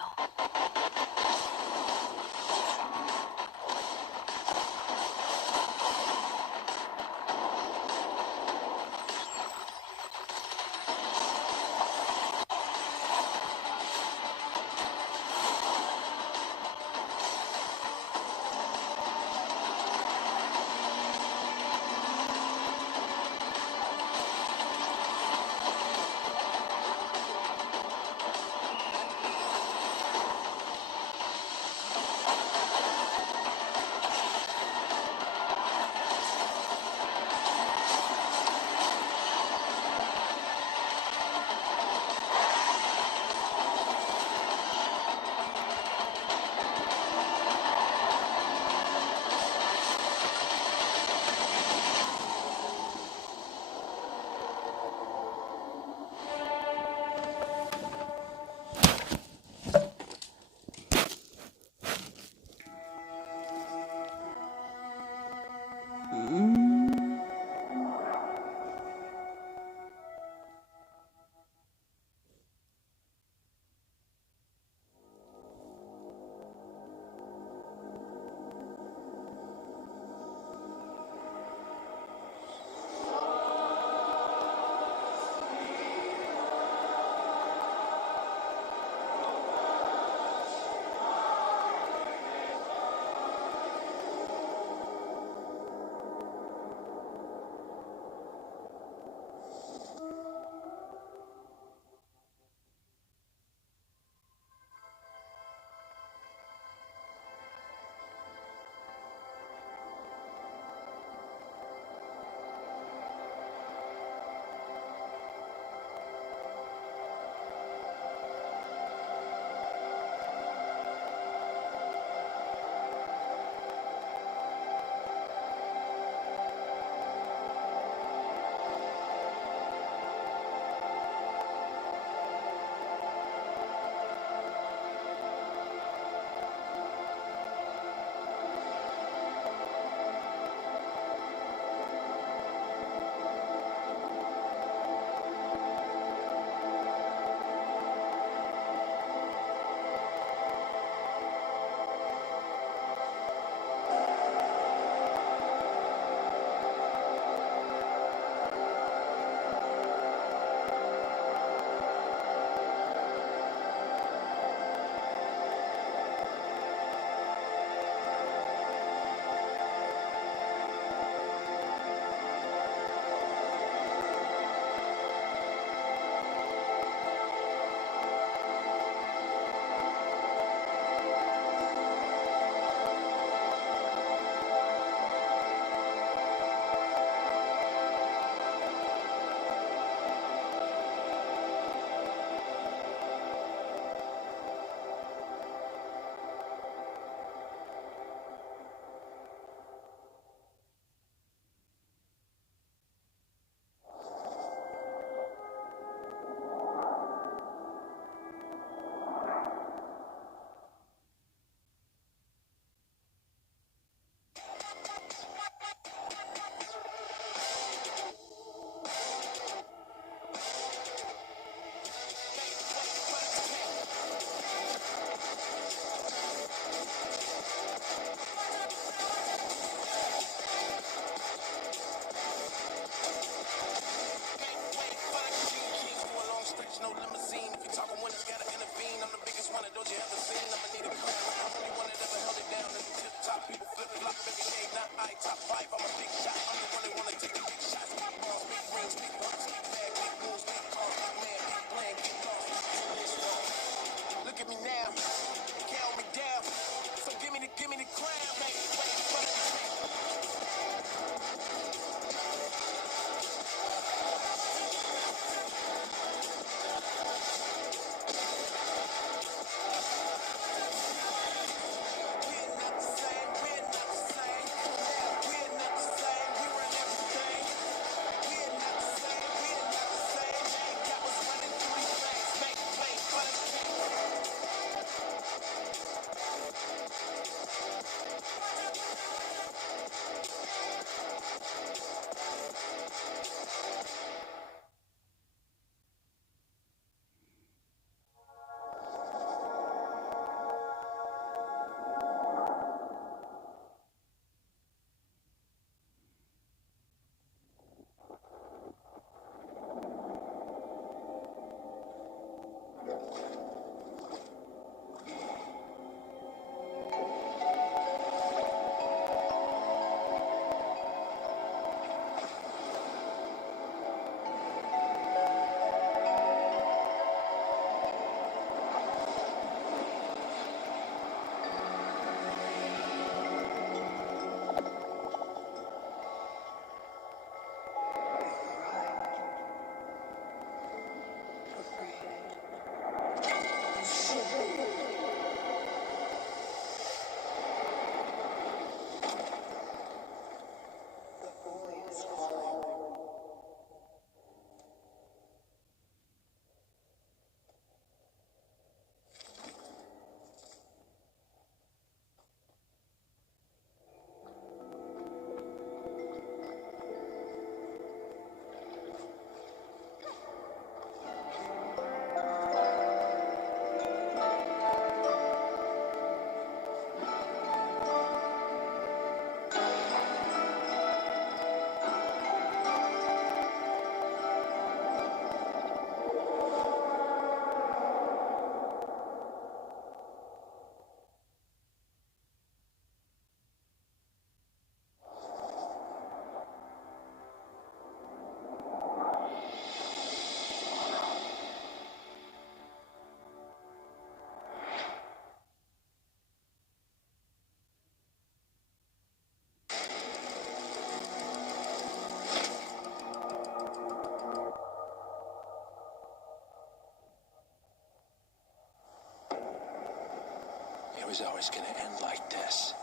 it was always going to end like this.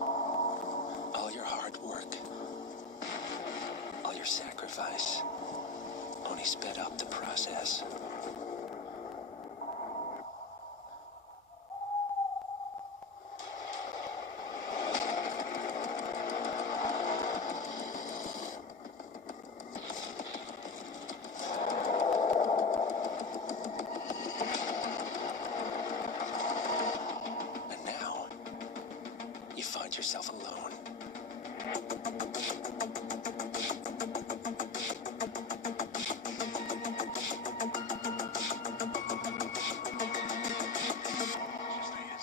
All your hard work, all your sacrifice, only sped up the process. And now, you find yourself alone.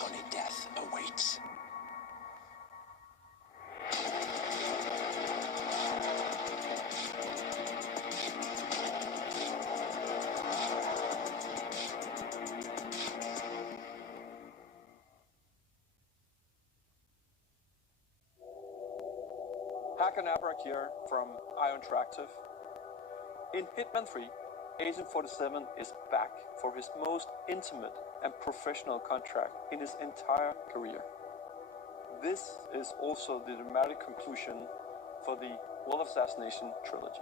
Only death awaits. Hakanabra here from IGN Interactive. In Hitman 3, Agent 47 is back for his most intimate and professional contract in his entire career. This is also the dramatic conclusion for the World of Assassination trilogy.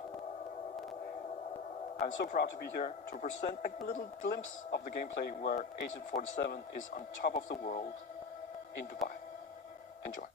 I'm so proud to be here to present a little glimpse of the gameplay where Agent 47 is on top of the world in Dubai. Enjoy.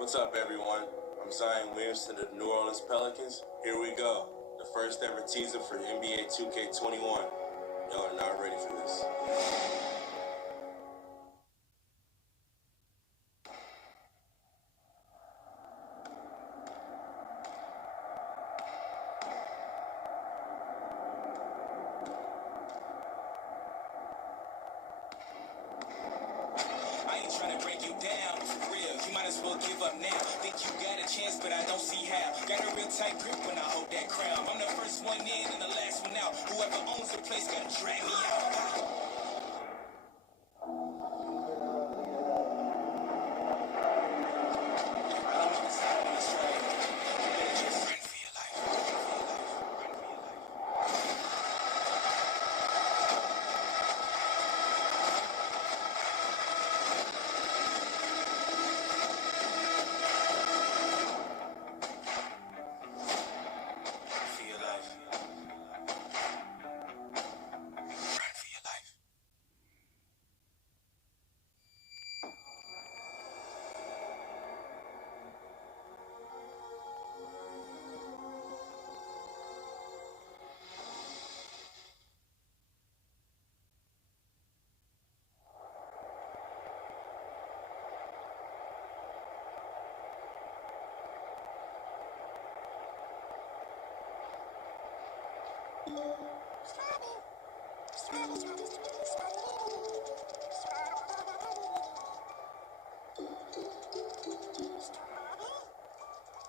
What's up, everyone? I'm Zion Williamson of the New Orleans Pelicans. Here we go. The first ever teaser for NBA 2K21. Y'all are not ready for this. I ain't trying to break you down, for real. You might as well give up now. Think you got a chance, but I don't see how. Got a real tight grip when I hold that crown. I'm the first one in and the last one out. Whoever owns the place gotta drag me out.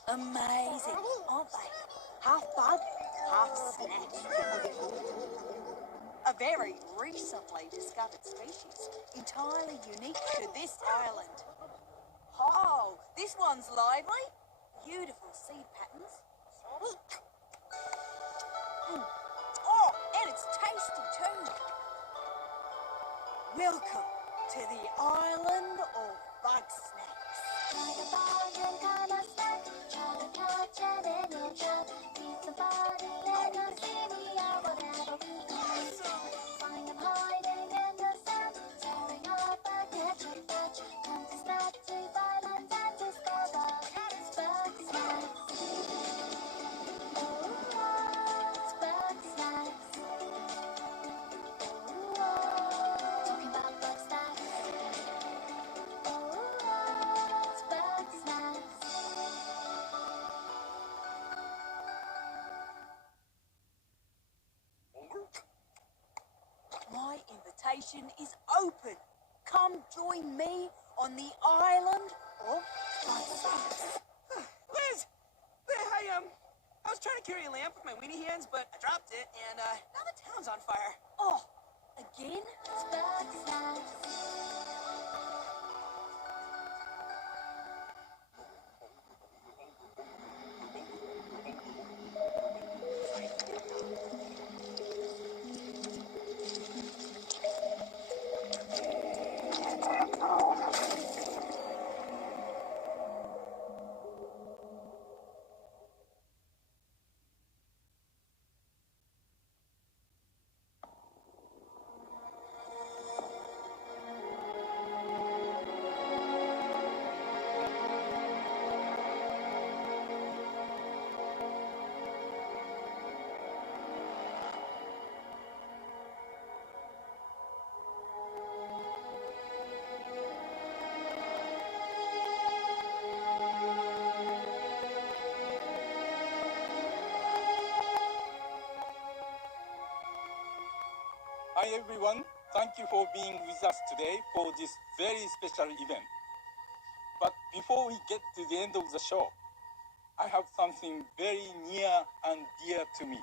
Amazing, aren't they? Half bug, half snack. A very recently discovered species, entirely unique to this island. Oh, this one's lively. Beautiful seed patterns. Oh, and it's tasty too. Welcome to the island of bug My invitation is open. Come join me on the island of bug snacks. Liz! I was trying to carry a lamp with my weenie hands, but I dropped it, and now the town's on fire. Oh, again? Hi everyone, thank you for being with us today for this very special event. But before we get to the end of the show, I have something very near and dear to me.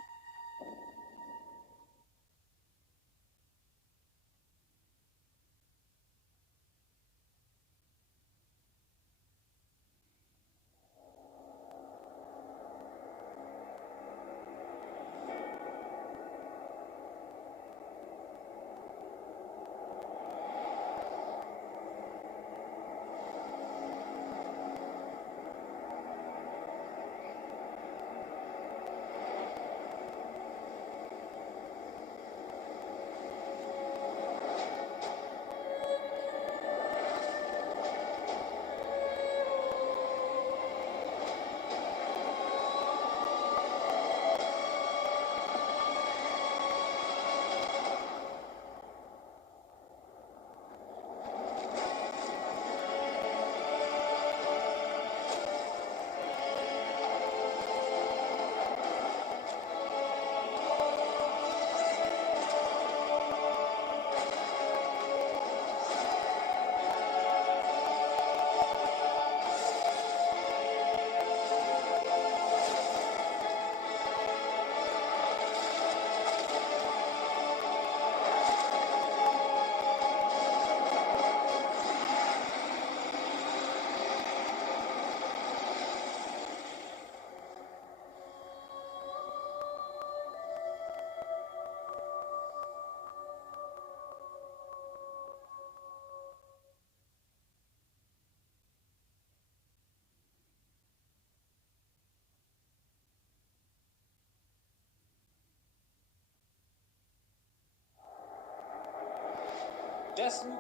Deathloop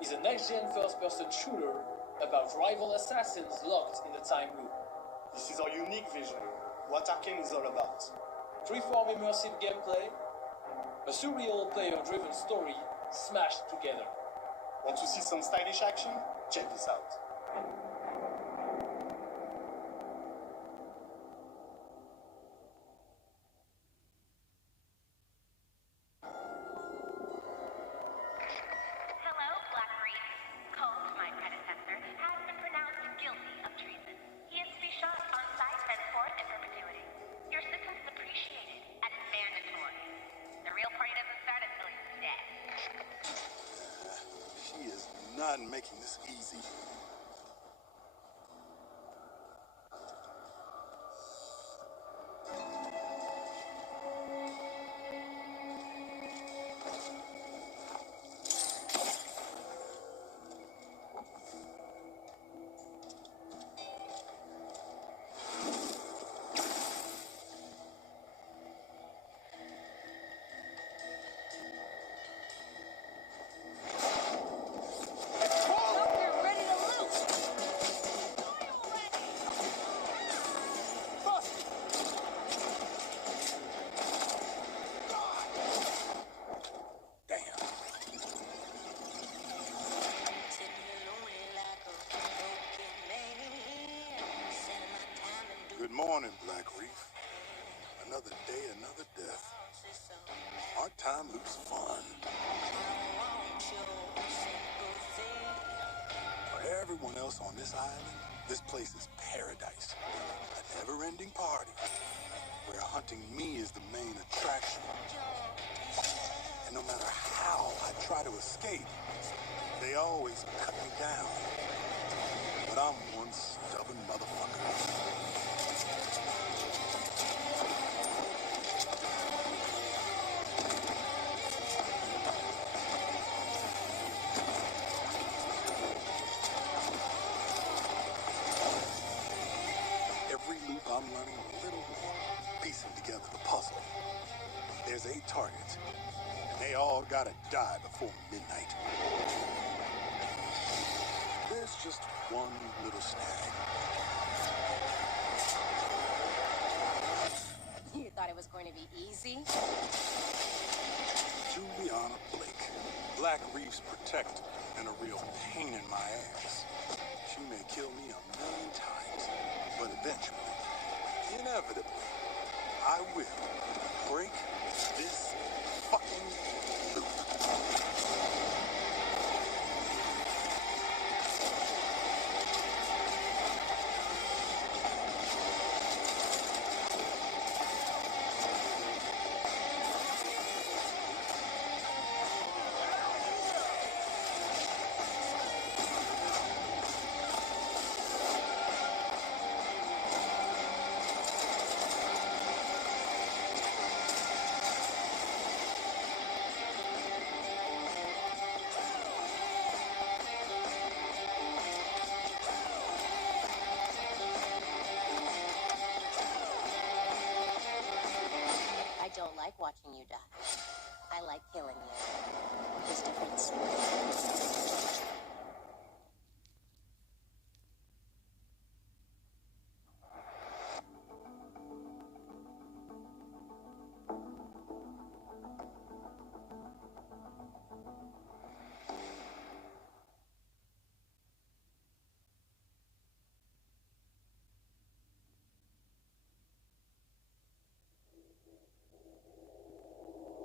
is a next-gen first-person shooter about rival assassins locked in a time loop. This is our unique vision, what Arcane is all about. Freeform immersive gameplay, a surreal player-driven story smashed together. Want to see some stylish action? Check this out. Not making this easy. Good morning, Black Reef. Another day, another death. Our time loops fun. For everyone else on this island, this place is paradise. A never-ending party where hunting me is the main attraction. And no matter how I try to escape, they always cut me down. But I'm one stubborn motherfucker. I'm learning a little more, piecing together the puzzle. There's 8 targets, and they all gotta die before midnight. There's just one little snag. You thought it was going to be easy? Juliana Blake, Black Reef's protector, and a real pain in my ass. She may kill me 1,000,000 times, but eventually, inevitably, I will break this fucking loop. I don't like watching you die. I like killing you. There's difference.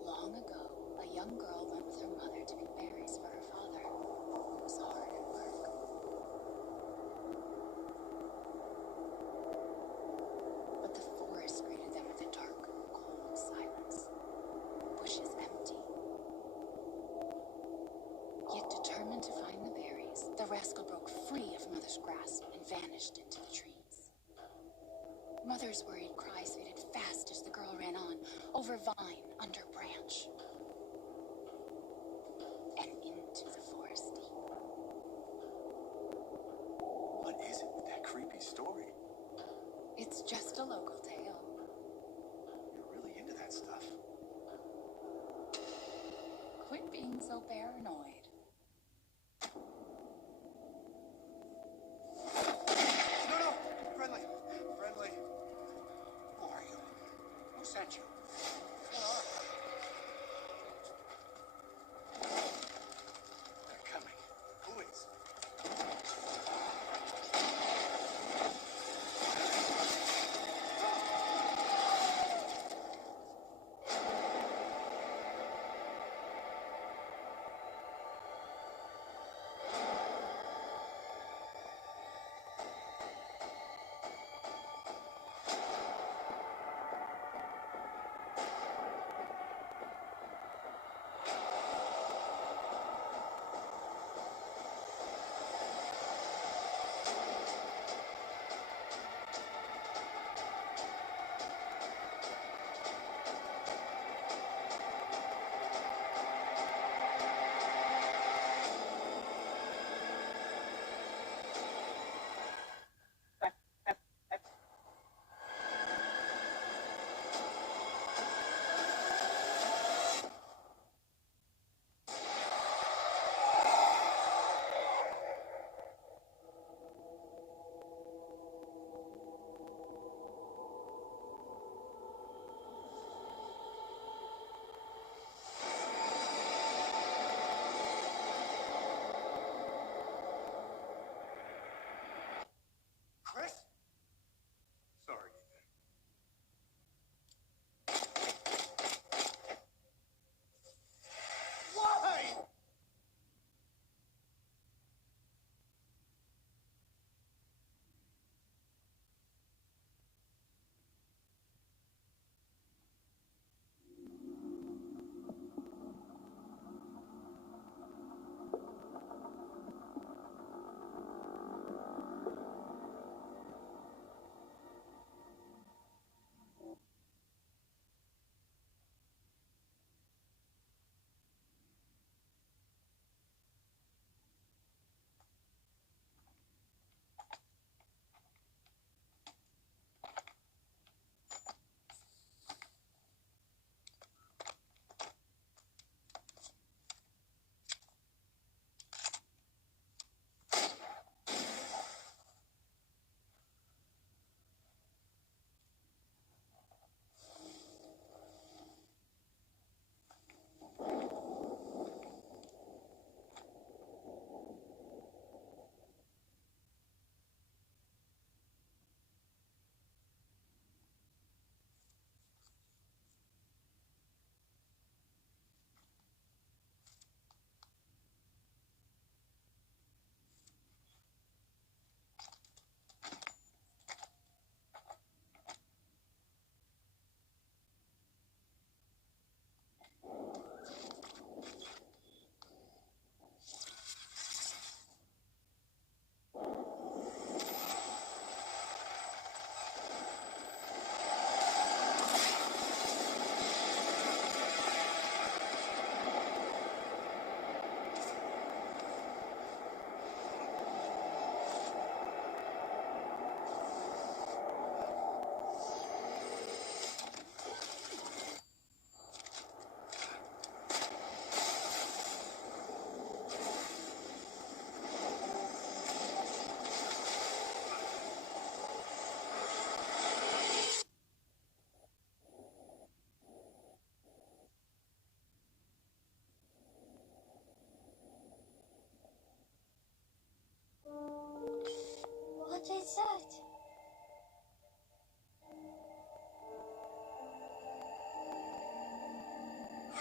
Long ago, a young girl went with her mother to pick berries for her father, who was hard at work. But the forest greeted them with a dark, cold silence. Bushes empty. Yet determined to find the berries, the rascal broke free of Mother's grasp and vanished into the trees. Mother's worried cries faded fast as the girl ran on, over vine, under branch, and into the forest deep. What is it with that creepy story? It's just a local tale. You're really into that stuff. Quit being so paranoid.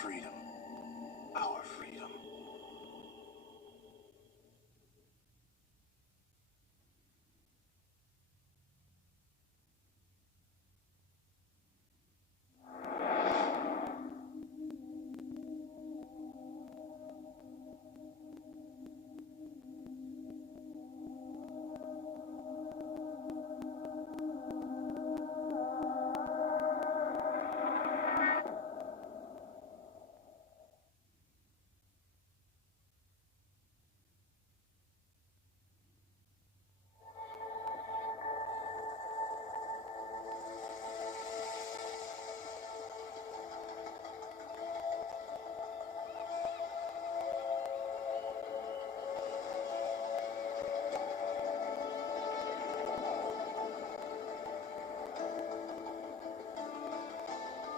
freedom. Our freedom.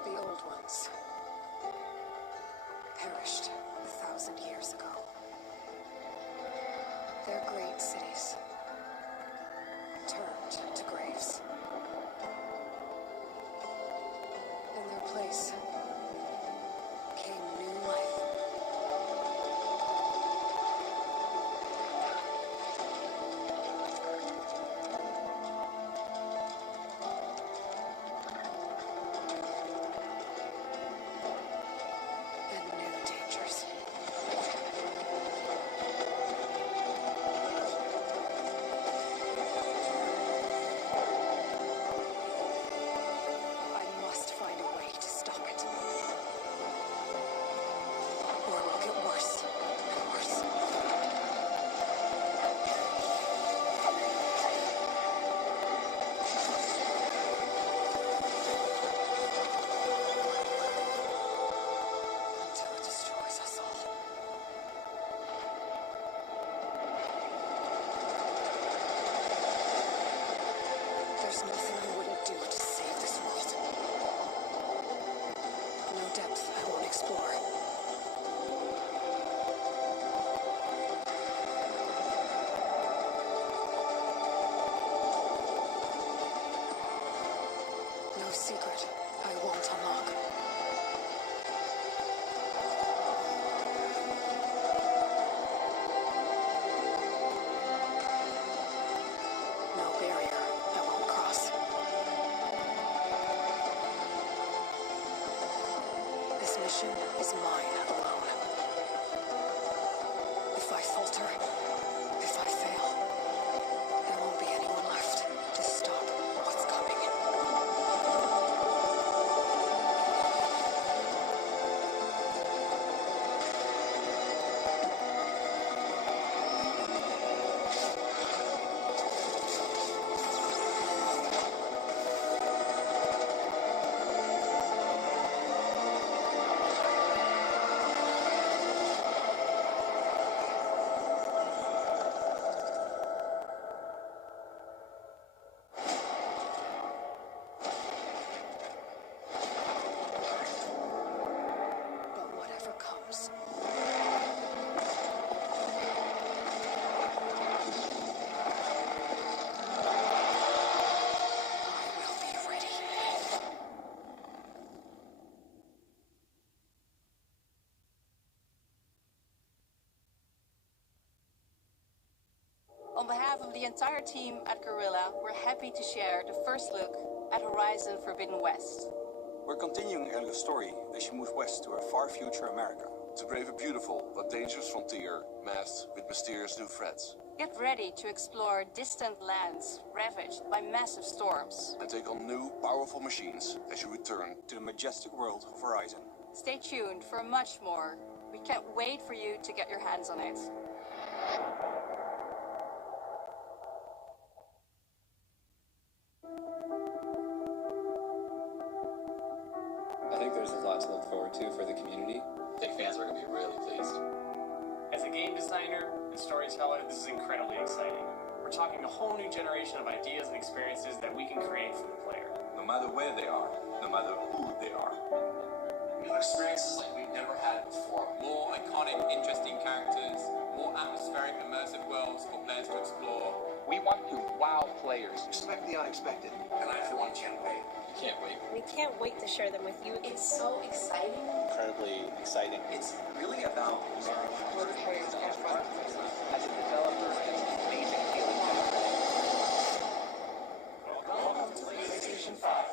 The old ones perished 1,000 years ago. Their great cities turned to graves. In their place came new life. And new dangers. I must find a way to stop it. Or it will get worse and worse. Until it destroys us all. There's nothing I wouldn't do to save this world. No depth I won't explore. No secret I won't unlock. No barrier I won't cross. This mission is mine alone. If I falter, if I fail, there won't be anyone left to stop what's coming. But whatever comes, I will be ready. On behalf of the entire team at Guerrilla, we're happy to share the first look at Horizon Forbidden West. We're continuing Ellie's story as she moves west to a far future America. To brave a beautiful but dangerous frontier masked with mysterious new threats. Get ready to explore distant lands ravaged by massive storms. And take on new, powerful machines as you return to the majestic world of Horizon. Stay tuned for much more. We can't wait for you to get your hands on it. I think there's a lot to look forward to for the community. I think fans are going to be really pleased. As a game designer and storyteller, this is incredibly exciting. We're talking a whole new generation of ideas and experiences that we can create for the player. No matter where they are, no matter who they are. New experiences like we've never had before. More iconic, interesting characters, more atmospheric, immersive worlds for players to explore. We want to wow players. Expect the unexpected. And I, for one, can't wait. Can't wait. We can't wait to share them with you. It's so exciting. Incredibly exciting. It's really about We're players have fun. As a developer, it's an amazing feeling to have. welcome to PlayStation 5.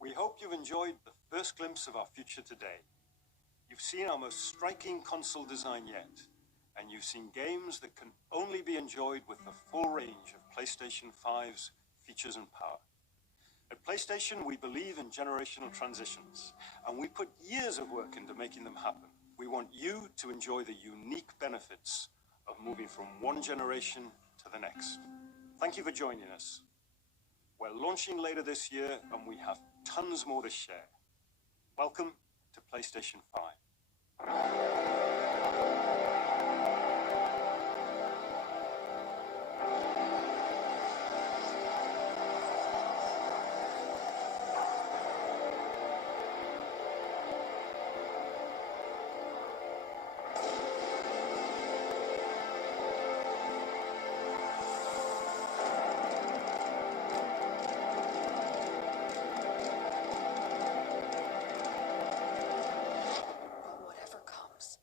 We hope you've enjoyed the first glimpse of our future today. You've seen our most striking console design yet, and you've seen games that can only be enjoyed with the full range of PlayStation 5's features and power. At PlayStation, we believe in generational transitions, and we put years of work into making them happen. We want you to enjoy the unique benefits of moving from one generation to the next. Thank you for joining us. We're launching later this year, and we have tons more to share. Welcome to PlayStation 5. But whatever comes,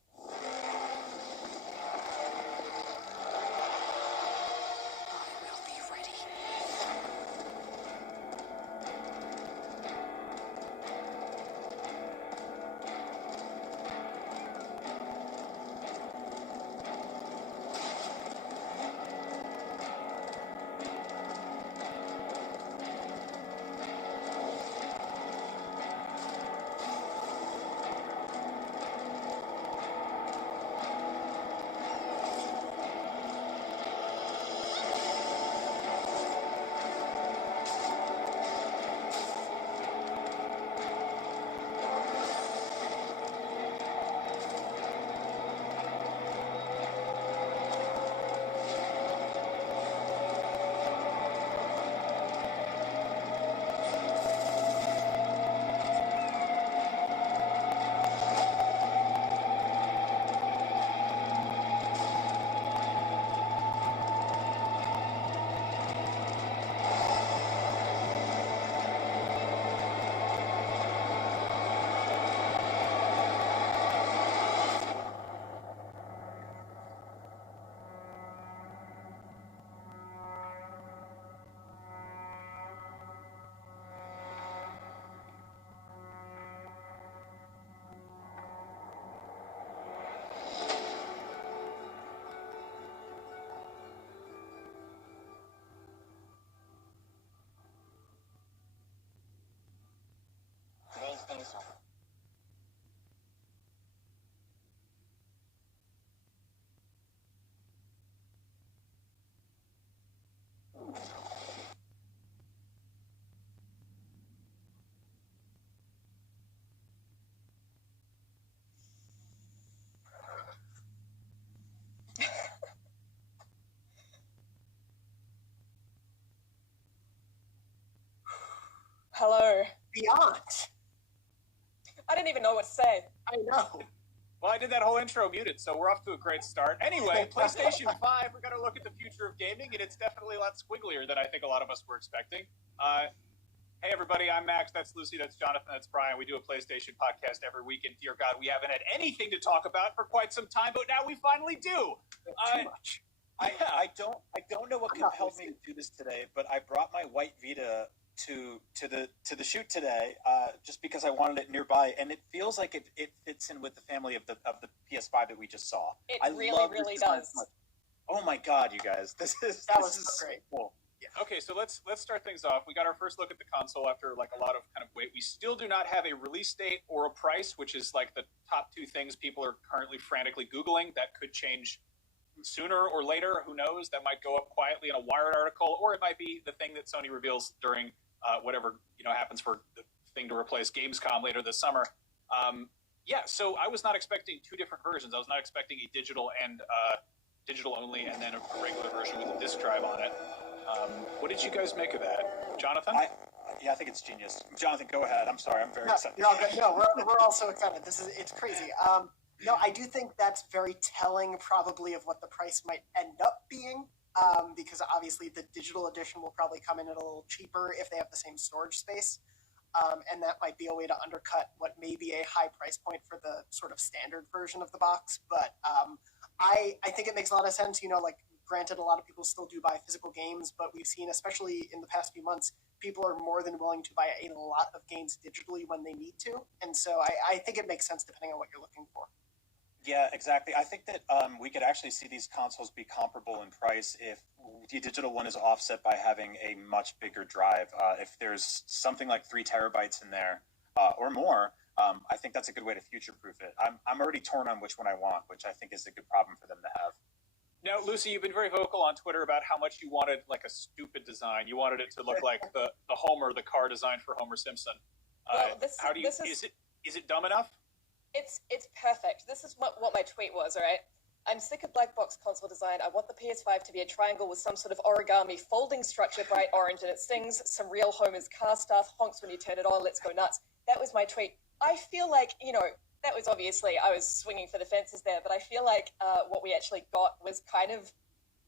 yourself. Hello. Beyond. I didn't even know what to say. I know. Well, I did that whole intro muted, so we're off to a great start. Anyway, PlayStation 5, we're going to look at the future of gaming, and it's definitely a lot squigglier than I think a lot of us were expecting. Hey, everybody, I'm Max, that's Lucy, that's Jonathan, that's Brian. We do a PlayStation podcast every week, and dear God, we haven't had anything to talk about for quite some time, but now we finally do. Too much. I don't know what compelled me to do this today, but I brought my white Vita to the shoot today, just because I wanted it nearby, and it feels like it fits in with the family of the PS5 that we just saw. It really does. Oh my God, you guys, this is great. Cool. Yeah. Okay, so let's start things off. We got our first look at the console after like a lot of kind of wait. We still do not have a release date or a price, which is like the top two things people are currently frantically Googling. That could change sooner or later. Who knows? That might go up quietly in a Wired article, or it might be the thing that Sony reveals during whatever happens for the thing to replace Gamescom later this summer. Yeah, so I was not expecting two different versions. I was not expecting a digital and digital only, and then a regular version with a disc drive on it. What did you guys make of that, Jonathan? I think it's genius. Jonathan, go ahead. I'm sorry, I'm very excited. You're all good. No, we're all so excited. It's crazy. No, I do think that's very telling, probably, of what the price might end up being. Because obviously the digital edition will probably come in at a little cheaper if they have the same storage space. And that might be a way to undercut what may be a high price point for the sort of standard version of the box. But I think it makes a lot of sense. Granted, a lot of people still do buy physical games, but we've seen, especially in the past few months, people are more than willing to buy a lot of games digitally when they need to. And so I think it makes sense depending on what you're looking for. Yeah, exactly. I think that we could actually see these consoles be comparable in price if the digital one is offset by having a much bigger drive. If there's something like 3 terabytes in there or more, I think that's a good way to future-proof it. I'm already torn on which one I want, which I think is a good problem for them to have. Now, Lucy, you've been very vocal on Twitter about how much you wanted like a stupid design. You wanted it to look like the Homer, the car designed for Homer Simpson. Is it dumb enough? It's perfect. This is what my tweet was, all right? I'm sick of black box console design. I want the PS5 to be a triangle with some sort of origami folding structure, bright orange, and it sings some real Homer's car stuff, honks when you turn it on, let's go nuts. That was my tweet. I feel like, that was obviously, I was swinging for the fences there, but I feel like what we actually got was kind of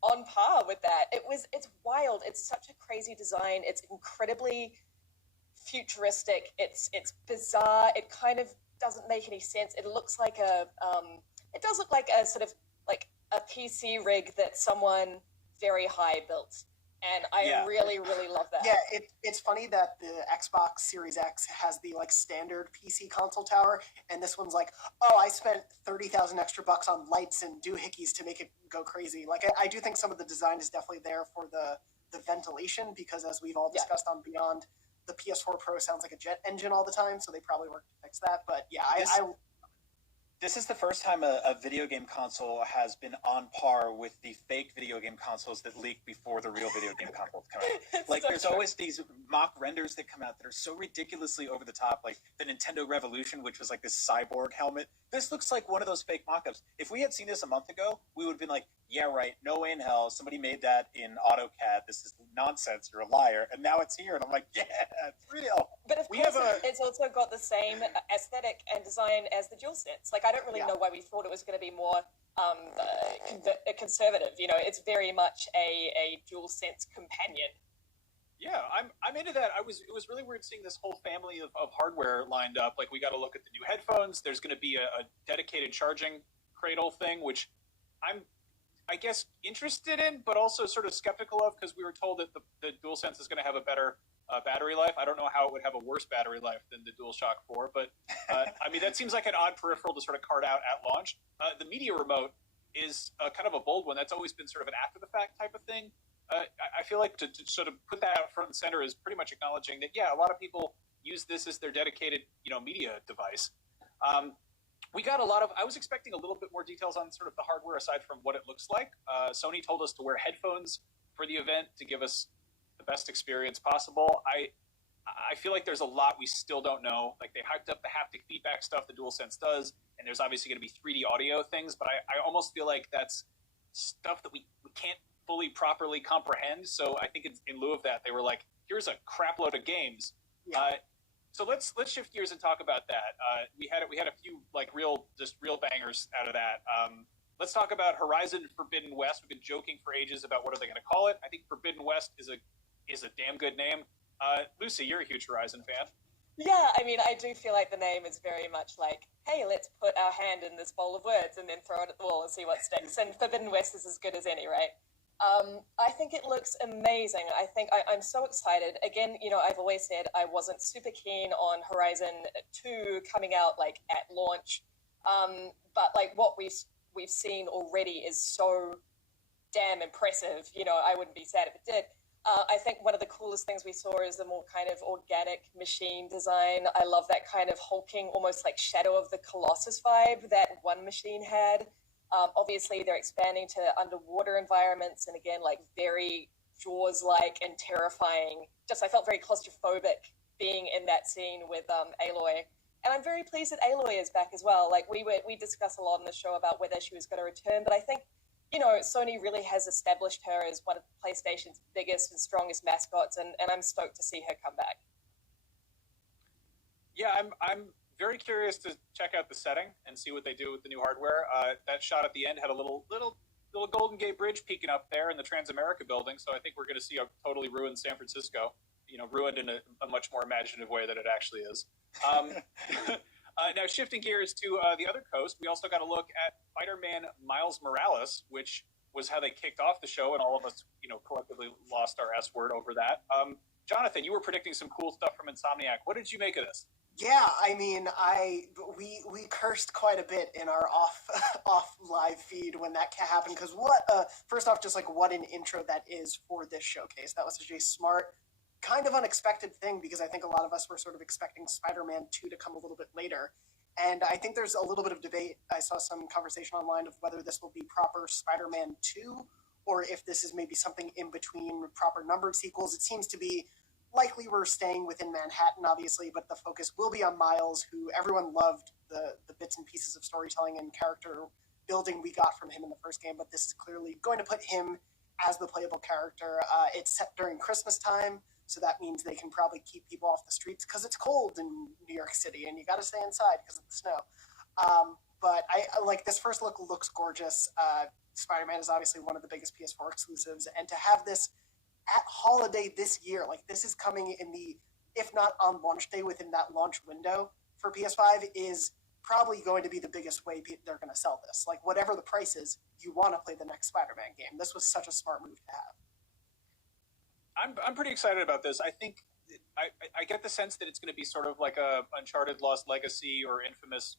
on par with that. It's wild. It's such a crazy design. It's incredibly futuristic. It's bizarre. It kind of doesn't make any sense. It looks like it does look like a sort of like a PC rig that someone very high built. And I really love that. Yeah, it's funny that the Xbox Series X has the standard PC console tower, and this one's like, oh, I spent $30,000 extra bucks on lights and doohickeys to make it go crazy. I do think some of the design is definitely there for the ventilation, because as we've all discussed on Beyond, the PS4 Pro sounds like a jet engine all the time, so they probably worked to fix that. But yeah, This is the first time a video game console has been on par with the fake video game consoles that leak before the real video game consoles come out. There's always these mock renders that come out that are so ridiculously over the top, like the Nintendo Revolution, which was like this cyborg helmet. This looks like one of those fake mock-ups. If we had seen this a month ago, we would have been like, yeah, right, no way in hell, somebody made that in AutoCAD. This is nonsense, you're a liar. And now it's here, and I'm like, yeah, it's real. But of course, it's also got the same aesthetic and design as the DualSense. I don't really know why we thought it was going to be more conservative. It's very much a DualSense companion. Yeah, I'm into that. It was really weird seeing this whole family of hardware lined up. Like, we got to look at the new headphones. There's going to be a dedicated charging cradle thing, which I guess interested in, but also sort of skeptical of, because we were told that the DualSense is going to have a better battery life. I don't know how it would have a worse battery life than the DualShock 4, but that seems like an odd peripheral to sort of cart out at launch. The media remote is kind of a bold one. That's always been sort of an after-the-fact type of thing. I feel like to sort of put that out front and center is pretty much acknowledging that, yeah, a lot of people use this as their dedicated, media device. We got I was expecting a little bit more details on sort of the hardware aside from what it looks like. Sony told us to wear headphones for the event to give us the best experience possible. I feel like there's a lot we still don't know. Like, they hyped up the haptic feedback stuff the DualSense does, and there's obviously going to be 3D audio things, but I almost feel like that's stuff that we can't fully properly comprehend. So I think in lieu of that, they were like, here's a crap load of games. Yeah. So let's shift gears and talk about that. We had a few real bangers out of that. Let's talk about Horizon Forbidden West. We've been joking for ages about what are they going to call it. I think Forbidden West is a damn good name. Lucy, you're a huge Horizon fan. Yeah, I mean, I do feel like the name is very much like, hey, let's put our hand in this bowl of words and then throw it at the wall and see what sticks. And Forbidden West is as good as any, right? I think it looks amazing. I'm so excited. Again, I've always said I wasn't super keen on Horizon 2 coming out like at launch. But like what we've seen already is so damn impressive. I wouldn't be sad if it did. I think one of the coolest things we saw is the more kind of organic machine design. I love that kind of hulking, almost like Shadow of the Colossus vibe that one machine had. Obviously, they're expanding to underwater environments, and again, like very Jaws-like and terrifying. I felt very claustrophobic being in that scene with Aloy. And I'm very pleased that Aloy is back as well. Like, we discussed a lot in the show about whether she was going to return, but I think, Sony really has established her as one of PlayStation's biggest and strongest mascots, and I'm stoked to see her come back. Yeah, I'm very curious to check out the setting and see what they do with the new hardware. That shot at the end had a little Golden Gate Bridge peeking up there in the Transamerica building, so I think we're going to see a totally ruined San Francisco, ruined in a much more imaginative way than it actually is. Now, shifting gears to the other coast, we also got a look at Spider-Man Miles Morales, which was how they kicked off the show, and all of us, collectively lost our S word over that. Jonathan, you were predicting some cool stuff from Insomniac. What did you make of this? Yeah, I mean, we cursed quite a bit in our off live feed when that happened, because first off, just like what an intro that is for this showcase. That was such a smart, kind of unexpected thing, because I think a lot of us were sort of expecting Spider-Man 2 to come a little bit later. And I think there's a little bit of debate. I saw some conversation online of whether this will be proper Spider-Man 2, or if this is maybe something in between proper numbered sequels. It seems to be likely we're staying within Manhattan, obviously, but the focus will be on Miles, who everyone loved the bits and pieces of storytelling and character building we got from him in the first game, but this is clearly going to put him as the playable character. It's set during Christmas time, so that means they can probably keep people off the streets because it's cold in New York City, and you got to stay inside because of the snow. But I like this first look looks gorgeous. Spider-Man is obviously one of the biggest PS4 exclusives, and to have this at holiday this year, like this is coming in the, if not on launch day, within that launch window for PS5, is probably going to be the biggest way they're going to sell this. Like, whatever the price is, you want to play the next Spider-Man game. This was such a smart move to have. I'm pretty excited about this. I think I get the sense that it's going to be sort of like a Uncharted Lost Legacy or Infamous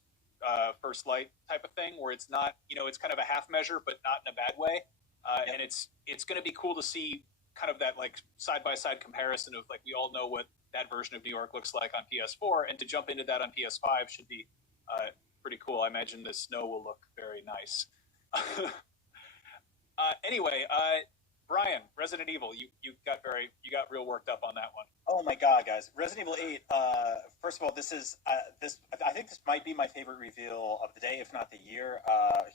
First Light type of thing, where it's not, it's kind of a half measure, but not in a bad way. And it's going to be cool to see kind of that like side-by-side comparison of like, we all know what that version of New York looks like on PS4, and to jump into that on PS5 should be pretty cool. I imagine the snow will look very nice. Anyway, Brian, Resident Evil, you got real worked up on that one. Oh my god, guys! Resident Evil 8. First of all, this is I think this might be my favorite reveal of the day, if not the year.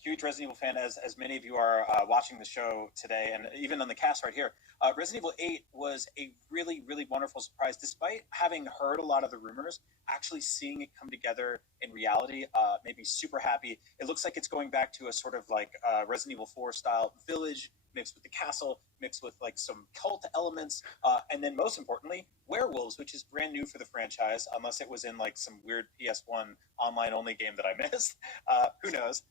Huge Resident Evil fan, as many of you are watching the show today, and even on the cast right here. Resident Evil 8 was a really, really wonderful surprise, despite having heard a lot of the rumors. Actually seeing it come together in reality made me super happy. It looks like it's going back to a sort of like Resident Evil 4 style village, mixed with the castle, mixed with like some cult elements, and then most importantly, werewolves, which is brand new for the franchise, unless it was in like some weird PS1 online only game that I missed. Who knows?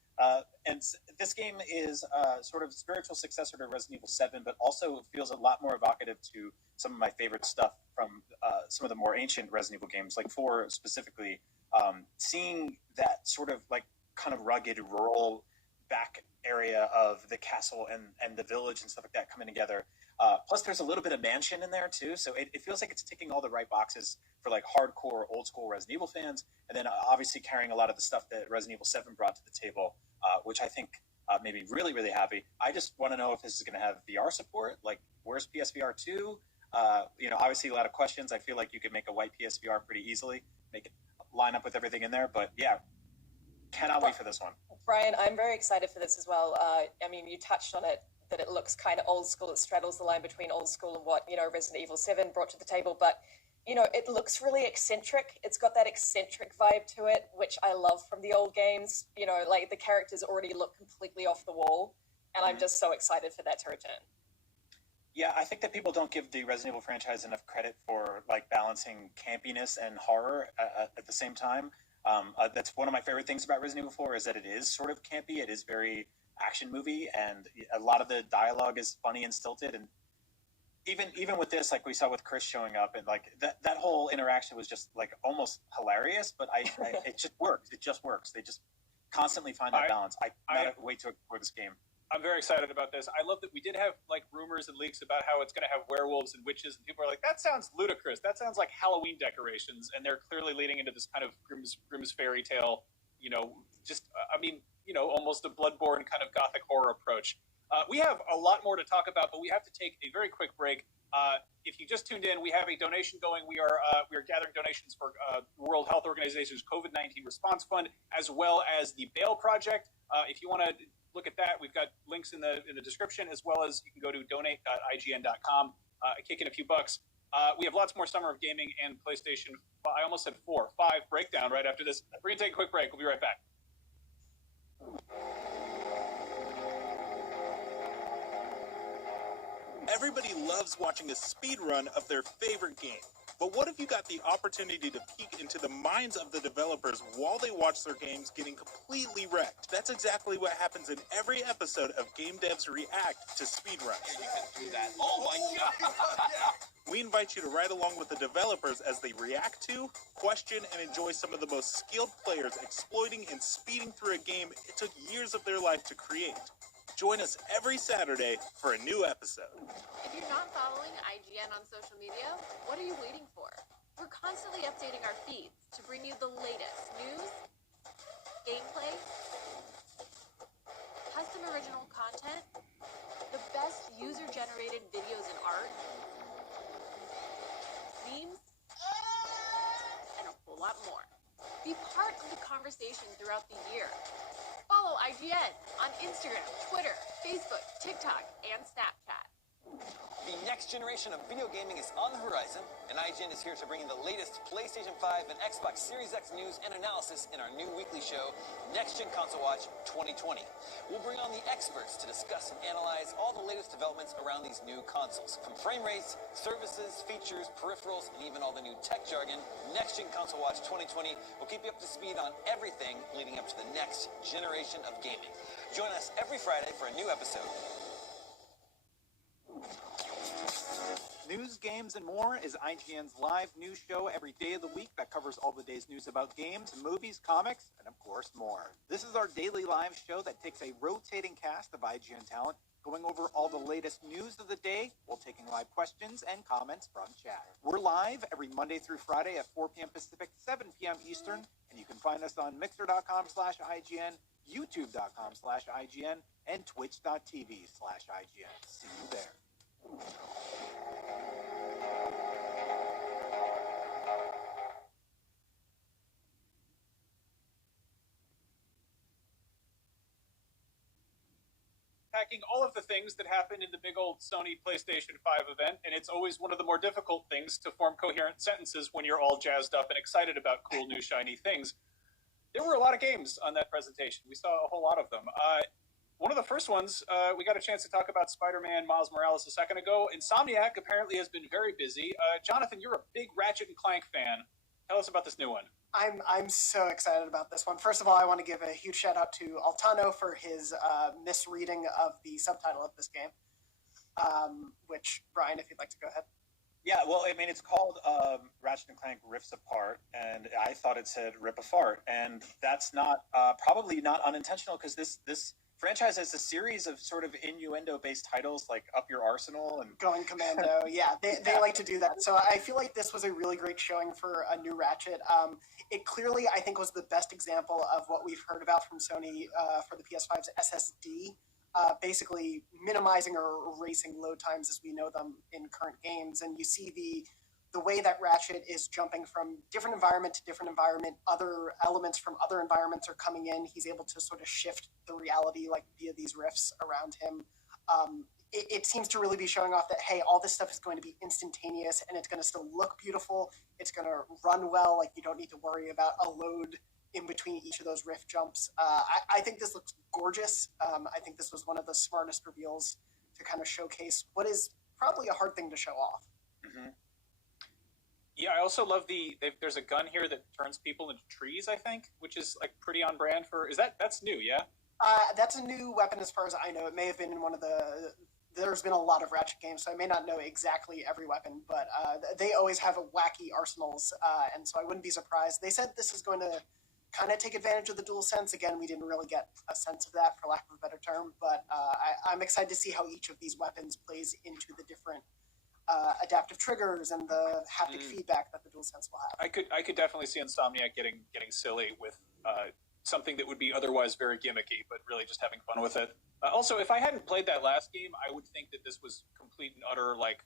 And this game is sort of spiritual successor to Resident Evil 7, but also feels a lot more evocative to some of my favorite stuff from some of the more ancient Resident Evil games, like 4 specifically. Seeing that sort of like kind of rugged rural back area of the castle and the village and stuff like that coming together, Plus, there's a little bit of Mansion in there too, so it feels like it's ticking all the right boxes for like hardcore, old school Resident Evil fans, and then obviously carrying a lot of the stuff that Resident Evil 7 brought to the table, which I think made me really, really happy. I just want to know if this is going to have VR support. Like, where's PSVR 2? Obviously a lot of questions. I feel like you could make a white PSVR pretty easily, make it line up with everything in there. But yeah, cannot wait for this one. Brian, I'm very excited for this as well. You touched on it, that it looks kind of old school. It straddles the line between old school and what, Resident Evil 7 brought to the table. But, it looks really eccentric. It's got that eccentric vibe to it, which I love from the old games. Like the characters already look completely off the wall. And I'm just so excited for that to return. Yeah, I think that people don't give the Resident Evil franchise enough credit for like balancing campiness and horror at the same time. That's one of my favorite things about Resident Evil 4 is that it is sort of campy. It is very action movie, and a lot of the dialogue is funny and stilted. And even with this, like we saw with Chris showing up, and like that whole interaction was just like almost hilarious. But it just works. It just works. They just constantly find that balance. I cannot wait to explore this game. I'm very excited about this. I love that we did have like rumors and leaks about how it's going to have werewolves and witches, and people are like, "That sounds ludicrous. That sounds like Halloween decorations." And they're clearly leading into this kind of Grimm's fairy tale, almost a Bloodborne kind of gothic horror approach. We have a lot more to talk about, but we have to take a very quick break. If you just tuned in, we have a donation going. We are gathering donations for World Health Organization's COVID-19 Response Fund, as well as the Bail Project. If you want to look at that, we've got links in the description, as well as you can go to donate.ign.com, kick in a few bucks. We have lots more Summer of Gaming and PlayStation. I almost said 5 breakdown right after this. We're gonna take a quick break. We'll be right back. Everybody loves watching a speed run of their favorite game. But what if you got the opportunity to peek into the minds of the developers while they watch their games getting completely wrecked? That's exactly what happens in every episode of Game Devs React to Speedruns. You can do that. Oh my god! We invite you to ride along with the developers as they react to, question, and enjoy some of the most skilled players exploiting and speeding through a game it took years of their life to create. Join us every Saturday for a new episode. If you're not following IGN on social media, what are you waiting for? We're constantly updating our feeds to bring you the latest news, gameplay, custom original content, the best user-generated videos and art, memes, and a whole lot more. Be part of the conversation throughout the year. Follow IGN on Instagram, Twitter, Facebook, TikTok, and Snapchat. The next generation of video gaming is on the horizon, and IGN is here to bring you the latest PlayStation 5 and Xbox Series X news and analysis in our new weekly show, Next Gen Console Watch 2020. We'll bring on the experts to discuss and analyze all the latest developments around these new consoles. From frame rates, services, features, peripherals, and even all the new tech jargon, Next Gen Console Watch 2020 will keep you up to speed on everything leading up to the next generation of gaming. Join us every Friday for a new episode. News, games, and more is IGN's live news show every day of the week that covers all the day's news about games, movies, comics, and of course more. This is our daily live show that takes a rotating cast of IGN talent going over all the latest news of the day while taking live questions and comments from chat. We're live every Monday through Friday at 4 p.m. Pacific, 7 p.m. Eastern, and you can find us on mixer.com/IGN, youtube.com/IGN, and twitch.tv/IGN. See you there. Packing all of the things that happened in the big old Sony PlayStation 5 event, and it's always one of the more difficult things to form coherent sentences when you're all jazzed up and excited about cool new shiny things. There were a lot of games on that presentation. We saw a whole lot of them. One of the first ones, we got a chance to talk about Spider-Man Miles Morales a second ago. Insomniac apparently has been very busy. Jonathan, you're a big Ratchet and Clank fan. Tell us about this new one. I'm so excited about this one. First of all, I want to give a huge shout out to Altano for his misreading of the subtitle of this game. Which, Brian, if you'd like to go ahead. Yeah, well, I mean, it's called Ratchet and Clank Rips Apart, and I thought it said Rip Apart, and that's not probably not unintentional because this franchise as a series of sort of innuendo-based titles, like Up Your Arsenal and Going Commando. Yeah, they like to do that. So I feel like this was a really great showing for a new Ratchet. It clearly, I think, was the best example of what we've heard about from Sony for the PS5's SSD, basically minimizing or erasing load times as we know them in current games. And you see the way that Ratchet is jumping from different environment to different environment, other elements from other environments are coming in. He's able to sort of shift the reality like via these rifts around him. It seems to really be showing off that, hey, all this stuff is going to be instantaneous and it's going to still look beautiful. It's going to run well. Like, you don't need to worry about a load in between each of those rift jumps. I think this looks gorgeous. I think this was one of the smartest reveals to kind of showcase what is probably a hard thing to show off. Mm-hmm. Yeah, I also love there's a gun here that turns people into trees, I think, which is like pretty on brand for, that's new, yeah? That's a new weapon as far as I know. It may have been in one of there's been a lot of Ratchet games, so I may not know exactly every weapon, but they always have wacky arsenals, and so I wouldn't be surprised. They said this is going to kind of take advantage of the DualSense. Again, we didn't really get a sense of that, for lack of a better term, but I'm excited to see how each of these weapons plays into the different adaptive triggers and the haptic feedback that the DualSense will have. I could definitely see Insomniac getting silly with something that would be otherwise very gimmicky, but really just having fun with it. Also, if I hadn't played that last game, I would think that this was complete and utter, like,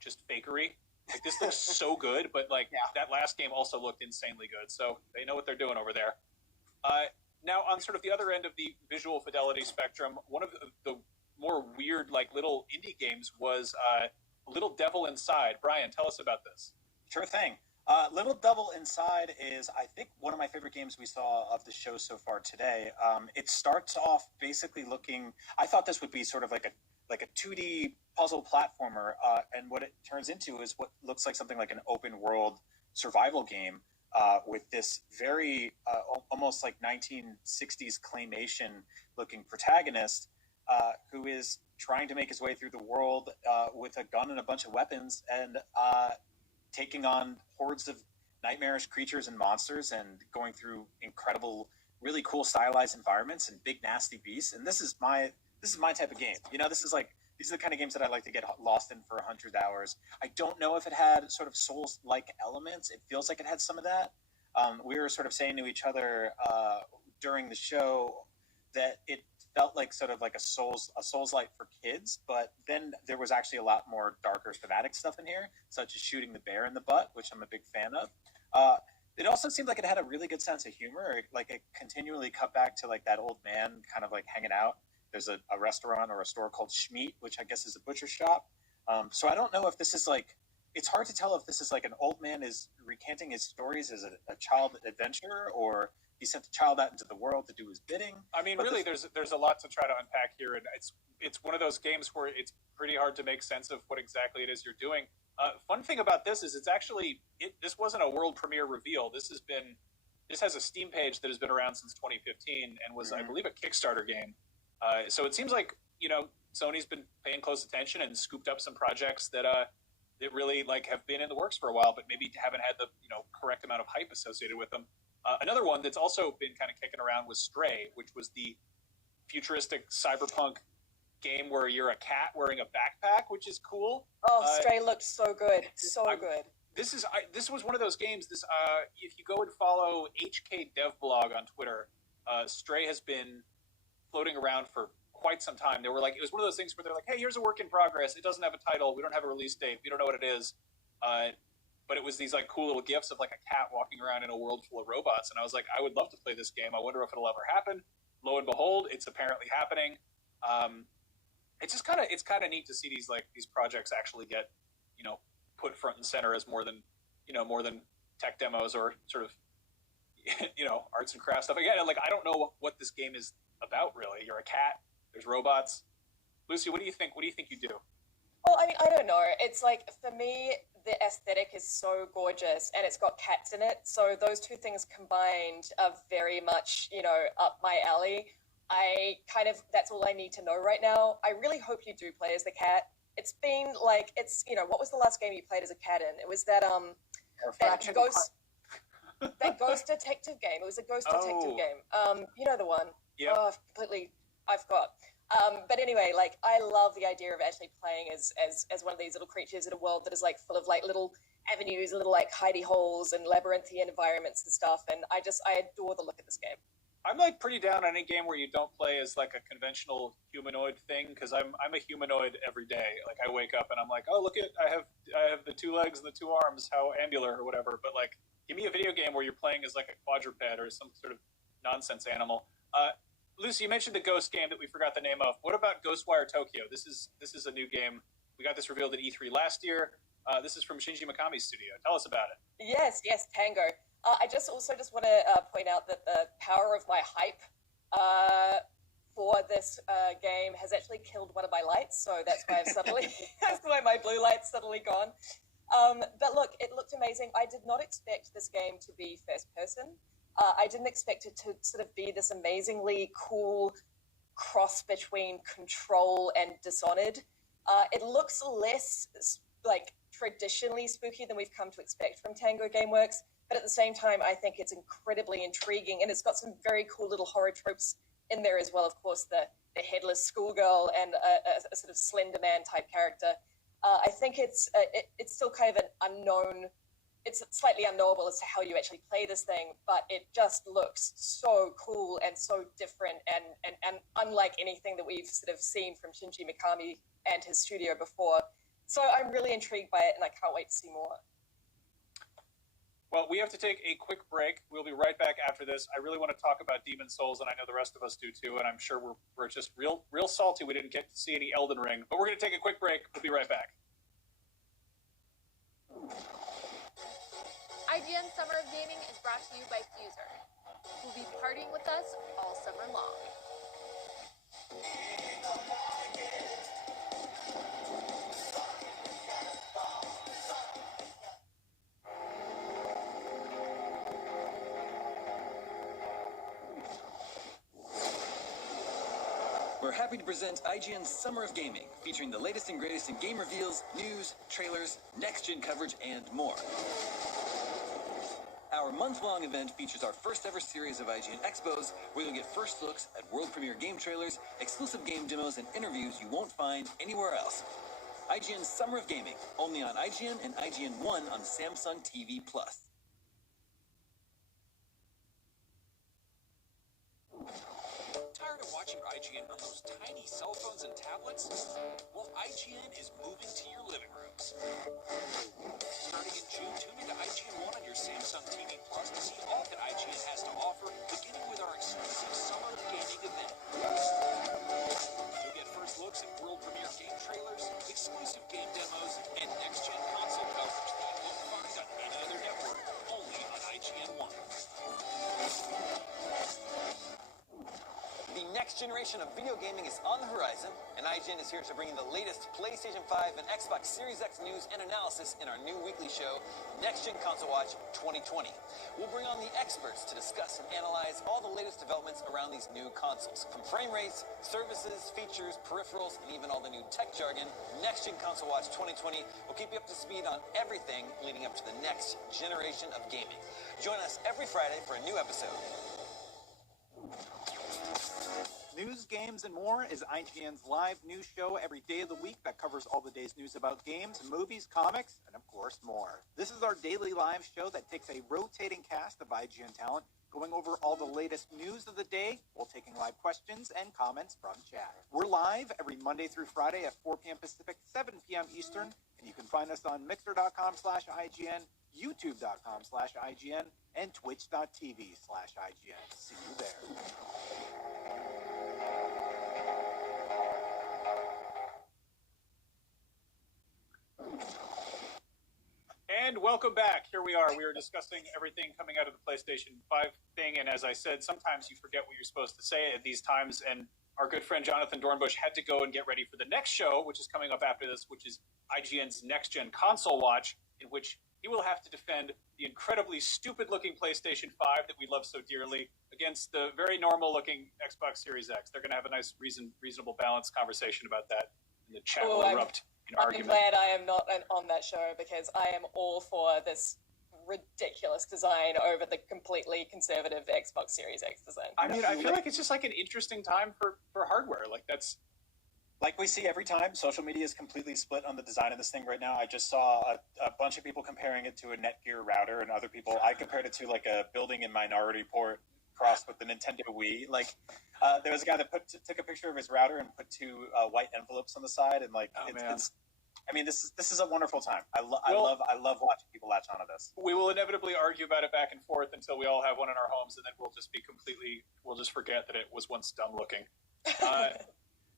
just fakery. Like, this looks so good, but, like, that last game also looked insanely good, so they know what they're doing over there. Now, on sort of the other end of the visual fidelity spectrum, one of the more weird, like, little indie games was Little Devil Inside. Brian, tell us about this. Sure thing. Little Devil Inside is, I think, one of my favorite games we saw of the show so far today. It starts off basically looking, I thought this would be sort of like a 2D puzzle platformer, and what it turns into is what looks like something like an open world survival game with this very almost like 1960s claymation looking protagonist who is trying to make his way through the world with a gun and a bunch of weapons and taking on hordes of nightmarish creatures and monsters and going through incredible, really cool stylized environments and big nasty beasts. And this is my type of game. You know, these are the kind of games that I like to get lost in for 100 hours. I don't know if it had sort of Souls-like elements. It feels like it had some of that. We were sort of saying to each other during the show that it felt like sort of like a Souls-like for kids, but then there was actually a lot more darker thematic stuff in here, such as shooting the bear in the butt, which I'm a big fan of. It also seemed like it had a really good sense of humor. Like it continually cut back to like that old man kind of like hanging out. There's a restaurant or a store called Schmeat, which I guess is a butcher shop. So I don't know if this is like, it's hard to tell if this is like an old man is recanting his stories as a child adventurer, or he sent the child out into the world to do his bidding. I mean, really, there's a lot to try to unpack here, and it's one of those games where it's pretty hard to make sense of what exactly it is you're doing. Fun thing about this is it's actually this wasn't a world premiere reveal. This has a Steam page that has been around since 2015 and was, I believe, a Kickstarter game. So it seems like Sony's been paying close attention and scooped up some projects that really like have been in the works for a while, but maybe haven't had the correct amount of hype associated with them. Another one that's also been kind of kicking around was Stray, which was the futuristic cyberpunk game where you're a cat wearing a backpack, which is cool. Oh, Stray looked so good. Good. This was one of those games. If you go and follow HK Devblog on Twitter, Stray has been floating around for quite some time. It was one of those things where they're like, hey, here's a work in progress. It doesn't have a title. We don't have a release date. We don't know what it is. But it was these like cool little gifs of like a cat walking around in a world full of robots. And I was like, I would love to play this game. I wonder if it'll ever happen. Lo and behold, it's apparently happening. It's kind of neat to see these projects actually get, put front and center as more than tech demos or sort of, arts and crafts stuff. Again, like, I don't know what this game is about really. You're a cat. There's robots. Lucy, what do you think? What do you think you do? Well, I mean, I don't know. It's like, for me, the aesthetic is so gorgeous and it's got cats in it. So those two things combined are very much, up my alley. That's all I need to know right now. I really hope you do play as the cat. It's been like, what was the last game you played as a cat in? It was that ghost detective game. It was a ghost detective game. You know the one. Yeah. Oh, I've completely I've got. But anyway, like, I love the idea of actually playing as one of these little creatures in a world that is like full of like little avenues, little like hidey holes and labyrinthian environments and stuff. And I adore the look of this game. I'm like pretty down on any game where you don't play as like a conventional humanoid thing, because I'm a humanoid every day. Like, I wake up and I'm like, oh, look at I have the 2 legs and the 2 arms, how ambular or whatever. But like, give me a video game where you're playing as like a quadruped or some sort of nonsense animal. Lucy, you mentioned the Ghost game that we forgot the name of. What about Ghostwire Tokyo? This is a new game. We got this revealed at E3 last year. This is from Shinji Mikami's studio. Tell us about it. Yes, Tango. I just want to point out that the power of my hype for this game has actually killed one of my lights, so that's why that's why my blue light's suddenly gone. But look, it looked amazing. I did not expect this game to be first person. I didn't expect it to sort of be this amazingly cool cross between Control and Dishonored. It looks less like traditionally spooky than we've come to expect from Tango Gameworks, but at the same time, I think it's incredibly intriguing, and it's got some very cool little horror tropes in there as well. Of course, the headless schoolgirl and a sort of Slender Man type character. I think it's still kind of an unknown. It's slightly unknowable as to how you actually play this thing, but it just looks so cool and so different and unlike anything that we've sort of seen from Shinji Mikami and his studio before. So I'm really intrigued by it, and I can't wait to see more. Well, we have to take a quick break. We'll be right back after this. I really want to talk about Demon's Souls, and I know the rest of us do too, and I'm sure we're just real salty we didn't get to see any Elden Ring. But we're going to take a quick break. We'll be right back. IGN Summer of Gaming is brought to you by Fuser, who'll be partying with us all summer long. We're happy to present IGN's Summer of Gaming, featuring the latest and greatest in game reveals, news, trailers, next-gen coverage, and more. Our month-long event features our first-ever series of IGN Expos, where you'll get first looks at world premiere game trailers, exclusive game demos, and interviews you won't find anywhere else. IGN's Summer of Gaming, only on IGN and IGN One on Samsung TV+. Tired of watching IGN on those tiny cell phones and tablets? Well, IGN is moving to your living rooms. Starting in June, tune into IGN One on your Samsung TV Plus to see all that IGN has to offer, beginning with our exclusive Summer of Gaming event. You'll get first looks at world premiere game trailers, exclusive game demos, and next-gen console coverage that you won't find on any other network, only on IGN One. The next generation of video gaming is on the horizon, and IGN is here to bring you the latest PlayStation 5 and Xbox Series X news and analysis in our new weekly show, Next Gen Console Watch 2020. We'll bring on the experts to discuss and analyze all the latest developments around these new consoles. From frame rates, services, features, peripherals, and even all the new tech jargon, Next Gen Console Watch 2020 will keep you up to speed on everything leading up to the next generation of gaming. Join us every Friday for a new episode. News, games, and more is IGN's live news show every day of the week that covers all the day's news about games, movies, comics, and of course more. This is our daily live show that takes a rotating cast of IGN talent, going over all the latest news of the day while taking live questions and comments from chat. We're live every Monday through Friday at 4 p.m. Pacific, 7 p.m. Eastern, and you can find us on Mixer.com/IGN, YouTube.com/IGN, and Twitch.tv/IGN. See you there. And welcome back. Here we are. We are discussing everything coming out of the PlayStation 5 thing. And as I said, sometimes you forget what you're supposed to say at these times. And our good friend Jonathan Dornbush had to go and get ready for the next show, which is coming up after this, which is IGN's Next Gen Console Watch, in which he will have to defend the incredibly stupid-looking PlayStation 5 that we love so dearly against the very normal-looking Xbox Series X. They're going to have a nice, reasonable, balanced conversation about that. And the chat will erupt in argument. I'm glad I am not on that show, because I am all for this ridiculous design over the completely conservative Xbox Series X design. I mean, I feel like it's just like an interesting time for hardware. Like that's like we see every time. Social media is completely split on the design of this thing right now. I just saw a bunch of people comparing it to a Netgear router, and other people, I compared it to like a building in Minority Report crossed with the Nintendo Wii. Like there was a guy that took a picture of his router and put two white envelopes on the side, and like it's I mean, this is a wonderful time. I love watching people latch onto this. We will inevitably argue about it back and forth until we all have one in our homes, and then we'll just forget that it was once dumb looking.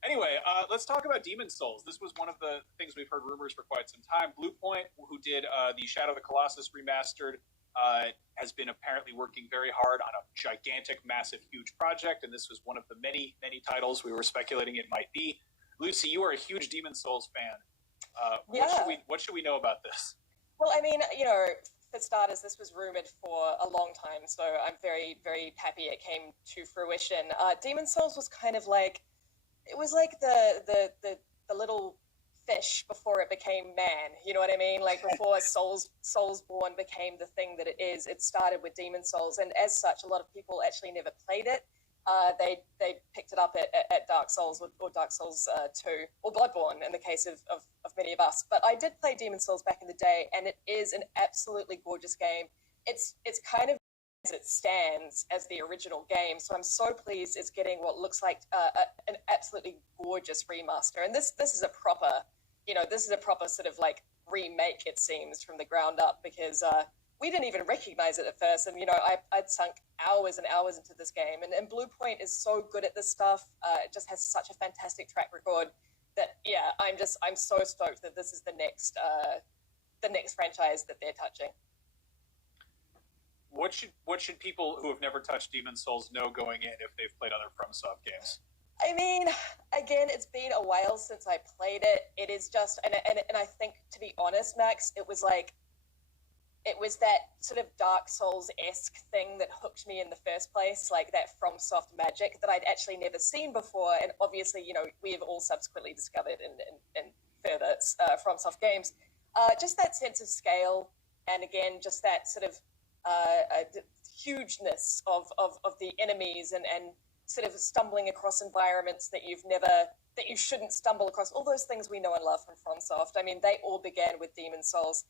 Anyway, let's talk about Demon's Souls. This was one of the things we've heard rumors for quite some time. Bluepoint, who did the Shadow of the Colossus remastered, has been apparently working very hard on a gigantic, massive, huge project, and this was one of the many, many titles we were speculating it might be. Lucy, you are a huge Demon's Souls fan. What should we know about this? Well, I mean, for starters, this was rumored for a long time, so I'm very, very happy it came to fruition. Demon's Souls was kind of like, it was like the little fish before it became man. You know what I mean? Like before Soulsborne became the thing that it is. It started with Demon's Souls, and as such, a lot of people actually never played it. They picked it up at Dark Souls or Dark Souls 2 or Bloodborne in the case of many of us. But I did play Demon's Souls back in the day, and it is an absolutely gorgeous game. It's kind of as it stands as the original game, so I'm so pleased it's getting what looks like an absolutely gorgeous remaster. And this is a proper, sort of like remake, it seems, from the ground up, because we didn't even recognize it at first. And I'd sunk hours and hours into this game, and Bluepoint is so good at this stuff. It just has such a fantastic track record that I'm so stoked that this is the next franchise that they're touching. What should people who have never touched Demon's Souls know going in if they've played other FromSoft games? I mean, again, it's been a while since I played it. It is just, and I think, to be honest, Max, it was that sort of Dark Souls-esque thing that hooked me in the first place, like that FromSoft magic that I'd actually never seen before. And obviously, we have all subsequently discovered in further FromSoft games, just that sense of scale, and again, just that sort of hugeness of the enemies, and sort of stumbling across environments that you shouldn't stumble across. All those things we know and love from FromSoft. I mean, they all began with Demon's Souls.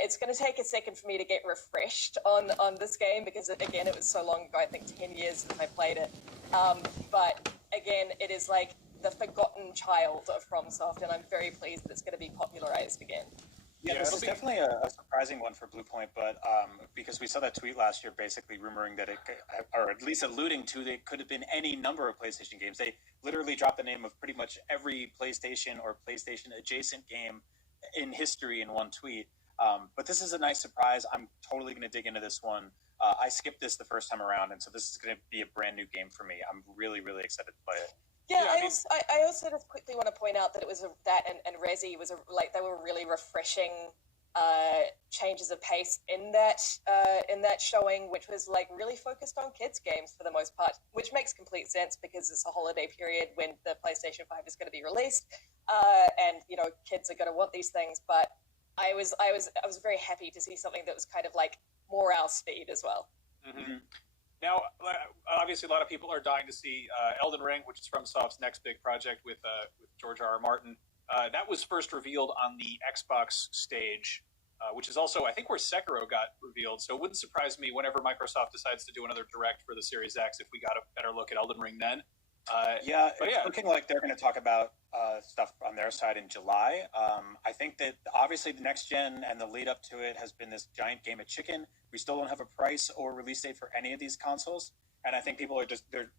It's going to take a second for me to get refreshed on this game, because again, it was so long ago. I think 10 years since I played it. But again, it is like the forgotten child of FromSoft, and I'm very pleased that it's going to be popularized again. Yeah, this is definitely a surprising one for Bluepoint, but because we saw that tweet last year basically rumoring that it, or at least alluding to, that it could have been any number of PlayStation games. They literally dropped the name of pretty much every PlayStation or PlayStation-adjacent game in history in one tweet. But this is a nice surprise. I'm totally going to dig into this one. I skipped this the first time around, and so this is going to be a brand new game for me. I'm really, really excited to play it. Yeah, I also just quickly want to point out that it was that and Resi was they were really refreshing changes of pace in that showing, which was like really focused on kids games for the most part, which makes complete sense because it's a holiday period when the PlayStation 5 is going to be released, and kids are going to want these things. But I was very happy to see something that was kind of like more our speed as well. Mm-hmm. Now, obviously, a lot of people are dying to see Elden Ring, which is FromSoft's next big project with George R.R. Martin. That was first revealed on the Xbox stage, which is also, I think, where Sekiro got revealed. So it wouldn't surprise me whenever Microsoft decides to do another Direct for the Series X if we got a better look at Elden Ring then. It's looking like they're going to talk about stuff on their side in July. I think that obviously the next gen and the lead up to it has been this giant game of chicken. We still don't have a price or release date for any of these consoles, and I think people are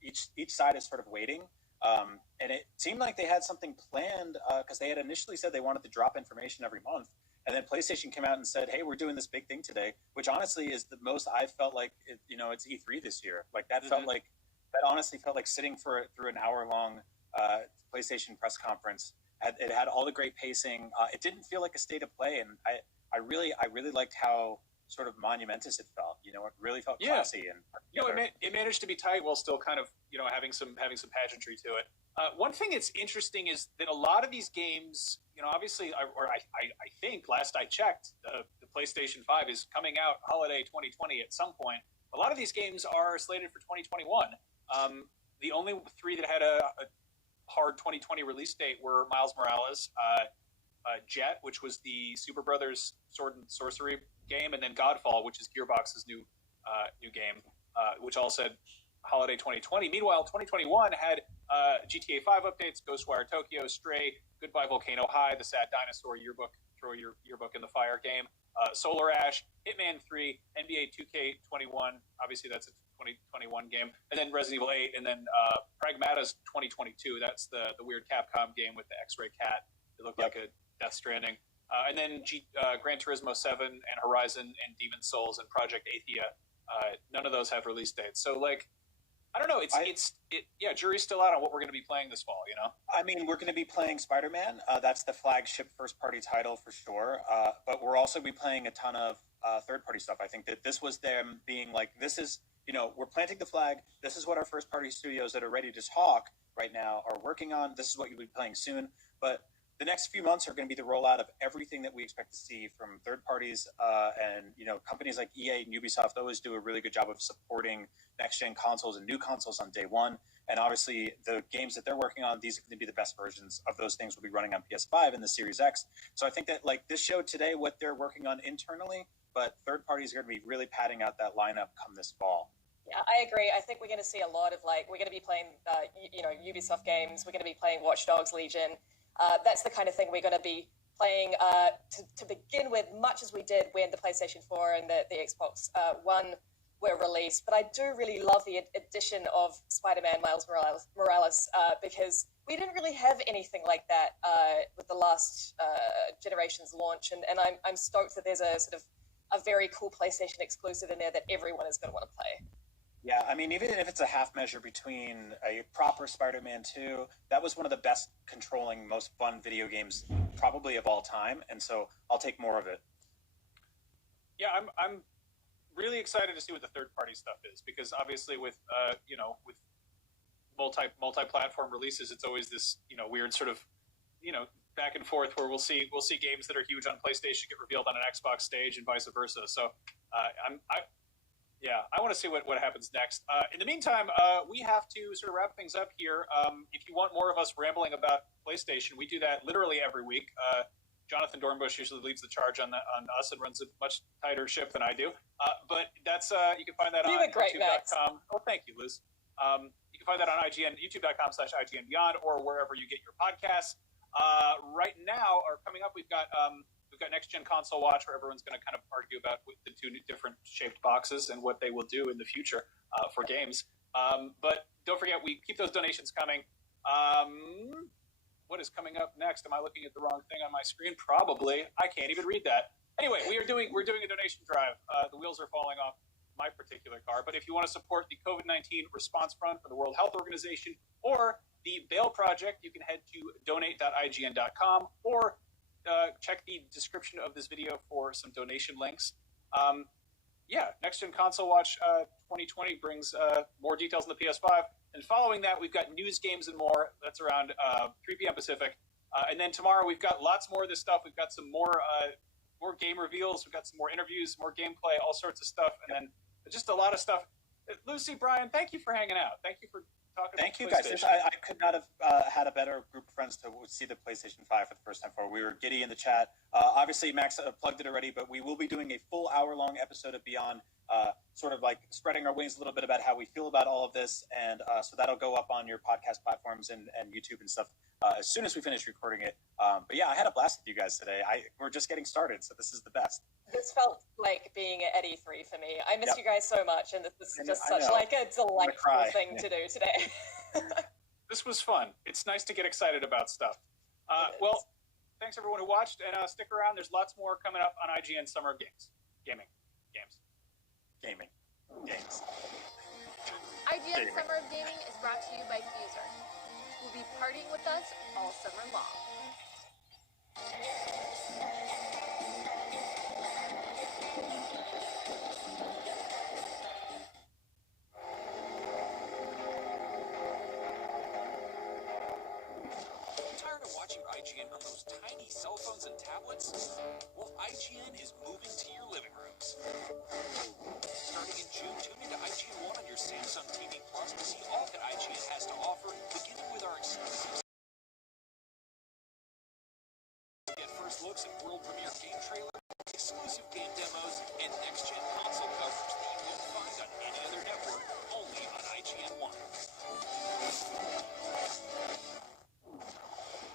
each side is sort of waiting. And it seemed like they had something planned because they had initially said they wanted to drop information every month, and then PlayStation came out and said, "Hey, we're doing this big thing today," which honestly is the most I've felt like it's E3 this year. Like that felt like. That honestly felt like sitting through an hour-long PlayStation press conference. It had all the great pacing. It didn't feel like a state of play, and I really liked how sort of monumentous it felt. It really felt classy and. It managed to be tight while still kind of having some pageantry to it. One thing that's interesting is that a lot of these games, obviously, I think last I checked, the PlayStation 5 is coming out holiday 2020 at some point. A lot of these games are slated for 2021. The only three that had a hard 2020 release date were Miles Morales, Jet, which was the Super Brothers Sword and Sorcery game, and then Godfall, which is Gearbox's new game, which all said holiday 2020. Meanwhile, 2021 had GTA 5 updates, Ghostwire Tokyo, Stray, Goodbye Volcano High, The Sad Dinosaur Yearbook, throw your yearbook in the fire game, Solar Ash, Hitman 3, NBA 2K21, obviously that's a 2021 game, and then Resident Evil 8, and then Pragmata's 2022. That's the weird Capcom game with the X-ray cat. It looked like a Death Stranding. And then Gran Turismo 7 and Horizon and Demon's Souls and Project Athia. None of those have release dates. So, like, I don't know. Yeah, jury's still out on what we're going to be playing this fall, you know? I mean, we're going to be playing Spider-Man. That's the flagship first-party title for sure. But we're also be playing a ton of third-party stuff. I think that this was them being like, this is, you know, we're planting the flag. This is what our first-party studios that are ready to talk right now are working on. This is what you'll be playing soon. But the next few months are going to be the rollout of everything that we expect to see from third parties, and, you know, companies like EA and Ubisoft always do a really good job of supporting next-gen consoles and new consoles on day one. And obviously, the games that they're working on, these are going to be the best versions of those things will be running on PS5 and the Series X. So I think that, like, this showed today what they're working on internally, but third parties are going to be really padding out that lineup come this fall. Yeah, I agree. I think we're going to see a lot of, like, we're going to be playing, Ubisoft games. We're going to be playing Watch Dogs Legion. That's the kind of thing we're going to be playing to begin with, much as we did when the PlayStation 4 and the Xbox One were released. But I do really love the addition of Spider-Man Miles Morales because we didn't really have anything like that with the last generation's launch. And I'm stoked that there's a sort of a very cool PlayStation exclusive in there that everyone is going to want to play. Yeah, I mean, even if it's a half measure between a proper Spider-Man 2, that was one of the best controlling, most fun video games probably of all time, and so I'll take more of it. Yeah, I'm really excited to see what the third-party stuff is, because obviously with with multi-platform releases, it's always this weird sort of back and forth where we'll see games that are huge on PlayStation get revealed on an Xbox stage and vice versa. So I want to see what happens next. In the meantime, we have to sort of wrap things up here. If you want more of us rambling about PlayStation, we do that literally every week. Jonathan Dornbush usually leads the charge on us and runs a much tighter ship than I do. But that's you can find that on YouTube.com. Oh, thank you, Liz. You can find that on IGN, YouTube.com/IGN Beyond, or wherever you get your podcasts. Right now, or coming up, we've got Next Gen Console Watch, where everyone's going to kind of argue about the two different shaped boxes and what they will do in the future for games. But don't forget, we keep those donations coming. What is coming up next? Am I looking at the wrong thing on my screen? Probably. I can't even read that. Anyway, we're doing a donation drive. The wheels are falling off my particular car. But if you want to support the COVID-19 response fund for the World Health Organization or the Bail Project, you can head to donate.ign.com or check the description of this video for some donation links. Next Gen Console Watch 2020 brings more details on the PS5. And following that, we've got news, games, and more. That's around 3 p.m. Pacific. And then tomorrow, we've got lots more of this stuff. We've got some more game reveals. We've got some more interviews, more gameplay, all sorts of stuff. And then just a lot of stuff. Lucy, Brian, thank you for hanging out. Thank you for talking Thank about you, guys. PlayStation. I could not have had a better group of friends to see the PlayStation 5 for the first time forward. We were giddy in the chat. Obviously, Max plugged it already, but we will be doing a full hour-long episode of Beyond, sort of like spreading our wings a little bit about how we feel about all of this. And so that'll go up on your podcast platforms and YouTube and stuff as soon as we finish recording it. But yeah, I had a blast with you guys today. We're just getting started, so this is the best. This felt like being at E3 for me. I miss you guys so much, and this is just such like a delightful thing to do today. This was fun. It's nice to get excited about stuff. Well, thanks everyone who watched, and stick around. There's lots more coming up on IGN Summer of Gaming. IGN Summer of Gaming is brought to you by Fuser. You'll be partying with us all summer long. Tired of watching IGN on those tiny cell phones and tablets? tablets? Well, IGN is moving to your living rooms. Starting in June, tune into IGN One on your Samsung TV Plus to see all that IGN has to offer, beginning with our exclusives. Get first looks at world premiere game trailers, exclusive game demos, and next-gen console coverage that you won't find on any other network, only on IGN One.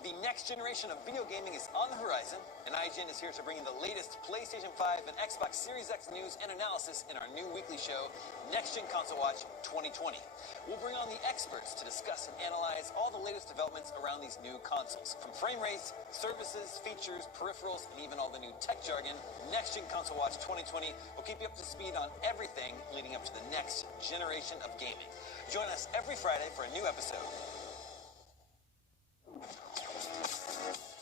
The next generation of video gaming is on the horizon, and IGN is here to bring you the latest PlayStation 5 and Xbox Series X news and analysis in our new weekly show, Next Gen Console Watch 2020. We'll bring on the experts to discuss and analyze all the latest developments around these new consoles. From frame rates, services, features, peripherals, and even all the new tech jargon, Next Gen Console Watch 2020 will keep you up to speed on everything leading up to the next generation of gaming. Join us every Friday for a new episode.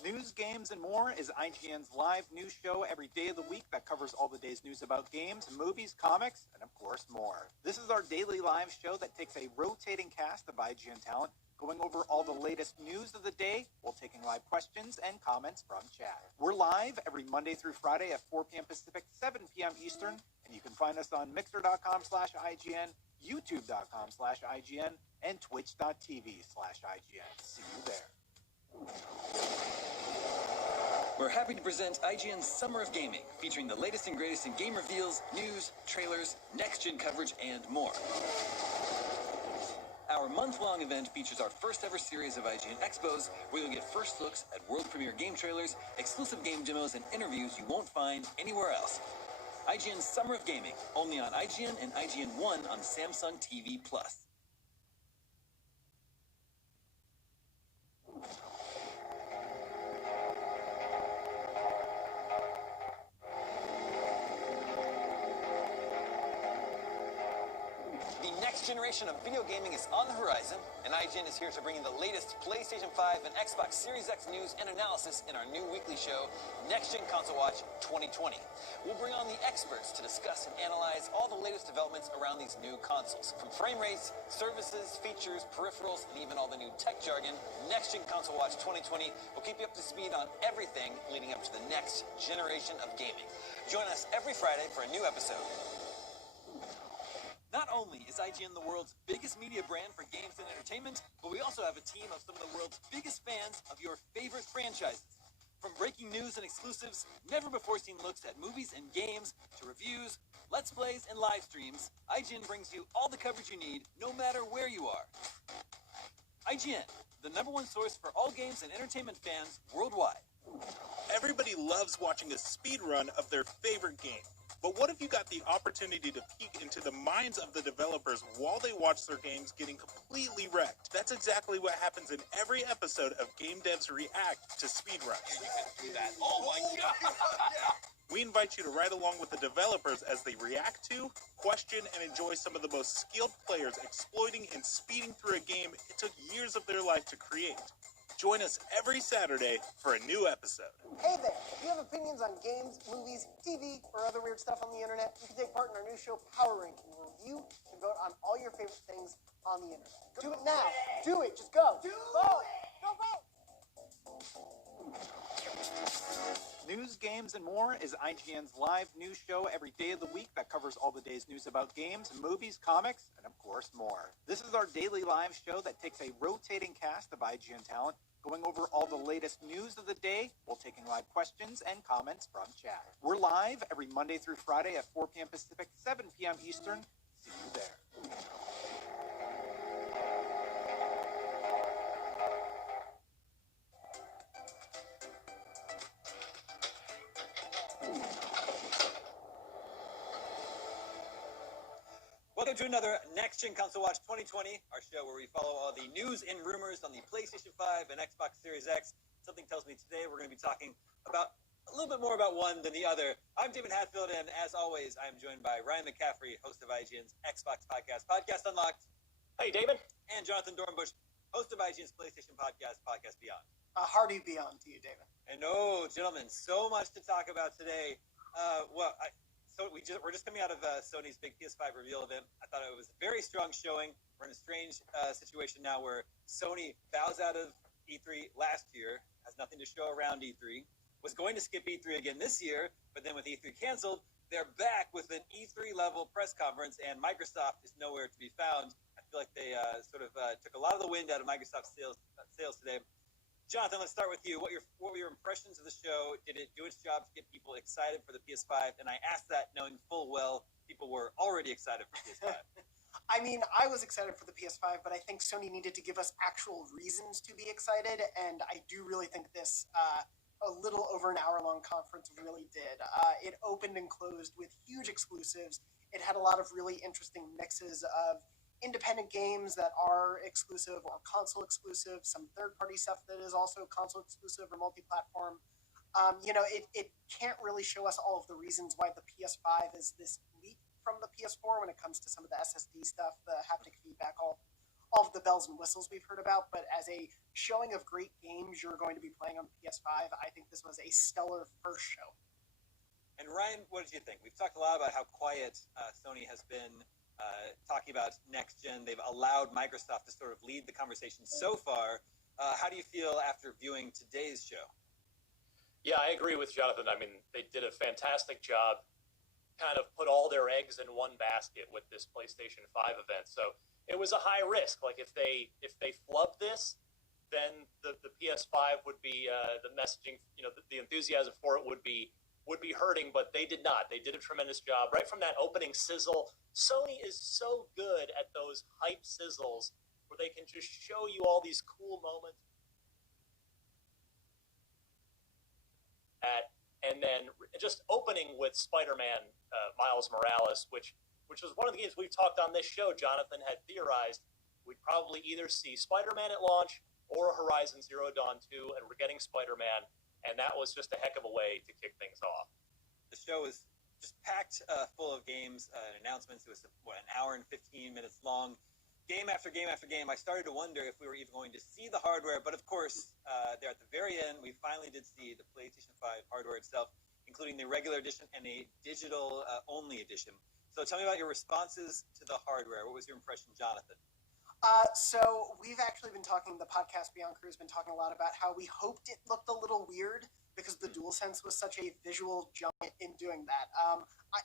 News, games, and more is IGN's live news show every day of the week that covers all the day's news about games, movies, comics, and of course more. This is our daily live show that takes a rotating cast of IGN talent, going over all the latest news of the day while taking live questions and comments from chat. We're live every Monday through Friday at 4 p.m. Pacific, 7 p.m. Eastern, and you can find us on Mixer.com/IGN, YouTube.com/IGN, and Twitch.tv/IGN. See you there. We're happy to present IGN's Summer of Gaming, featuring the latest and greatest in game reveals, news, trailers, next-gen coverage, and more. Our month-long event features our first-ever series of IGN Expos, where you'll get first looks at world premiere game trailers, exclusive game demos, and interviews you won't find anywhere else. IGN's Summer of Gaming, only on IGN and IGN One on Samsung TV Plus. The next generation of video gaming is on the horizon, and IGN is here to bring you the latest PlayStation 5 and Xbox Series X news and analysis in our new weekly show, Next Gen Console Watch 2020. We'll bring on the experts to discuss and analyze all the latest developments around these new consoles. From frame rates, services, features, peripherals, and even all the new tech jargon, Next Gen Console Watch 2020 will keep you up to speed on everything leading up to the next generation of gaming. Join us every Friday for a new episode. Not only is IGN the world's biggest media brand for games and entertainment, but we also have a team of some of the world's biggest fans of your favorite franchises. From breaking news and exclusives, never-before-seen looks at movies and games, to reviews, let's plays, and live streams, IGN brings you all the coverage you need, no matter where you are. IGN, the #1 source for all games and entertainment fans worldwide. Everybody loves watching a speed run of their favorite game. But what if you got the opportunity to peek into the minds of the developers while they watch their games getting completely wrecked? That's exactly what happens in every episode of Game Devs React to Speedruns. You can do that. Oh my god! We invite you to ride along with the developers as they react to, question, and enjoy some of the most skilled players exploiting and speeding through a game it took years of their life to create. Join us every Saturday for a new episode. Hey there! If you have opinions on games, movies, TV, or other weird stuff on the internet, you can take part in our new show, Power Ranking, where you can vote on all your favorite things on the internet. Do it now! Do it! Just go! Vote! Go vote! News, games, and more is IGN's live news show every day of the week that covers all the day's news about games, movies, comics, and of course more. This is our daily live show that takes a rotating cast of IGN talent, going over all the latest news of the day while taking live questions and comments from chat. We're live every Monday through Friday at 4 p.m. Pacific, 7 p.m. Eastern. See you there. Welcome to another Next Gen Console Watch 2020, our show where we follow all the news and rumors on the PlayStation 5 and Xbox Series X. Something tells me today we're going to be talking about a little bit more about one than the other. I'm David Hatfield, and as always, I am joined by Ryan McCaffrey, host of IGN's Xbox podcast, Podcast Unlocked. Hey, David. And Jonathan Dornbush, host of IGN's PlayStation podcast, Podcast Beyond. A hearty beyond to you, David. And gentlemen, so much to talk about today. We're just coming out of Sony's big PS5 reveal event. I thought it was a very strong showing. We're in a strange situation now where Sony bows out of E3 last year, has nothing to show around E3. was going to skip E3 again this year, but then with E3 canceled, they're back with an E3 level press conference, and Microsoft is nowhere to be found. I feel like they took a lot of the wind out of Microsoft's sails today. Jonathan, let's start with you. What were your impressions of the show? Did it do its job to get people excited for the PS5? And I asked that knowing full well people were already excited for PS5. I mean, I was excited for the PS5, but I think Sony needed to give us actual reasons to be excited, and I do really think this a little over an hour-long conference really did. It opened and closed with huge exclusives. It had a lot of really interesting mixes of independent games that are exclusive or console exclusive, some third-party stuff that is also console exclusive or multi-platform. It can't really show us all of the reasons why the PS5 is this leap from the PS4 when it comes to some of the SSD stuff, the haptic feedback, all of the bells and whistles we've heard about. But as a showing of great games you're going to be playing on the PS5, I think this was a stellar first show. And Ryan, what did you think? We've talked a lot about how quiet Sony has been talking about next gen. They've allowed Microsoft to sort of lead the conversation so far. How do you feel after viewing today's show? Yeah, I agree with Jonathan. I mean, they did a fantastic job, kind of put all their eggs in one basket with this PlayStation 5 event. So it was a high risk. Like if they flubbed this, then the PS5 would be the messaging, the enthusiasm for it would be hurting, but they did not. They did a tremendous job right from that opening sizzle. Sony is so good at those hype sizzles where they can just show you all these cool moments. And then just opening with Spider-Man Miles Morales, which was one of the games we've talked on this show. Jonathan had theorized we'd probably either see Spider-Man at launch or Horizon Zero Dawn 2, and we're getting Spider-Man, and that was just a heck of a way to kick things off. The show was just packed full of games and announcements. It was, an hour and 15 minutes long. Game after game after game. I started to wonder if we were even going to see the hardware, but of course, there at the very end, we finally did see the PlayStation 5 hardware itself, including the regular edition and a digital-only edition. So tell me about your responses to the hardware. What was your impression, Jonathan? So we've actually been talking, the podcast Beyond Crew has been talking a lot about how we hoped it looked a little weird because the DualSense was such a visual jump in doing that.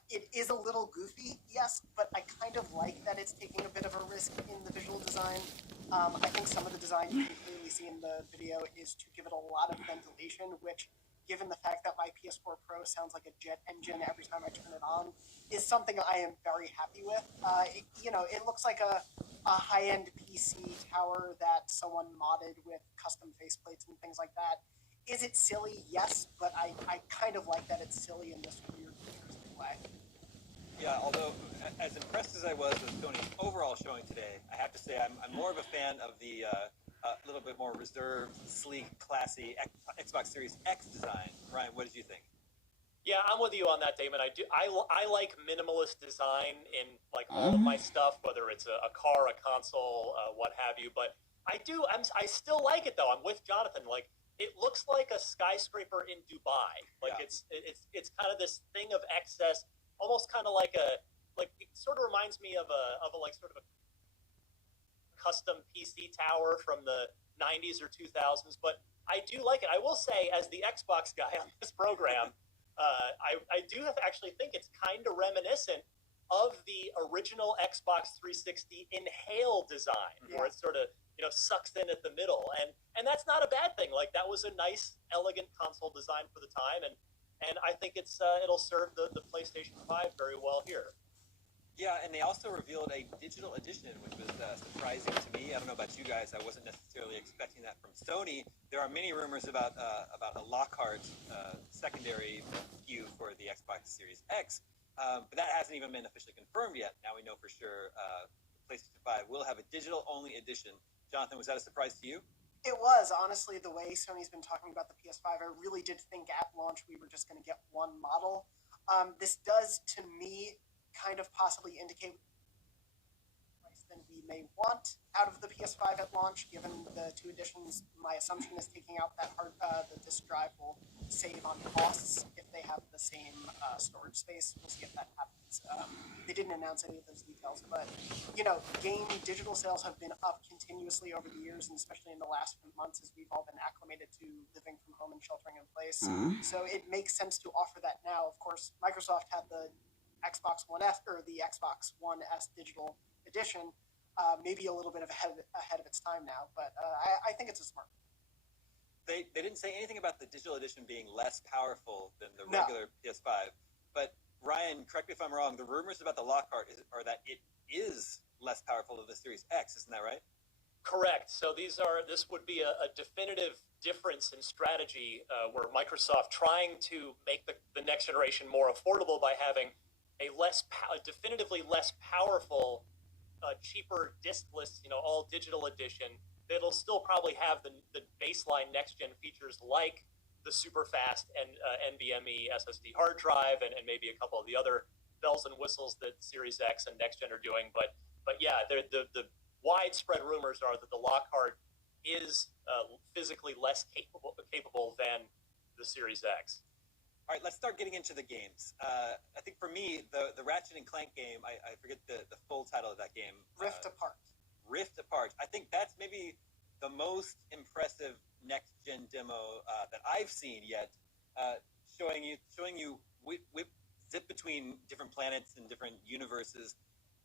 It is a little goofy, yes, but I kind of like that it's taking a bit of a risk in the visual design. I think some of the design you can clearly see in the video is to give it a lot of ventilation, which, given the fact that my PS4 Pro sounds like a jet engine every time I turn it on, is something I am very happy with. It looks like a high-end PC tower that someone modded with custom faceplates and things like that. Is it silly? Yes, but I kind of like that it's silly in this weird, interesting way. Yeah, although as impressed as I was with Sony's overall showing today, I have to say I'm more of a fan of the little bit more reserved, sleek, classy Xbox Series X design. Ryan, what did you think? Yeah, I'm with you on that, Damon. I like minimalist design in like all of my stuff, whether it's a car, a console, what have you. But I still like it though. I'm with Jonathan. Like it looks like a skyscraper in Dubai. Like it's kind of this thing of excess, almost kind of like it sort of reminds me of a sort of a custom PC tower from the 90s or 2000s. But I do like it. I will say, as the Xbox guy on this program. I do actually think it's kind of reminiscent of the original Xbox 360 Inhale design, where it sort of sucks in at the middle, and that's not a bad thing. Like that was a nice, elegant console design for the time, and I think it'll serve the PlayStation 5 very well here. Yeah, and they also revealed a digital edition, which was surprising to me. I don't know about you guys. I wasn't necessarily expecting that from Sony. There are many rumors about a Lockhart secondary SKU for the Xbox Series X, but that hasn't even been officially confirmed yet. Now we know for sure PlayStation 5 will have a digital-only edition. Jonathan, was that a surprise to you? It was. Honestly, the way Sony's been talking about the PS5, I really did think at launch we were just going to get one model. This does, to me, kind of possibly indicate price than we may want out of the PS5 at launch, given the 2 editions, my assumption is taking out that the disk drive will save on costs if they have the same storage space. We'll see if that happens. They didn't announce any of those details, but game digital sales have been up continuously over the years, and especially in the last few months as we've all been acclimated to living from home and sheltering in place. So it makes sense to offer that now. Of course, Microsoft had the Xbox One S or the Xbox One S digital edition, maybe a little bit ahead of its time now, but I think it's a smart. They didn't say anything about the digital edition being less powerful than the regular PS5, but Ryan, correct me if I'm wrong, the rumors about the Lockhart are that it is less powerful than the Series X, isn't that right? Correct. So this would be a definitive difference in strategy where Microsoft trying to make the next generation more affordable by having a definitively less powerful, cheaper diskless, all digital edition. That'll still probably have the baseline next gen features like the super fast and NVMe SSD hard drive and maybe a couple of the other bells and whistles that Series X and next gen are doing. But yeah, the widespread rumors are that the Lockhart is physically less capable than the Series X. All right, let's start getting into the games. I think for me, the Ratchet and Clank game, I forget the full title of that game. Rift Apart. Rift Apart. I think that's maybe the most impressive next-gen demo that I've seen yet, showing you zip between different planets and different universes.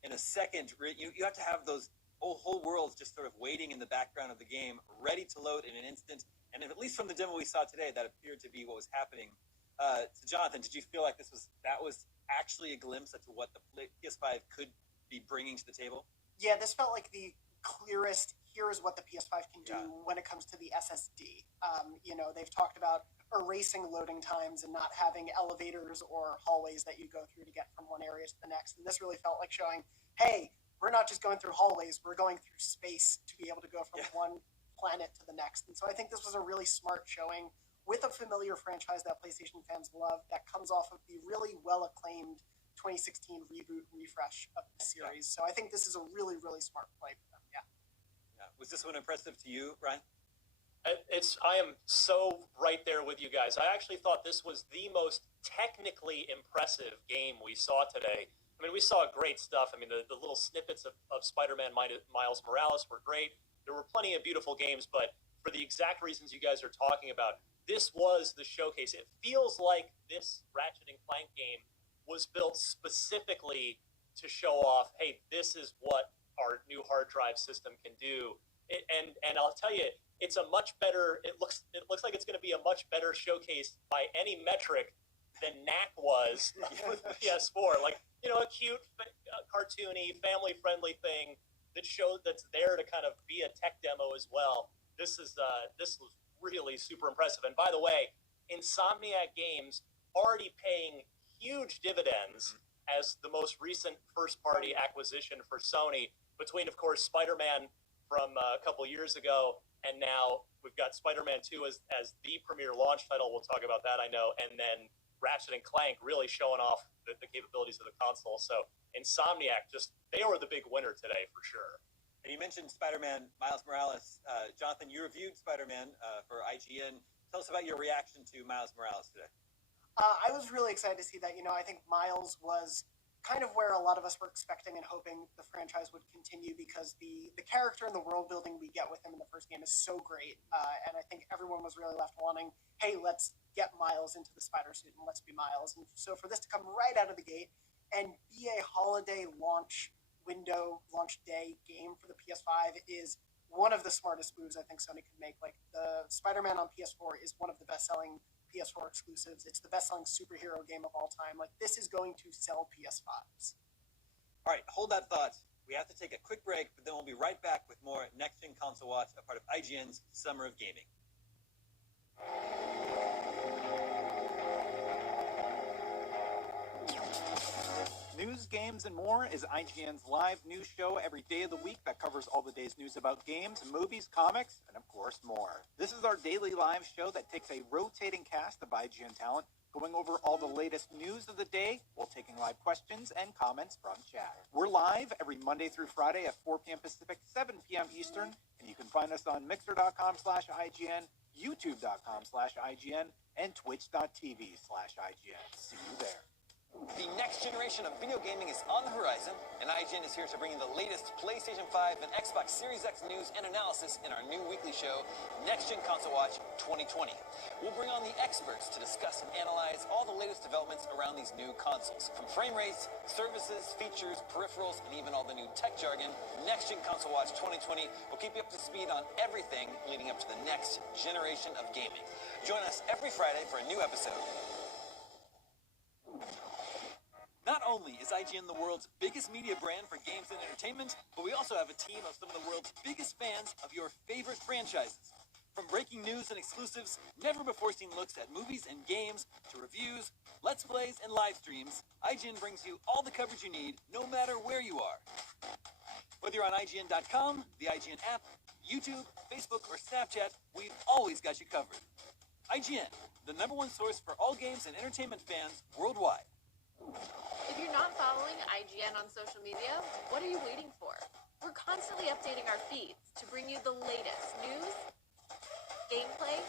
In a second, you have to have those whole worlds just sort of waiting in the background of the game, ready to load in an instant. And at least from the demo we saw today, that appeared to be what was happening. So Jonathan, did you feel like that was actually a glimpse into what the PS5 could be bringing to the table? Yeah, this felt like the clearest, here is what the PS5 can do when it comes to the SSD. They've talked about erasing loading times and not having elevators or hallways that you go through to get from one area to the next. And this really felt like showing, hey, we're not just going through hallways, we're going through space to be able to go from one planet to the next. And so I think this was a really smart showing with a familiar franchise that PlayStation fans love that comes off of the really well-acclaimed 2016 reboot refresh of the series. So I think this is a really, really smart play for them. Yeah. Was this one impressive to you, Ryan? I am so right there with you guys. I actually thought this was the most technically impressive game we saw today. I mean, we saw great stuff. I mean, the little snippets of Spider-Man Miles Morales were great. There were plenty of beautiful games, but for the exact reasons you guys are talking about, this was the showcase. It feels like this Ratchet and Clank game was built specifically to show off, hey, this is what our new hard drive system can do. And I'll tell you, it's a much better. It looks like it's going to be a much better showcase by any metric than NAC was with the PS4. Like, a cute, cartoony, family-friendly thing that's there to kind of be a tech demo as well. This was really super impressive. And by the way, Insomniac Games already paying huge dividends as the most recent first-party acquisition for Sony between, of course, Spider-Man from a couple years ago, and now we've got Spider-Man 2 as the premier launch title. We'll talk about that, I know, and then Ratchet and Clank really showing off the capabilities of the console. So Insomniac, they were the big winner today for sure. And you mentioned Spider-Man Miles Morales. Jonathan, you reviewed Spider-Man for IGN. Tell us about your reaction to Miles Morales today. I was really excited to see that. I think Miles was kind of where a lot of us were expecting and hoping the franchise would continue, because the character and the world building we get with him in the first game is so great. And I think everyone was really left wanting, hey, let's get Miles into the spider suit and let's be Miles. And so for this to come right out of the gate and be a holiday launch day game for the PS5 is one of the smartest moves I think Sony could make. Like, the Spider-Man on PS4 is one of the best-selling PS4 exclusives. It's the best-selling superhero game of all time. Like, this is going to sell PS5s. All right, hold that thought. We have to take a quick break, but then we'll be right back with more Next Gen Console Watch, a part of IGN's Summer of Gaming. News, games, and more is IGN's live news show every day of the week that covers all the day's news about games, movies, comics, and of course more. This is our daily live show that takes a rotating cast of IGN talent going over all the latest news of the day while taking live questions and comments from chat. We're live every Monday through Friday at 4 p.m. Pacific, 7 p.m. Eastern, and you can find us on mixer.com/IGN, youtube.com/IGN, and twitch.tv/IGN. See you there. The next generation of video gaming is on the horizon, and IGN is here to bring you the latest PlayStation 5 and Xbox Series X news and analysis in our new weekly show, Next Gen Console Watch 2020. We'll bring on the experts to discuss and analyze all the latest developments around these new consoles. From frame rates, services, features, peripherals, and even all the new tech jargon, Next Gen Console Watch 2020 will keep you up to speed on everything leading up to the next generation of gaming. Join us every Friday for a new episode. Not only is IGN the world's biggest media brand for games and entertainment, but we also have a team of some of the world's biggest fans of your favorite franchises. From breaking news and exclusives, never-before-seen looks at movies and games, to reviews, let's plays, and live streams, IGN brings you all the coverage you need, no matter where you are. Whether you're on IGN.com, the IGN app, YouTube, Facebook, or Snapchat, we've always got you covered. IGN, the #1 source for all games and entertainment fans worldwide. If you're not following IGN on social media, what are you waiting for? We're constantly updating our feeds to bring you the latest news, gameplay,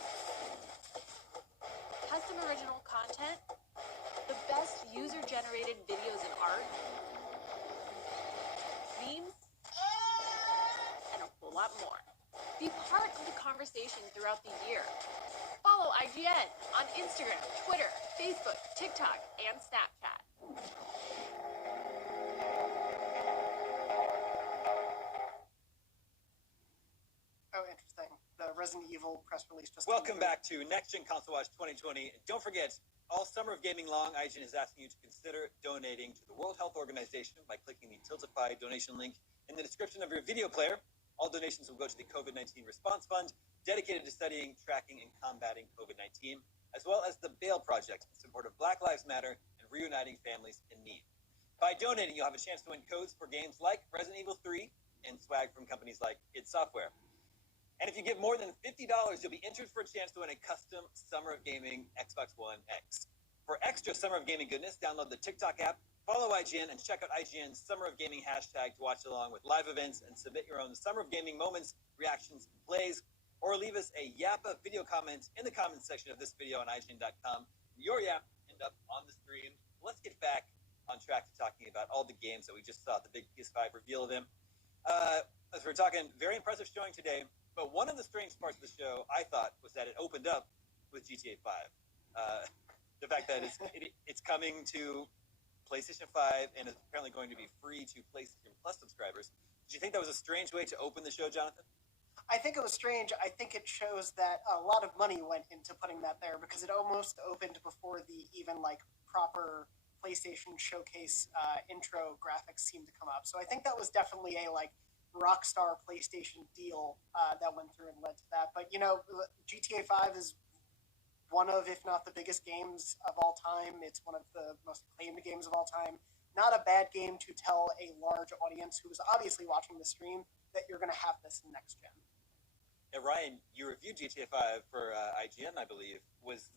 custom original content, the best user-generated videos and art, memes, and a whole lot more. Be part of the conversation throughout the year. Follow IGN on Instagram, Twitter, Facebook, TikTok, and Snapchat. Oh, interesting. The Resident Evil press release just Welcome back to Next Gen Console Watch 2020. And don't forget, all summer of gaming long, IGN is asking you to consider donating to the World Health Organization by clicking the Tiltify donation link in the description of your video player. All donations will go to the COVID-19 Response Fund, dedicated to studying, tracking, and combating COVID-19, as well as the Bail Project in support of Black Lives Matter and reuniting families in need. By donating, you'll have a chance to win codes for games like Resident Evil 3 and swag from companies like id Software. And if you give more than $50, you'll be entered for a chance to win a custom Summer of Gaming Xbox One X. For extra Summer of Gaming goodness, download the TikTok app, follow IGN, and check out IGN's Summer of Gaming hashtag to watch along with live events and submit your own Summer of Gaming moments, reactions, and plays, or leave us a Yappa video comment in the comments section of this video on IGN.com. Your Yap end up on the stream. Let's get back on track to talking about all the games that we just saw at the big PS5 reveal of them. As we're talking, very impressive showing today. But one of the strange parts of the show, I thought, was that it opened up with GTA 5. The fact that it's coming to PlayStation 5 and is apparently going to be free to PlayStation Plus subscribers. Did you think that was a strange way to open the show, Jonathan? I think it was strange. I think it shows that a lot of money went into putting that there because it almost opened before the even proper PlayStation Showcase intro graphics seemed to come up. So I think that was definitely a Rockstar PlayStation deal that went through and led to that. But GTA 5 is one of, if not the biggest games of all time. It's one of the most acclaimed games of all time. Not a bad game to tell a large audience who is obviously watching the stream that you're going to have this in next gen. Yeah, Ryan, you reviewed GTA 5 for IGN, I believe.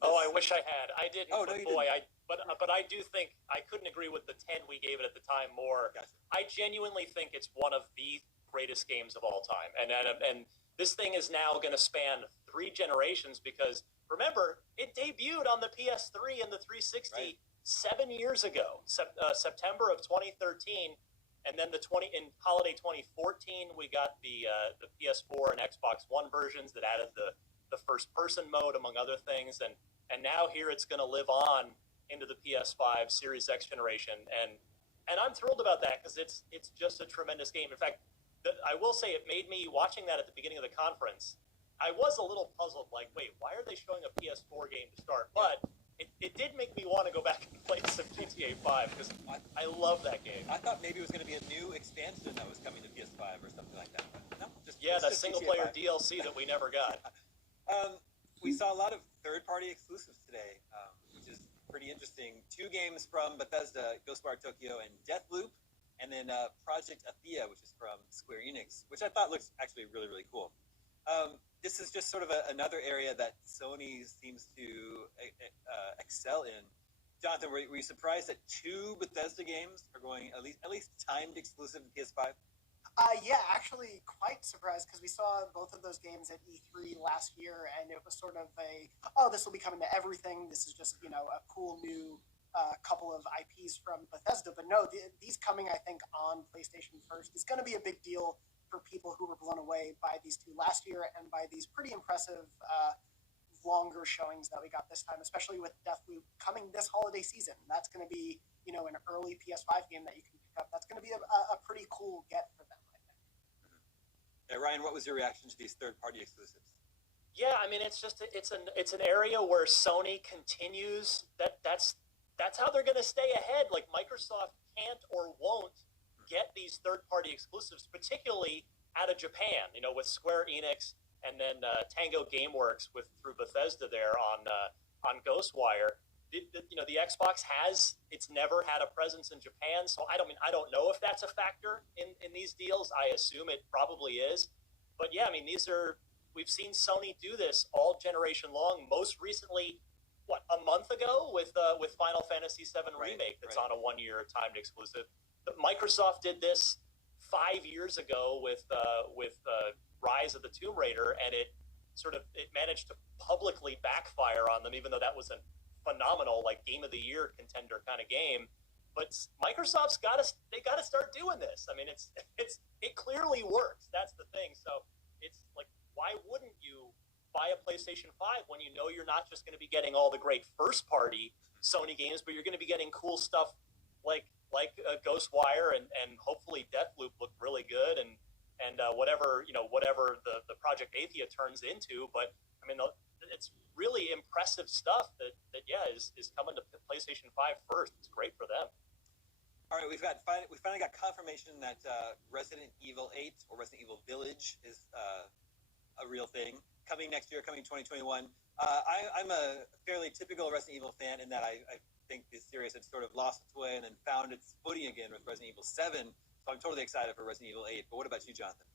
Oh, I wish I had. I didn't. Oh, no, you didn't. But I do think I couldn't agree with the 10 we gave it at the time more. Gotcha. I genuinely think it's one of the greatest games of all time, and this thing is now going to span 3 generations because remember it debuted on the PS3 and the 360 7 years ago, September of 2013. And then in holiday 2014, we got the PS4 and Xbox One versions that added the first-person mode, among other things. And now here it's going to live on into the PS5 Series X generation. And I'm thrilled about that because it's just a tremendous game. In fact, I will say it made me, watching that at the beginning of the conference, I was a little puzzled, wait, why are they showing a PS4 game to start? But it did make me want to go back and play some GTA 5 because I love that game. I thought maybe it was going to be a new expansion that was coming to PS5 or something like that. But no, that single-player DLC that we never got. We saw a lot of third-party exclusives today, which is pretty interesting. 2 games from Bethesda, Ghostwire Tokyo and Deathloop, and then Project Athia, which is from Square Enix, which I thought looks actually really, really cool. this is just sort of another area that Sony seems to excel in. Jonathan, were you surprised that 2 Bethesda games are going at least timed exclusive to PS5? Yeah, actually quite surprised because we saw both of those games at E3 last year, and it was sort of this will be coming to everything. This is just, a cool new couple of IPs from Bethesda. But no, these coming, I think, on PlayStation first is going to be a big deal for people who were blown away by these 2 last year and by these pretty impressive longer showings that we got this time, especially with Deathloop coming this holiday season. That's going to be, an early PS5 game that you can pick up. That's going to be a pretty cool get for them, I think. Yeah, Ryan, what was your reaction to these third-party exclusives? Yeah, I mean, it's an area where Sony continues that's how they're going to stay ahead. Like, Microsoft can't or won't get these third-party exclusives, particularly out of Japan. With Square Enix and then Tango Gameworks through Bethesda there on Ghostwire. The Xbox it's never had a presence in Japan, so I don't know if that's a factor in these deals. I assume it probably is, but yeah, I mean, we've seen Sony do this all generation long. Most recently, a month ago with Final Fantasy VII Remake that's on a 1-year timed exclusive. But Microsoft did this 5 years ago with Rise of the Tomb Raider, and it managed to publicly backfire on them, even though that was a phenomenal game of the year contender kind of game. But Microsoft's got to start doing this. I mean, it clearly works. That's the thing. So it's like, why wouldn't you buy a PlayStation 5 when you know you're not just going to be getting all the great first-party Sony games, but you're going to be getting cool stuff like Ghostwire and hopefully Deathloop look really good and whatever the Project Athia turns into. But I mean, it's really impressive stuff that is coming to PlayStation 5 first. It's great for them. All right, we finally got confirmation that Resident Evil 8 or Resident Evil Village is a real thing. Coming next year, coming 2021. I'm a fairly typical Resident Evil fan in that I think the series had sort of lost its way and then found its footing again with Resident Evil 7. So I'm totally excited for Resident Evil 8. But what about you, Jonathan?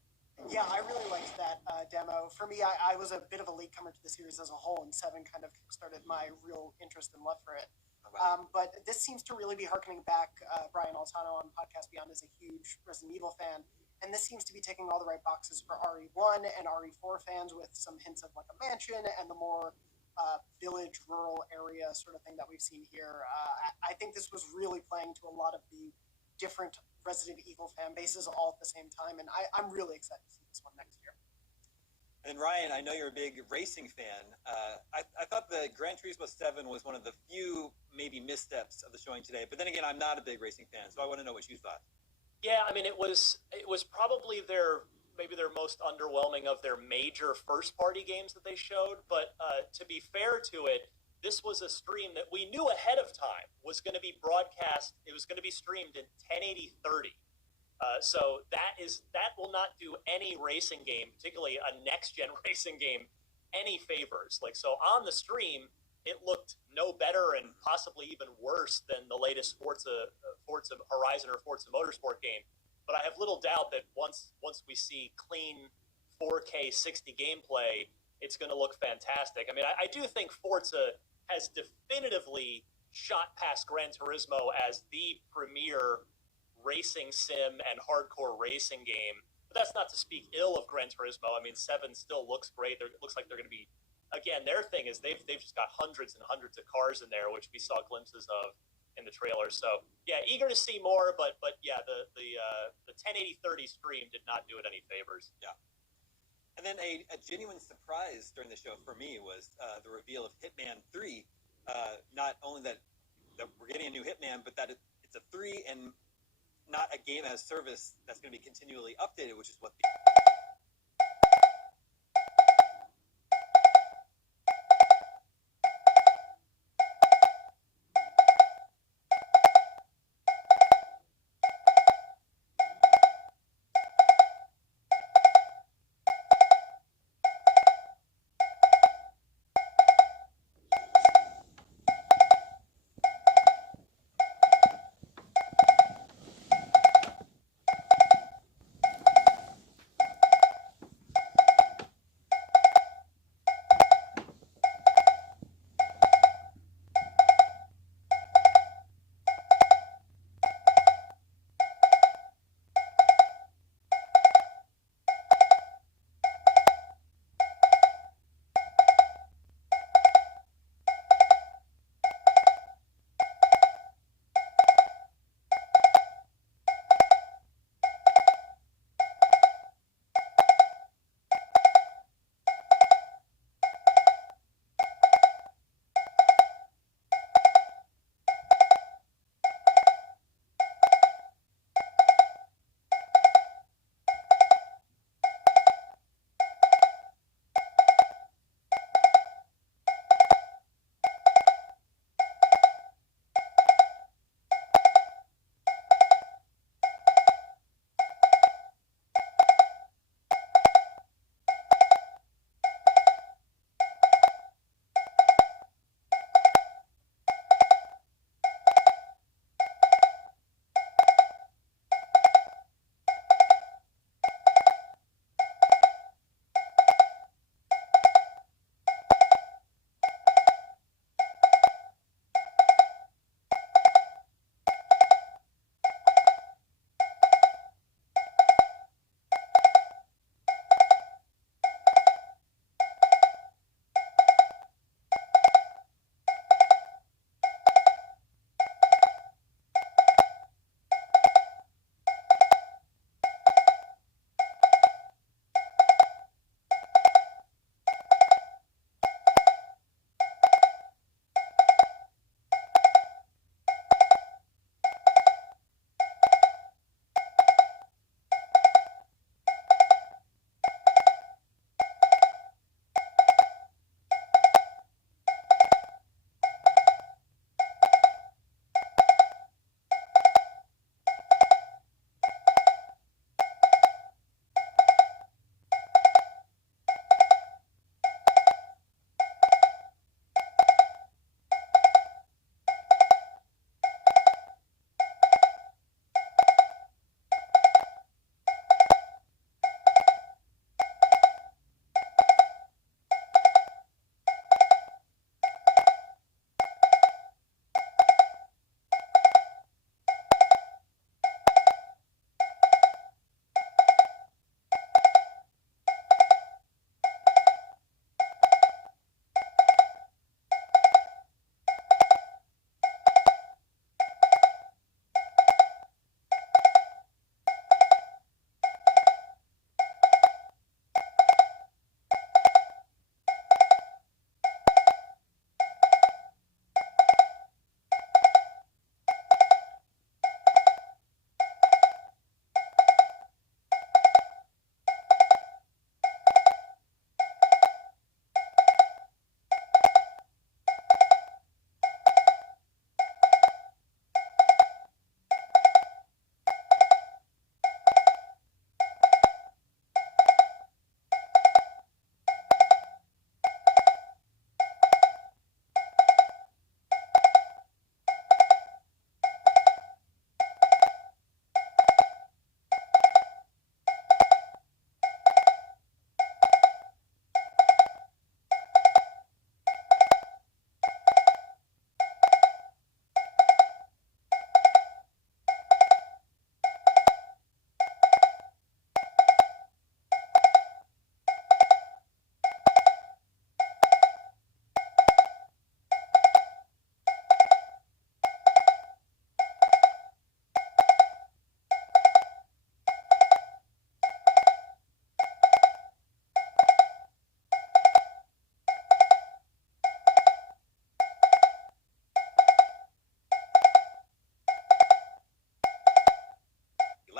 Yeah, I really liked that demo. For me, I was a bit of a latecomer to the series as a whole, and 7 kind of started my real interest and love for it. But this seems to really be harkening back. Brian Altano on Podcast Beyond is a huge Resident Evil fan. And this seems to be ticking all the right boxes for RE1 and RE4 fans, with some hints of like a mansion and the more village, rural area sort of thing that we've seen here. I think this was really playing to a lot of the different Resident Evil fan bases all at the same time, and I'm really excited to see this one next year. And Ryan, I know you're a big racing fan. I thought the Gran Turismo 7 was one of the few maybe missteps of the showing today, but then again, I'm not a big racing fan, so I want to know what you thought. Yeah, I mean, it was probably their most underwhelming of their major first-party games that they showed. But to be fair to it, this was a stream that we knew ahead of time was going to be broadcast. It was going to be streamed in 1080-30. So that will not do any racing game, particularly a next-gen racing game, any favors. So on the stream, it looked no better and possibly even worse than the latest Forza Horizon or Forza Motorsport game. But I have little doubt that once we see clean 4K 60 gameplay, it's going to look fantastic. I mean, I do think Forza has definitively shot past Gran Turismo as the premier racing sim and hardcore racing game. But that's not to speak ill of Gran Turismo. I mean, 7 still looks great. It looks like they're going to be. Again, their thing is they've just got hundreds and hundreds of cars in there, which we saw glimpses of in the trailer. So yeah, eager to see more. But yeah, the 1080-30 stream did not do it any favors. Yeah. And then a genuine surprise during the show for me was the reveal of Hitman 3. Not only that we're getting a new Hitman, but that it's a 3 and not a game as service that's going to be continually updated, which is what the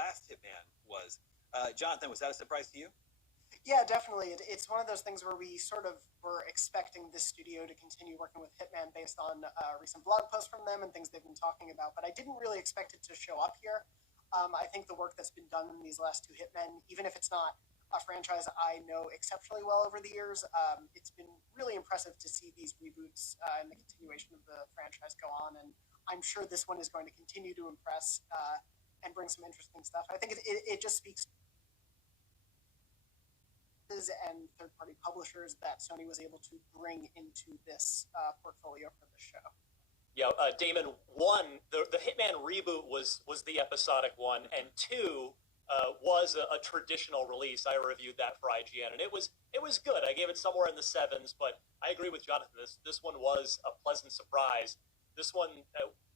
last Hitman was. Jonathan, was that a surprise to you? Yeah, definitely. It's one of those things where we sort of were expecting this studio to continue working with Hitman based on recent blog posts from them and things they've been talking about, but I didn't really expect it to show up here. I think the work that's been done in these last two Hitmen, even if it's not a franchise I know exceptionally well over the years, it's been really impressive to see these reboots and the continuation of the franchise go on, and I'm sure this one is going to continue to impress and bring some interesting stuff. I think it just speaks and third-party publishers that Sony was able to bring into this portfolio for the show. Yeah, Damon, one, the Hitman reboot was the episodic one, and two was a traditional release. I reviewed that for IGN, and it was good. I gave it somewhere in the 7s, but I agree with Jonathan. This one was a pleasant surprise. This one,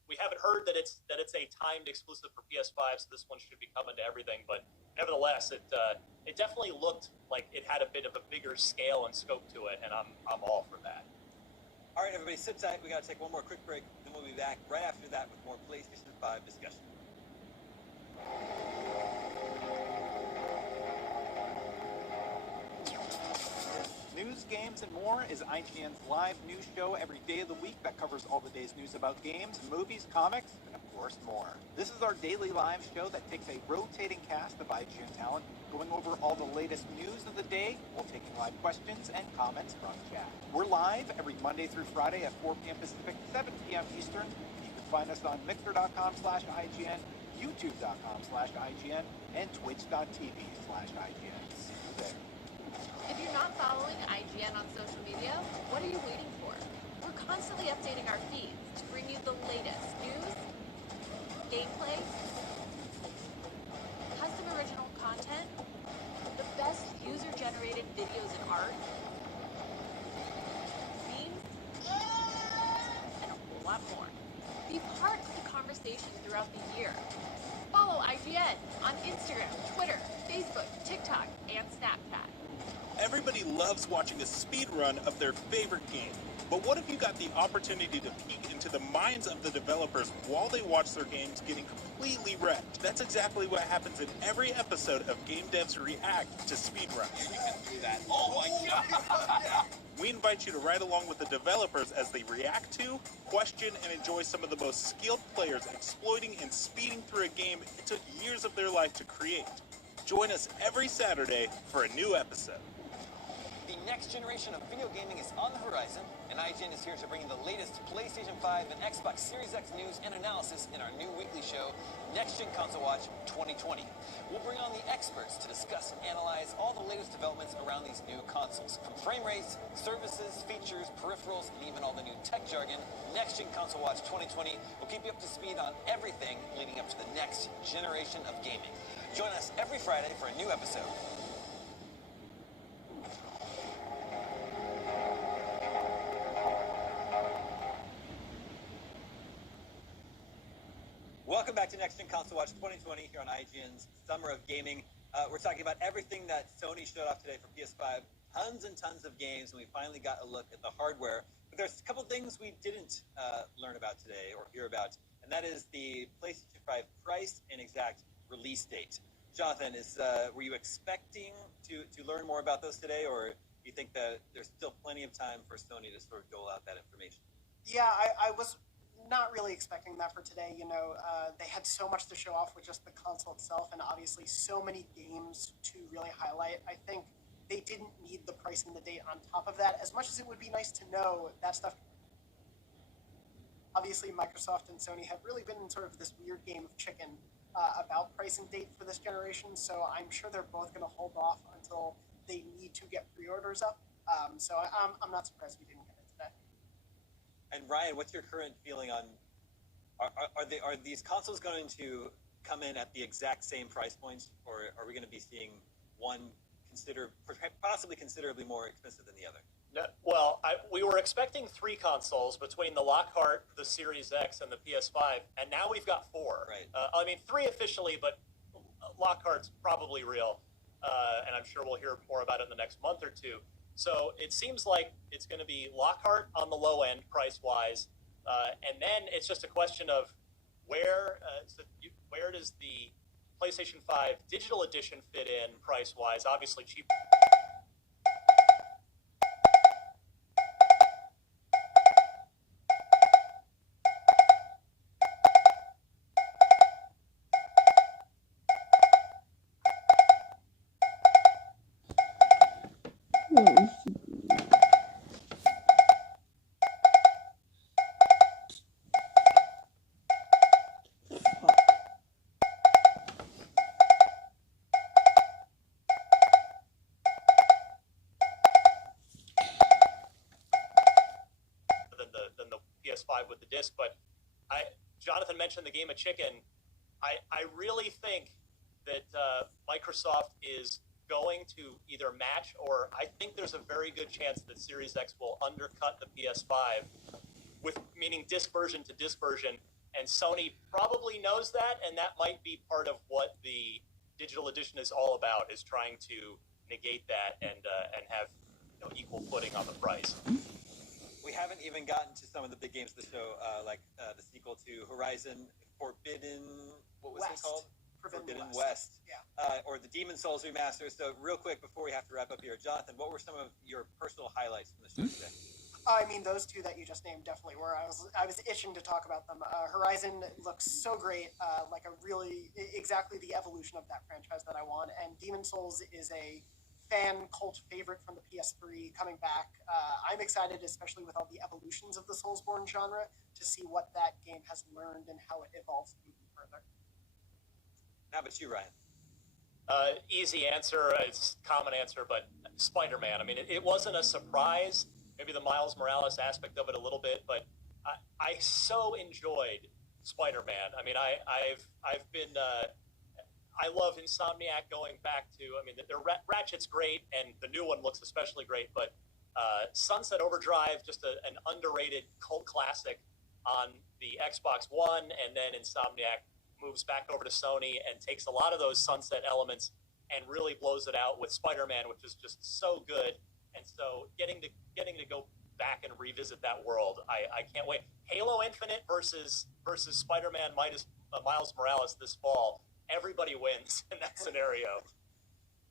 we haven't heard that it's a timed exclusive for PS5, so this one should be coming to everything. But nevertheless, it definitely looked like it had a bit of a bigger scale and scope to it, and I'm all for that. All right, everybody, sit tight. We got to take one more quick break, then we'll be back right after that with more PlayStation 5 discussion. News, games, and more is IGN's live news show every day of the week that covers all the day's news about games, movies, comics, and of course more. This is our daily live show that takes a rotating cast of IGN talent, going over all the latest news of the day while taking live questions and comments from chat. We're live every Monday through Friday at 4 p.m. Pacific, 7 p.m. Eastern. You can find us on Mixer.com/IGN, YouTube.com/IGN, and Twitch.tv/IGN. See you there. If you're not following IGN on social media, what are you waiting for? We're constantly updating our feeds to bring you the latest news, gameplay, custom original content, the best user-generated videos and art, memes, and a whole lot more. Be part of the conversation throughout the year. Follow IGN on Instagram, Twitter, Facebook, TikTok, and Snapchat. Everybody loves watching a speed run of their favorite game. But what if you got the opportunity to peek into the minds of the developers while they watch their games getting completely wrecked? That's exactly what happens in every episode of Game Devs React to Speedruns. You can do that. Oh my god! We invite you to ride along with the developers as they react to, question, and enjoy some of the most skilled players exploiting and speeding through a game it took years of their life to create. Join us every Saturday for a new episode. The next generation of video gaming is on the horizon, and IGN is here to bring you the latest PlayStation 5 and Xbox Series X news and analysis in our new weekly show, Next Gen Console Watch 2020. We'll bring on the experts to discuss and analyze all the latest developments around these new consoles. From frame rates, services, features, peripherals, and even all the new tech jargon, Next Gen Console Watch 2020 will keep you up to speed on everything leading up to the next generation of gaming. Join us every Friday for a new episode. Welcome back to Next Gen Console Watch 2020 here on IGN's Summer of Gaming. We're talking about everything that Sony showed off today for PS5. Tons and tons of games, and we finally got a look at the hardware. But there's a couple things we didn't learn about today or hear about, and that is the PlayStation 5 price and exact release date. Jonathan, were you expecting to learn more about those today, or do you think that there's still plenty of time for Sony to sort of dole out that information? Yeah, I was not really expecting that for today. You know, they had so much to show off with just the console itself, and obviously so many games to really highlight. I think they didn't need the price and the date on top of that, as much as it would be nice to know that stuff. Obviously, Microsoft and Sony have really been in sort of this weird game of chicken about price and date for this generation, so I'm sure they're both going to hold off until they need to get pre-orders up. So I'm not surprised we didn't get it today. And Ryan, what's your current feeling on are these consoles going to come in at the exact same price points, or are we going to be seeing one possibly considerably more expensive than the other? No, well, we were expecting 3 consoles between the Lockhart, the Series X, and the PS5, and now we've got 4. Right. I mean, 3 officially, but Lockhart's probably real, and I'm sure we'll hear more about it in the next month or two. So it seems like it's going to be Lockhart on the low end price-wise, and then it's just a question of where does the PlayStation 5 Digital Edition fit in price-wise? Obviously cheap. Than the PS5 with the disc, but Jonathan mentioned the game of chicken. I really think that Microsoft is going to either match, or I think there's a very good chance that Series X will undercut the PS5 with meaning disc version to disc version, and Sony probably knows that, and that might be part of what the digital edition is all about, is trying to negate that and have equal footing on the price. We haven't even gotten to some of the big games of the show, like the sequel to Horizon Forbidden. What was it called? Forbidden West. Yeah. Or the Demon Souls remaster. So, real quick before we have to wrap up here, Jonathan, what were some of your personal highlights from the show today? I mean, those two that you just named definitely were. I was itching to talk about them. Horizon looks so great, like a really exactly the evolution of that franchise that I want. And Demon Souls is a fan cult favorite from the PS3 coming back. I'm excited, especially with all the evolutions of the Soulsborne genre, to see what that game has learned and how it evolves even further. How about you, Ryan? Easy answer. It's a common answer, but Spider-Man. I mean, it wasn't a surprise. Maybe the Miles Morales aspect of it a little bit, but I so enjoyed Spider-Man. I mean, I've been I love Insomniac going back to. I mean, Ratchet's great, and the new one looks especially great. But Sunset Overdrive, just an underrated cult classic on the Xbox One, and then Insomniac moves back over to Sony and takes a lot of those Sunset elements and really blows it out with Spider-Man, which is just so good. And so getting to go back and revisit that world, I can't wait. Halo Infinite versus Spider-Man Miles Morales this fall. Everybody wins in that scenario.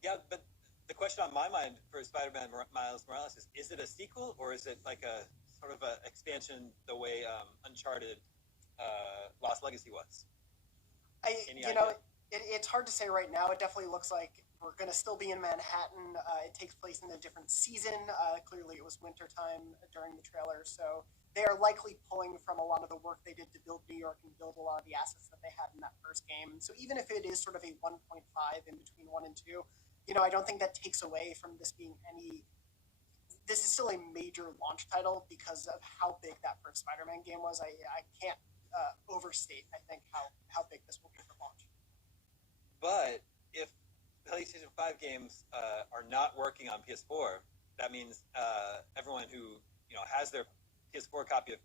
Yeah, but the question on my mind for Spider-Man Miles Morales is it a sequel, or is it like a sort of a expansion the way Uncharted Lost Legacy was? It's hard to say right now. It definitely looks like we're going to still be in Manhattan. It takes place in a different season. Clearly, it was wintertime during the trailer, so they are likely pulling from a lot of the work they did to build New York and build a lot of the assets that they had in that first game. So even if it is sort of a 1.5 in between 1 and 2, I don't think that takes away from this being any. This is still a major launch title because of how big that first Spider-Man game was. I can't overstate, I think, how big this will be for launch. But if PlayStation 5 games are not working on PS4, that means everyone who has their PS4 copy of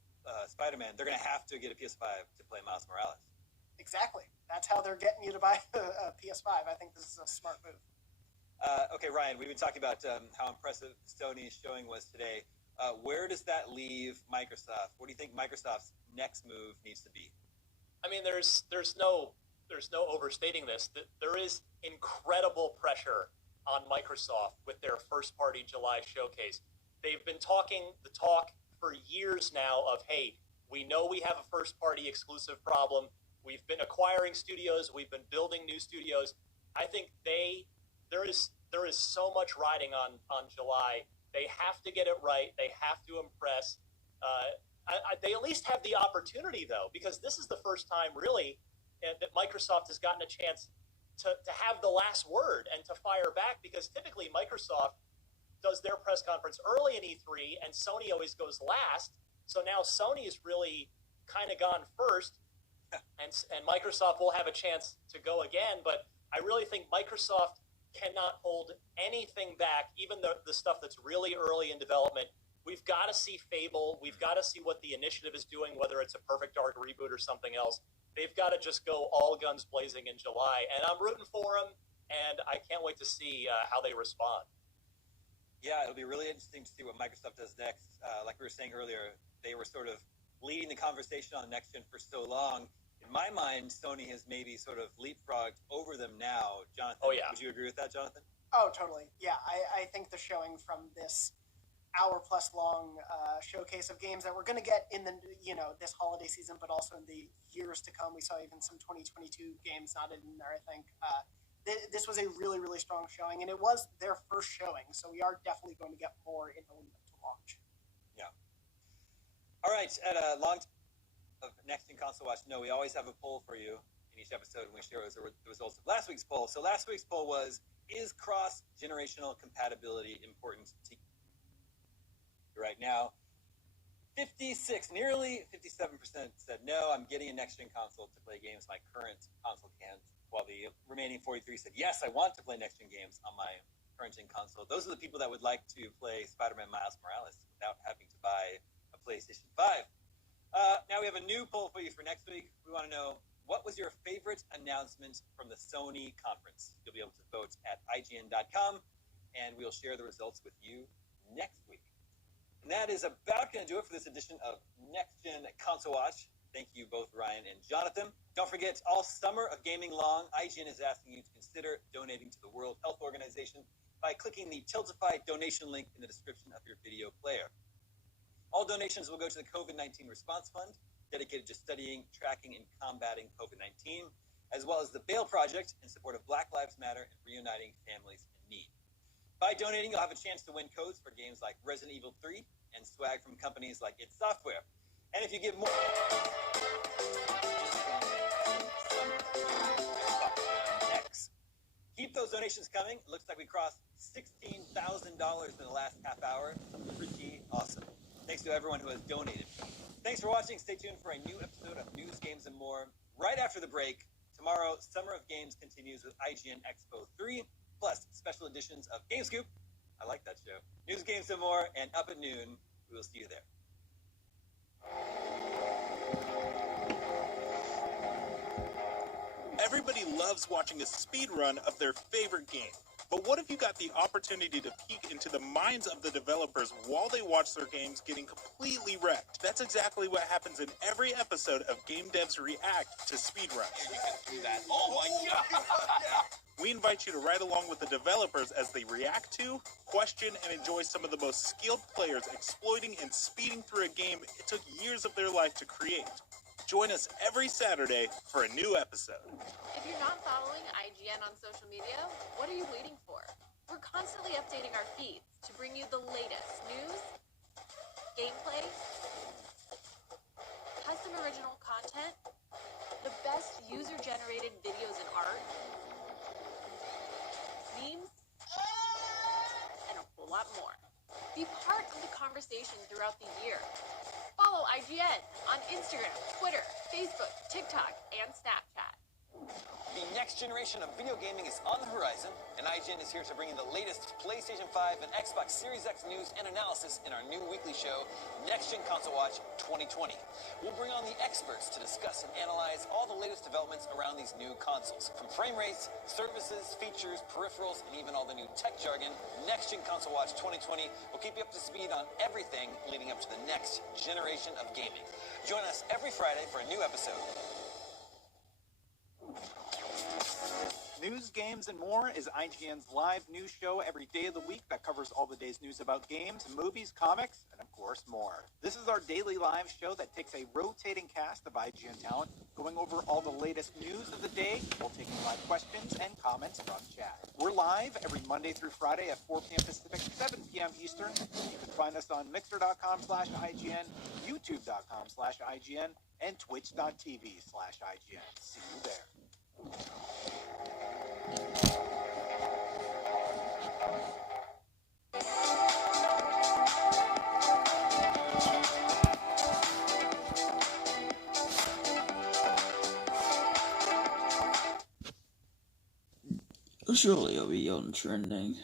Spider-Man, they're going to have to get a PS5 to play Miles Morales. Exactly. That's how they're getting you to buy a PS5. I think this is a smart move. Okay, Ryan, we've been talking about how impressive Sony's showing was today. Where does that leave Microsoft? What do you think Microsoft's next move needs to be? I mean, there's no overstating this. There is incredible pressure on Microsoft with their first-party July showcase. They've been talking the talk for years now of, hey, we know we have a first-party exclusive problem. We've been acquiring studios. We've been building new studios. I think there is so much riding on July. They have to get it right. They have to impress. They at least have the opportunity, though, because this is the first time, really, that Microsoft has gotten a chance to have the last word and to fire back, because typically Microsoft does their press conference early in E3 and Sony always goes last. So now Sony is really kind of gone first, and Microsoft will have a chance to go again. But I really think Microsoft cannot hold anything back, even the stuff that's really early in development. We've got to see Fable. We've got to see what the initiative is doing, whether it's a Perfect Dark reboot or something else. They've got to just go all guns blazing in July, and I'm rooting for them, and I can't wait to see how they respond. Yeah, it'll be really interesting to see what Microsoft does next. Like we were saying earlier, they were sort of leading the conversation on next gen for so long, In my mind, Sony has maybe sort of leapfrogged over them now. Jonathan, Oh, yeah. would you agree with that, Jonathan? Oh, totally. Yeah, I think the showing from this hour-plus long showcase of games that we're going to get in the, this holiday season, but also in the years to come. We saw even some 2022 games knotted in there, I think. This was a really, really strong showing, and it was their first showing, so we are definitely going to get more in the lead up to launch. Yeah. All right, at a long time of Next Gen Console Watch, we always have a poll for you in each episode, and we share the results of last week's poll. So last week's poll was, is cross-generational compatibility important to you? Right now, nearly 57% said no, I'm getting a next-gen console to play games my current console can't, while the remaining 43 said, yes, I want to play next-gen games on my current-gen console. Those are the people that would like to play Spider-Man Miles Morales without having to buy a PlayStation 5. Now we have a new poll for you for next week. We want to know, what was your favorite announcement from the Sony conference? You'll be able to vote at IGN.com, and we'll share the results with you next week. And that is about going to do it for this edition of Next Gen Console Watch. Thank you both, Ryan and Jonathan. Don't forget, all summer of gaming long, IGN is asking you to consider donating to the World Health Organization by clicking the Tiltify donation link in the description of your video player. All donations will go to the COVID-19 Response Fund, dedicated to studying, tracking, and combating COVID-19, as well as the Bail Project in support of Black Lives Matter and reuniting families in need. By donating, you'll have a chance to win codes for games like Resident Evil 3 and swag from companies like id Software. And if you give more... Keep those donations coming. It looks like we crossed $16,000 in the last half hour. Pretty awesome. Thanks to everyone who has donated. Thanks for watching. Stay tuned for a new episode of News, Games, and More right after the break. Tomorrow, Summer of Games continues with IGN Expo 3, plus special editions of GameScoop. I like that show. News, Games, and More, and up at noon. We will see you there. Everybody loves watching a speed run of their favorite game. But what if you got the opportunity to peek into the minds of the developers while they watch their games getting completely wrecked? That's exactly what happens in every episode of Game Devs React to Speedruns. Do that. Oh my god! We invite you to ride along with the developers as they react to, question, and enjoy some of the most skilled players exploiting and speeding through a game it took years of their life to create. Join us every Saturday for a new episode. If you're not following IGN on social media, what are you waiting for? We're constantly updating our feeds to bring you the latest news, gameplay, custom original content, the best user-generated videos and art, memes, and a whole lot more. Be part of the conversation throughout the year. Follow IGN on Instagram, Twitter, Facebook, TikTok, and Snapchat. The next generation of video gaming is on the horizon, and IGN is here to bring you the latest PlayStation 5 and Xbox Series X news and analysis in our new weekly show, Next Gen Console Watch 2020. We'll bring on the experts to discuss and analyze all the latest developments around these new consoles. From frame rates, services, features, peripherals, and even all the new tech jargon, Next Gen Console Watch 2020 will keep you up to speed on everything leading up to the next generation of gaming. Join us every Friday for a new episode. News, Games, and More is IGN's live news show every day of the week that covers all the day's news about games, movies, comics, and of course more. This is our daily live show that takes a rotating cast of IGN talent, going over all the latest news of the day while taking live questions and comments from chat. We're live every Monday through Friday at 4 p.m. Pacific, 7 p.m. Eastern. You can find us on Mixer.com/IGN, YouTube.com/IGN, and Twitch.tv/IGN. See you there. Surely it'll be on trending.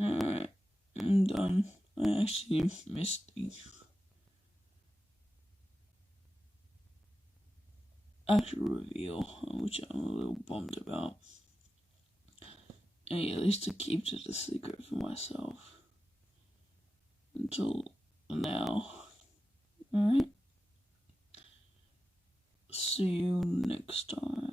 Alright, I'm done. I actually missed the actual reveal, which I'm a little bummed about. Hey, at least I keep it a secret for myself. Until now. Alright? See you next time.